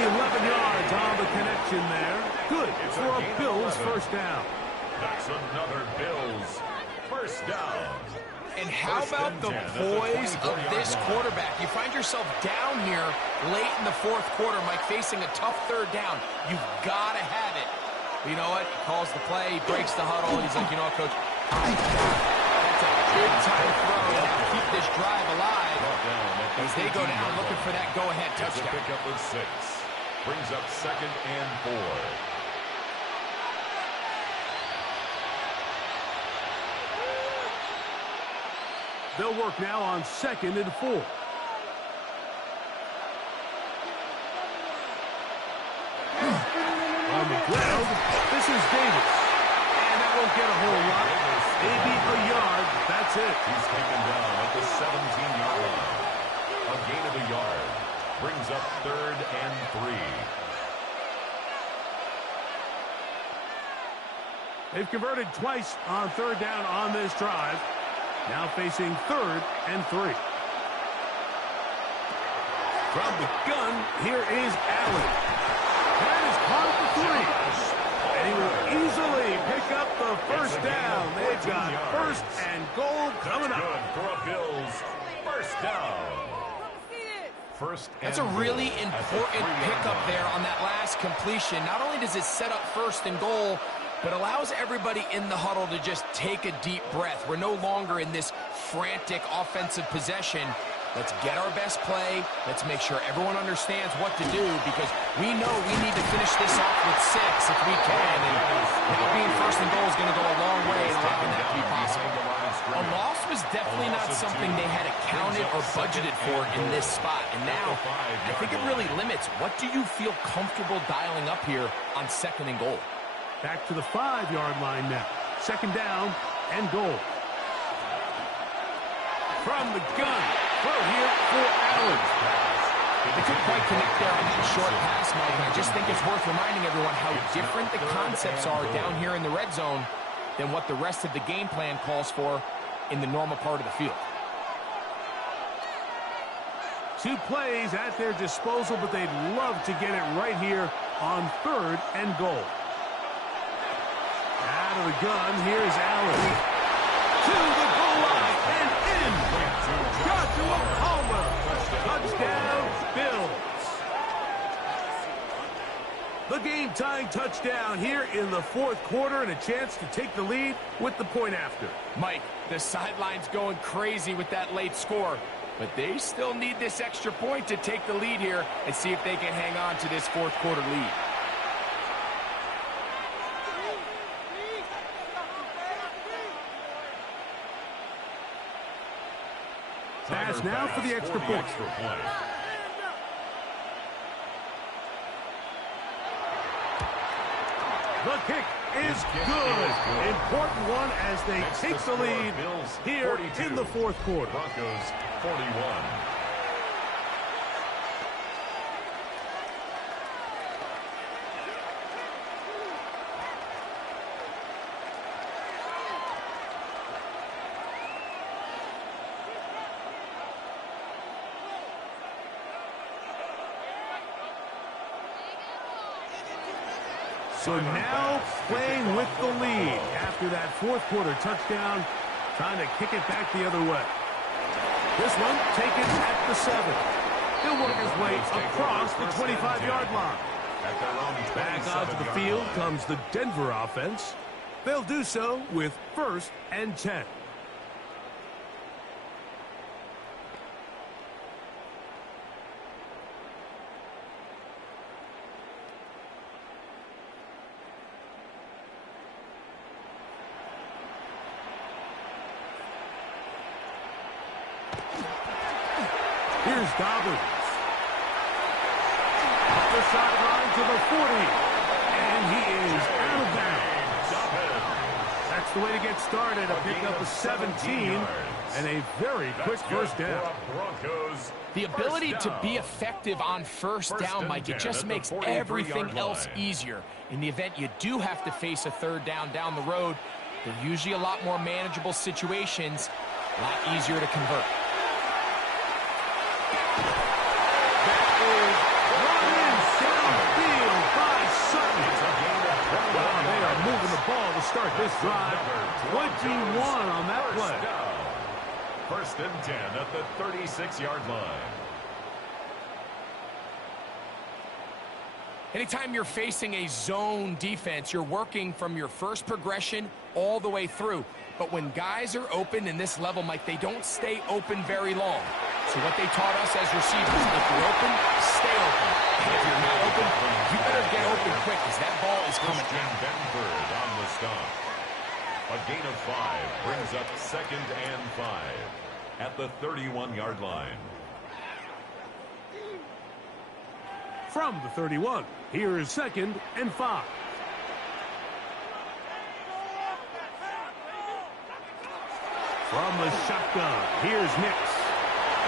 11 yards on the connection there. Good for a Bills first down. That's another Bills first down. And how about the poise of this quarterback? You find yourself down here late in the fourth quarter, Mike, facing a tough third down. You've got to have it. You know what? He calls the play, he breaks the huddle. He's like, you know what, Coach? That's a big-time throw to keep this drive alive as they go down looking for that go-ahead touchdown. It's a pickup of 6. Brings up second and 4. They'll work now on second and 4. On the ground, this is Davis. And that won't get a whole lot. Maybe a yard. That's it. He's taken down at the 17-yard line. A gain of a yard. Brings up third and 3. They've converted twice on third down on this drive. Now facing third and 3. From the gun, here is Allen. That is caught at the 3. And he will easily pick up the first down. They've got first and goal coming up. Good for a Bills first down. That's a really important pickup there on that last completion. Not only does it set up first and goal, but allows everybody in the huddle to just take a deep breath. We're no longer in this frantic offensive possession. Let's get our best play. Let's make sure everyone understands what to do, because we know we need to finish this off with 6 if we can. And now being first and goal is going to go a long way in allowing that to be possible. A loss was definitely not something they had accounted or budgeted for in this spot. And now I think it really limits, what do you feel comfortable dialing up here on second and goal? Back to the 5-yard line now. Second down and goal. From the gun. Throw here for Allen. They couldn't quite connect there on that short pass, Mike. And I just think it's worth reminding everyone how different the concepts are down here in the red zone than what the rest of the game plan calls for in the normal part of the field. 2 plays at their disposal, but they'd love to get it right here on third and goal. Out of the gun, here's Allen. To the goal line and in. Joshua Palmer. Touchdown, game-tying touchdown here in the fourth quarter and a chance to take the lead with the point after. Mike, the sideline's going crazy with that late score, but they still need this extra point to take the lead here and see if they can hang on to this fourth quarter lead. Pass now for the extra point. The kick is good. Important one as they take the lead here in the fourth quarter. Broncos 41. So now playing with the lead after that fourth quarter touchdown, trying to kick it back the other way. This one taken at the 7. He'll work his way across the 25-yard line. Back onto the field comes the Denver offense. They'll do so with 1st and 10. Here's Dobbins. Up the sideline to the 40. And he is out of bounds. That's the way to get started. A pickup of 17 and a very quick first down. The ability to be effective on first down, Mike, it just makes everything else easier. In the event you do have to face a third down the road, they're usually a lot more manageable situations, a lot easier to convert. Moving the ball to start this drive. 21 on that play. 1st and 10 at the 36-yard line. Anytime you're facing a zone defense, you're working from your first progression all the way through. But when guys are open in this level, Mike, they don't stay open very long. So what they taught us as receivers, if you're open, stay open. And if you're not open, you better get open quick because that ball is coming down. Benford on the stop. A gain of 5 brings up 2nd and 5 at the 31-yard line. From the 31, here is 2nd and 5. From the shotgun, here's Nix.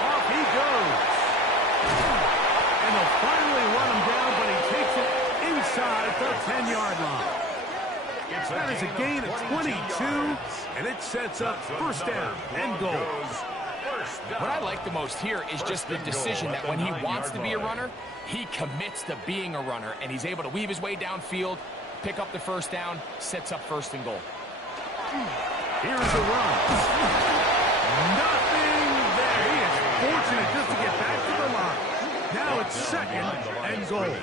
Off he goes. And they'll finally run him down, but he takes it inside the 10-yard line. That is a gain of 22, and it sets up 1st down and goal. What I like the most here is just the decision that when he wants to be a runner, he commits to being a runner, and he's able to weave his way downfield, pick up the 1st down, sets up 1st and goal. Here's a run. Nothing there. He is fortunate just to get back to the line. Now it's 2nd and goal.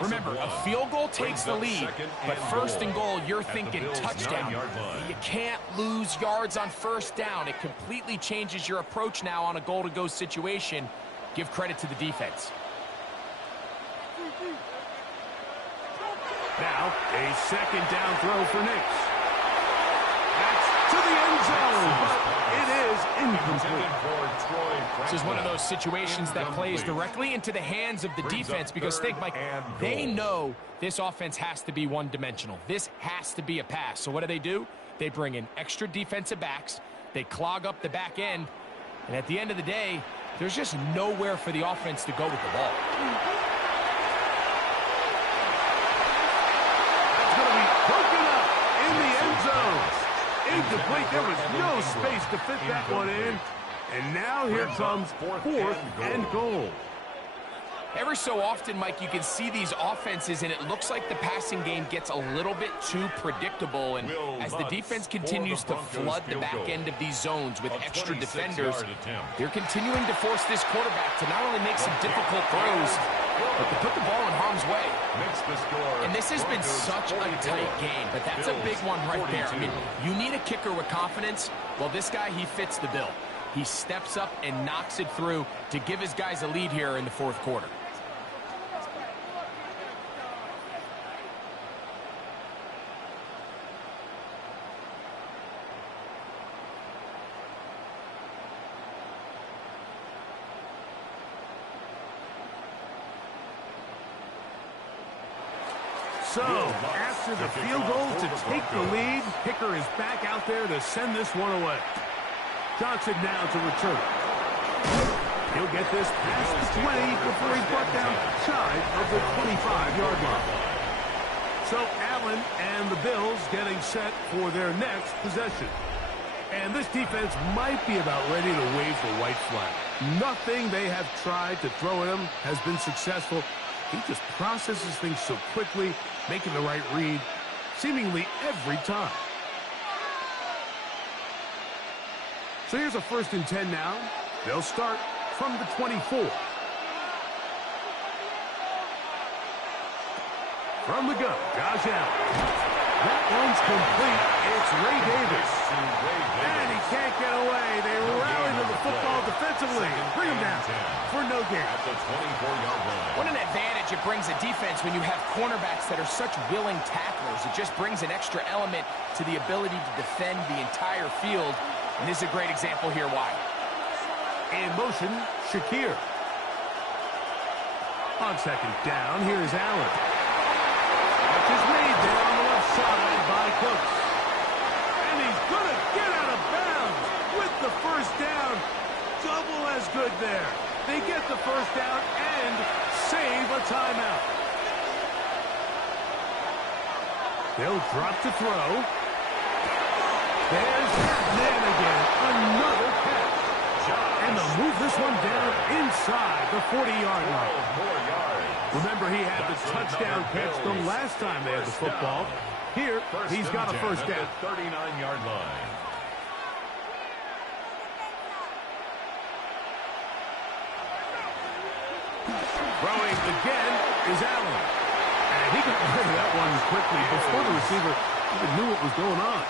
Remember, a field goal takes the lead, but 1st and goal, you're thinking touchdown. You can't lose yards on 1st down. It completely changes your approach now on a goal-to-go situation. Give credit to the defense. Now, a 2nd down throw for Nix. That's to the end zone, but it is incomplete. This is one of those situations that plays directly into the hands of the defense because think, Mike, they know this offense has to be one-dimensional. This has to be a pass. So what do? They bring in extra defensive backs. They clog up the back end. And at the end of the day, there's just nowhere for the offense to go with the ball. That's going to be broken up in the end zone. Incomplete. There was no space to fit that one in. And now here comes 4th and goal. Every so often, Mike, you can see these offenses, and it looks like the passing game gets a little bit too predictable. And as the defense continues to flood the back end of these zones with extra defenders, they're continuing to force this quarterback to not only make some difficult throws, but to put the ball in harm's way. And this has been such a tight game, but that's a big one right there. I mean, you need a kicker with confidence. Well, this guy, he fits the bill. He steps up and knocks it through to give his guys a lead here in the fourth quarter. So, after the field goal to take the lead, kicker is back out there to send this one away. Johnson now to return. He'll get this past the 20 before he's brought down shy of the 25-yard line. So Allen and the Bills getting set for their next possession. And this defense might be about ready to wave the white flag. Nothing they have tried to throw at him has been successful. He just processes things so quickly, making the right read seemingly every time. So here's a 1st and 10 now. They'll start from the 24. From the gun, Josh Allen. That one's complete. It's Ray Davis. And he can't get away. They rally to the football defensively. Bring him down for no gain. At the 24-yard line. What an advantage it brings a defense when you have cornerbacks that are such willing tacklers. It just brings an extra element to the ability to defend the entire field. And this is a great example here why. In motion, Shakir. On 2nd down, here's Allen. Catch is made there on the left side by Cooks. And he's going to get out of bounds with the 1st down. Double as good there. They get the 1st down and save a timeout. They'll drop to throw. There's man again. Another catch. And they'll move this one down inside the 40-yard line. Remember, he had the touchdown catch the last time they had the football. Here, he's got a 1st down. 39-yard line. Throwing again is Allen. And he got rid of that one quickly before the receiver even knew what was going on.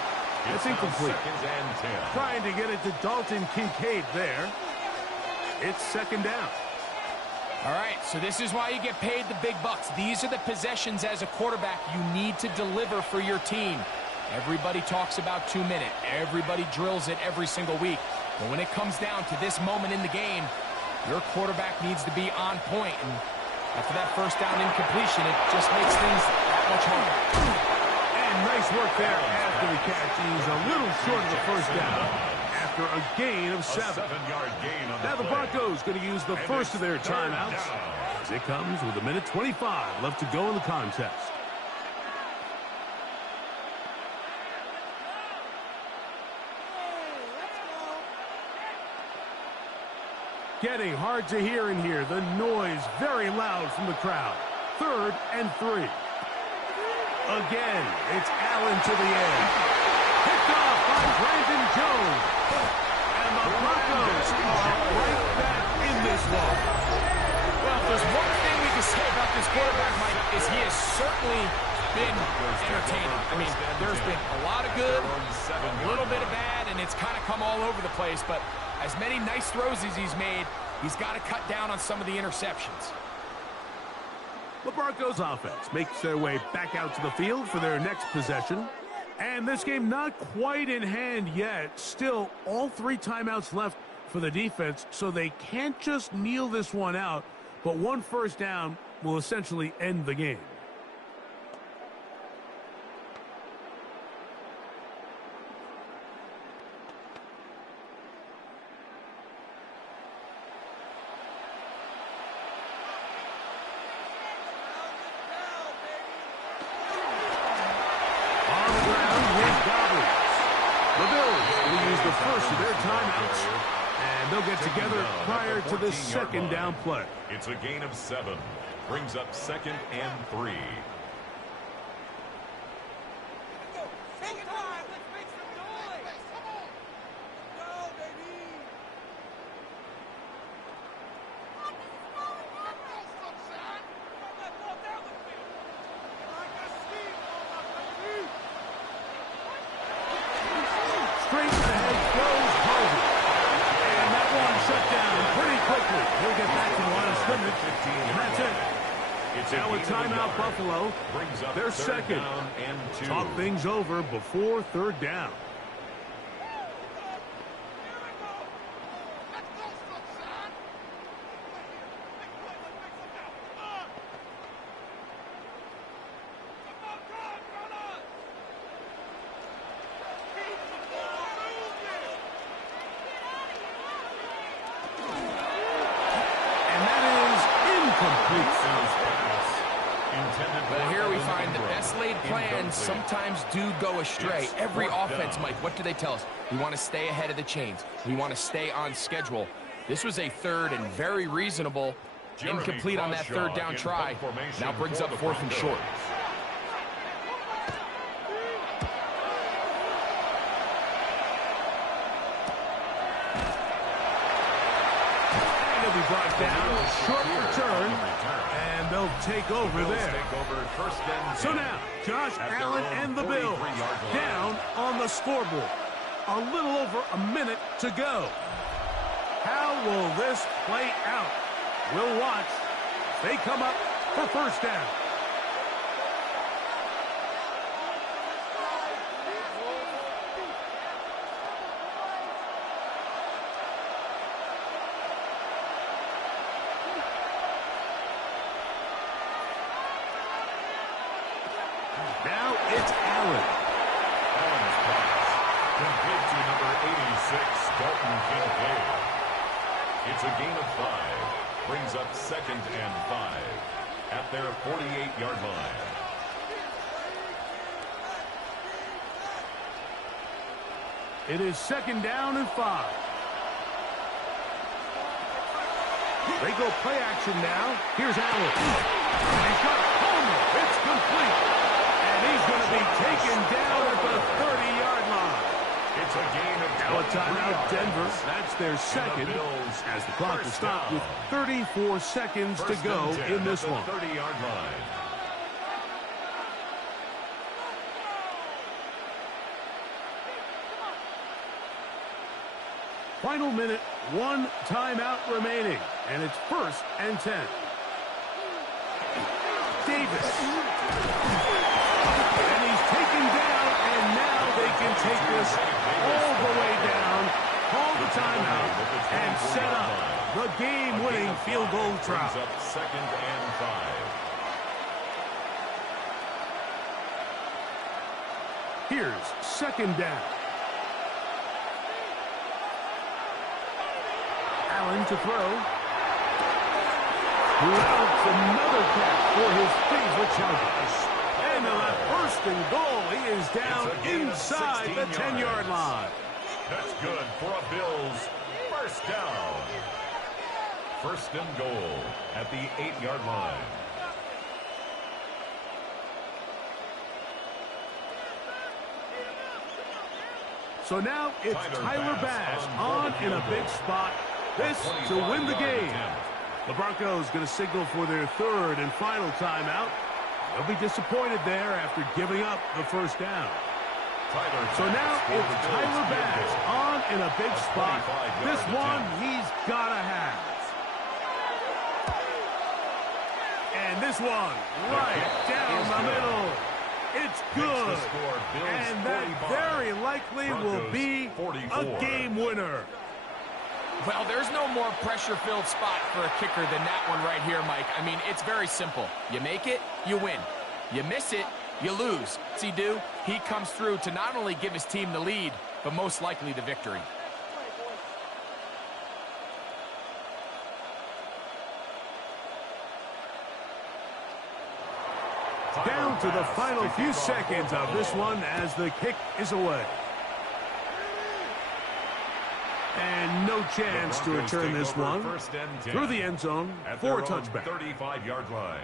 That's incomplete. Trying to get it to Dalton Kincaid there. It's 2nd down. All right, so this is why you get paid the big bucks. These are the possessions as a quarterback you need to deliver for your team. Everybody talks about 2-minute. Everybody drills it every single week. But when it comes down to this moment in the game, your quarterback needs to be on point. And after that 1st down incompletion, it just makes things that much harder. And nice work there after the catch. He's a little short of the 1st down after a gain of 7. 7-yard gain on Now the Broncos going to use the first of their timeouts as it comes with 1:25 left to go in the contest. Getting hard to hear in here. The noise very loud from the crowd. 3rd and 3. Again, it's Allen to the end. Picked off by Brandon Jones. And the Broncos are right back in this one. Well, if there's one thing we can say about this quarterback, Mike, is he has certainly been entertaining. I mean, there's been a lot of good, a little bit of bad, and it's kind of come all over the place. But as many nice throws as he's made, he's got to cut down on some of the interceptions. The Broncos offense makes their way back out to the field for their next possession. And this game not quite in hand yet. Still, all 3 timeouts left for the defense, so they can't just kneel this one out. But 1 1st down will essentially end the game. And they'll get together prior to the second down play. It's a gain of 7. Brings up 2nd and 3. Straight ahead goes Harvey. And that one shut down pretty quickly. He'll get back to the line of scrimmage. And that's it. Now a timeout, Buffalo. Brings up They're 3rd second. down and 2. Talk things over before 3rd down. Well, here we find the best laid plans sometimes do go astray. Every offense, Mike, what do they tell us? We want to stay ahead of the chains. We want to stay on schedule. This was a 3rd and very reasonable. Incomplete on that 3rd down try. Now brings up 4th and short. And he'll be brought down. Short return. And they'll take over there. So now, Josh Allen and the Bills down on the scoreboard. A little over a minute to go. How will this play out? We'll watch. They come up for 1st down. Now it's Allen. Allen's pass. Complete to number 86, Dalton Kincaid. It's a gain of 5. Brings up 2nd and 5 at their 48-yard line. It is 2nd down and 5. They go play action now. Here's Allen. And he's got Homer. It's complete. And he's going to be taken down at the 30-yard line. It's a gain of Now a timeout, Denver. That's their second. As the clock is stopped with 34 seconds to go in this one. 30-yard line. Final minute, 1 timeout remaining. And it's 1st and 10. Davis. And he's taken down, and now they can take this all the way down, call the timeout, and set up the game-winning field goal try. Brings up 2nd and 5. Here's 2nd down. Allen to throw. Routes another catch for his favorite Chargers. And on that 1st and goal, he is down inside the 10-yard line. That's good for a Bills 1st down. 1st and goal at the 8-yard line. So now it's Tyler Bass on in a big spot. This to win the game. The Broncos going to signal for their 3rd and final timeout. They'll be disappointed there after giving up the 1st down. So now it's Tyler Bass on in a big spot. This one he's got to have. And this one right down the middle. It's good. And that very likely will be a game winner. Well, there's no more pressure-filled spot for a kicker than that one right here, Mike. I mean, it's very simple. You make it, you win. You miss it, you lose. What's he do? He comes through to not only give his team the lead, but most likely the victory. Down to the final few seconds of this one as the kick is away. And no chance to return this one through the end zone for a touchback. 35-yard line.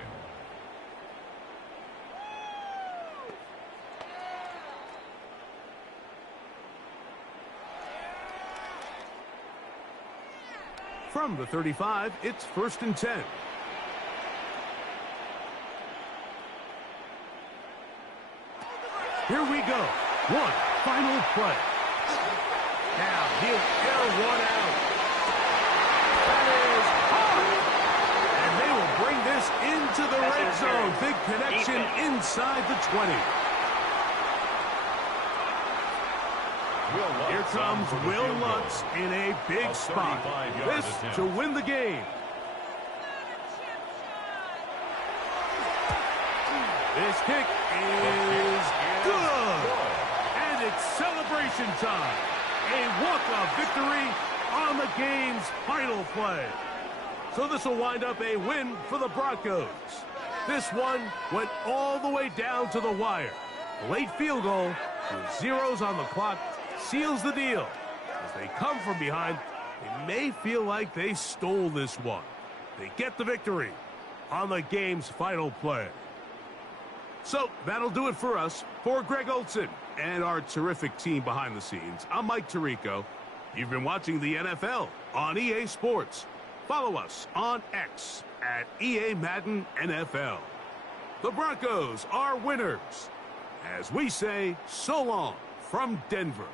From the 35, it's 1st and 10. Here we go. One final play. Now he'll air one out. That is hard. And they will bring this into the red zone. Big connection inside the 20. Here comes Will Lutz in a big spot. This to win the game. This kick is good. And it's celebration time. A walk-off victory on the game's final play. So this will wind up a win for the Broncos. This one went all the way down to the wire. The late field goal with zeros on the clock seals the deal. As they come from behind, they may feel like they stole this one. They get the victory on the game's final play. So that'll do it for us. For Greg Olson and our terrific team behind the scenes, I'm Mike Tirico. You've been watching the NFL on EA Sports. Follow us on X at EA Madden NFL. The Broncos are winners. As we say, so long from Denver.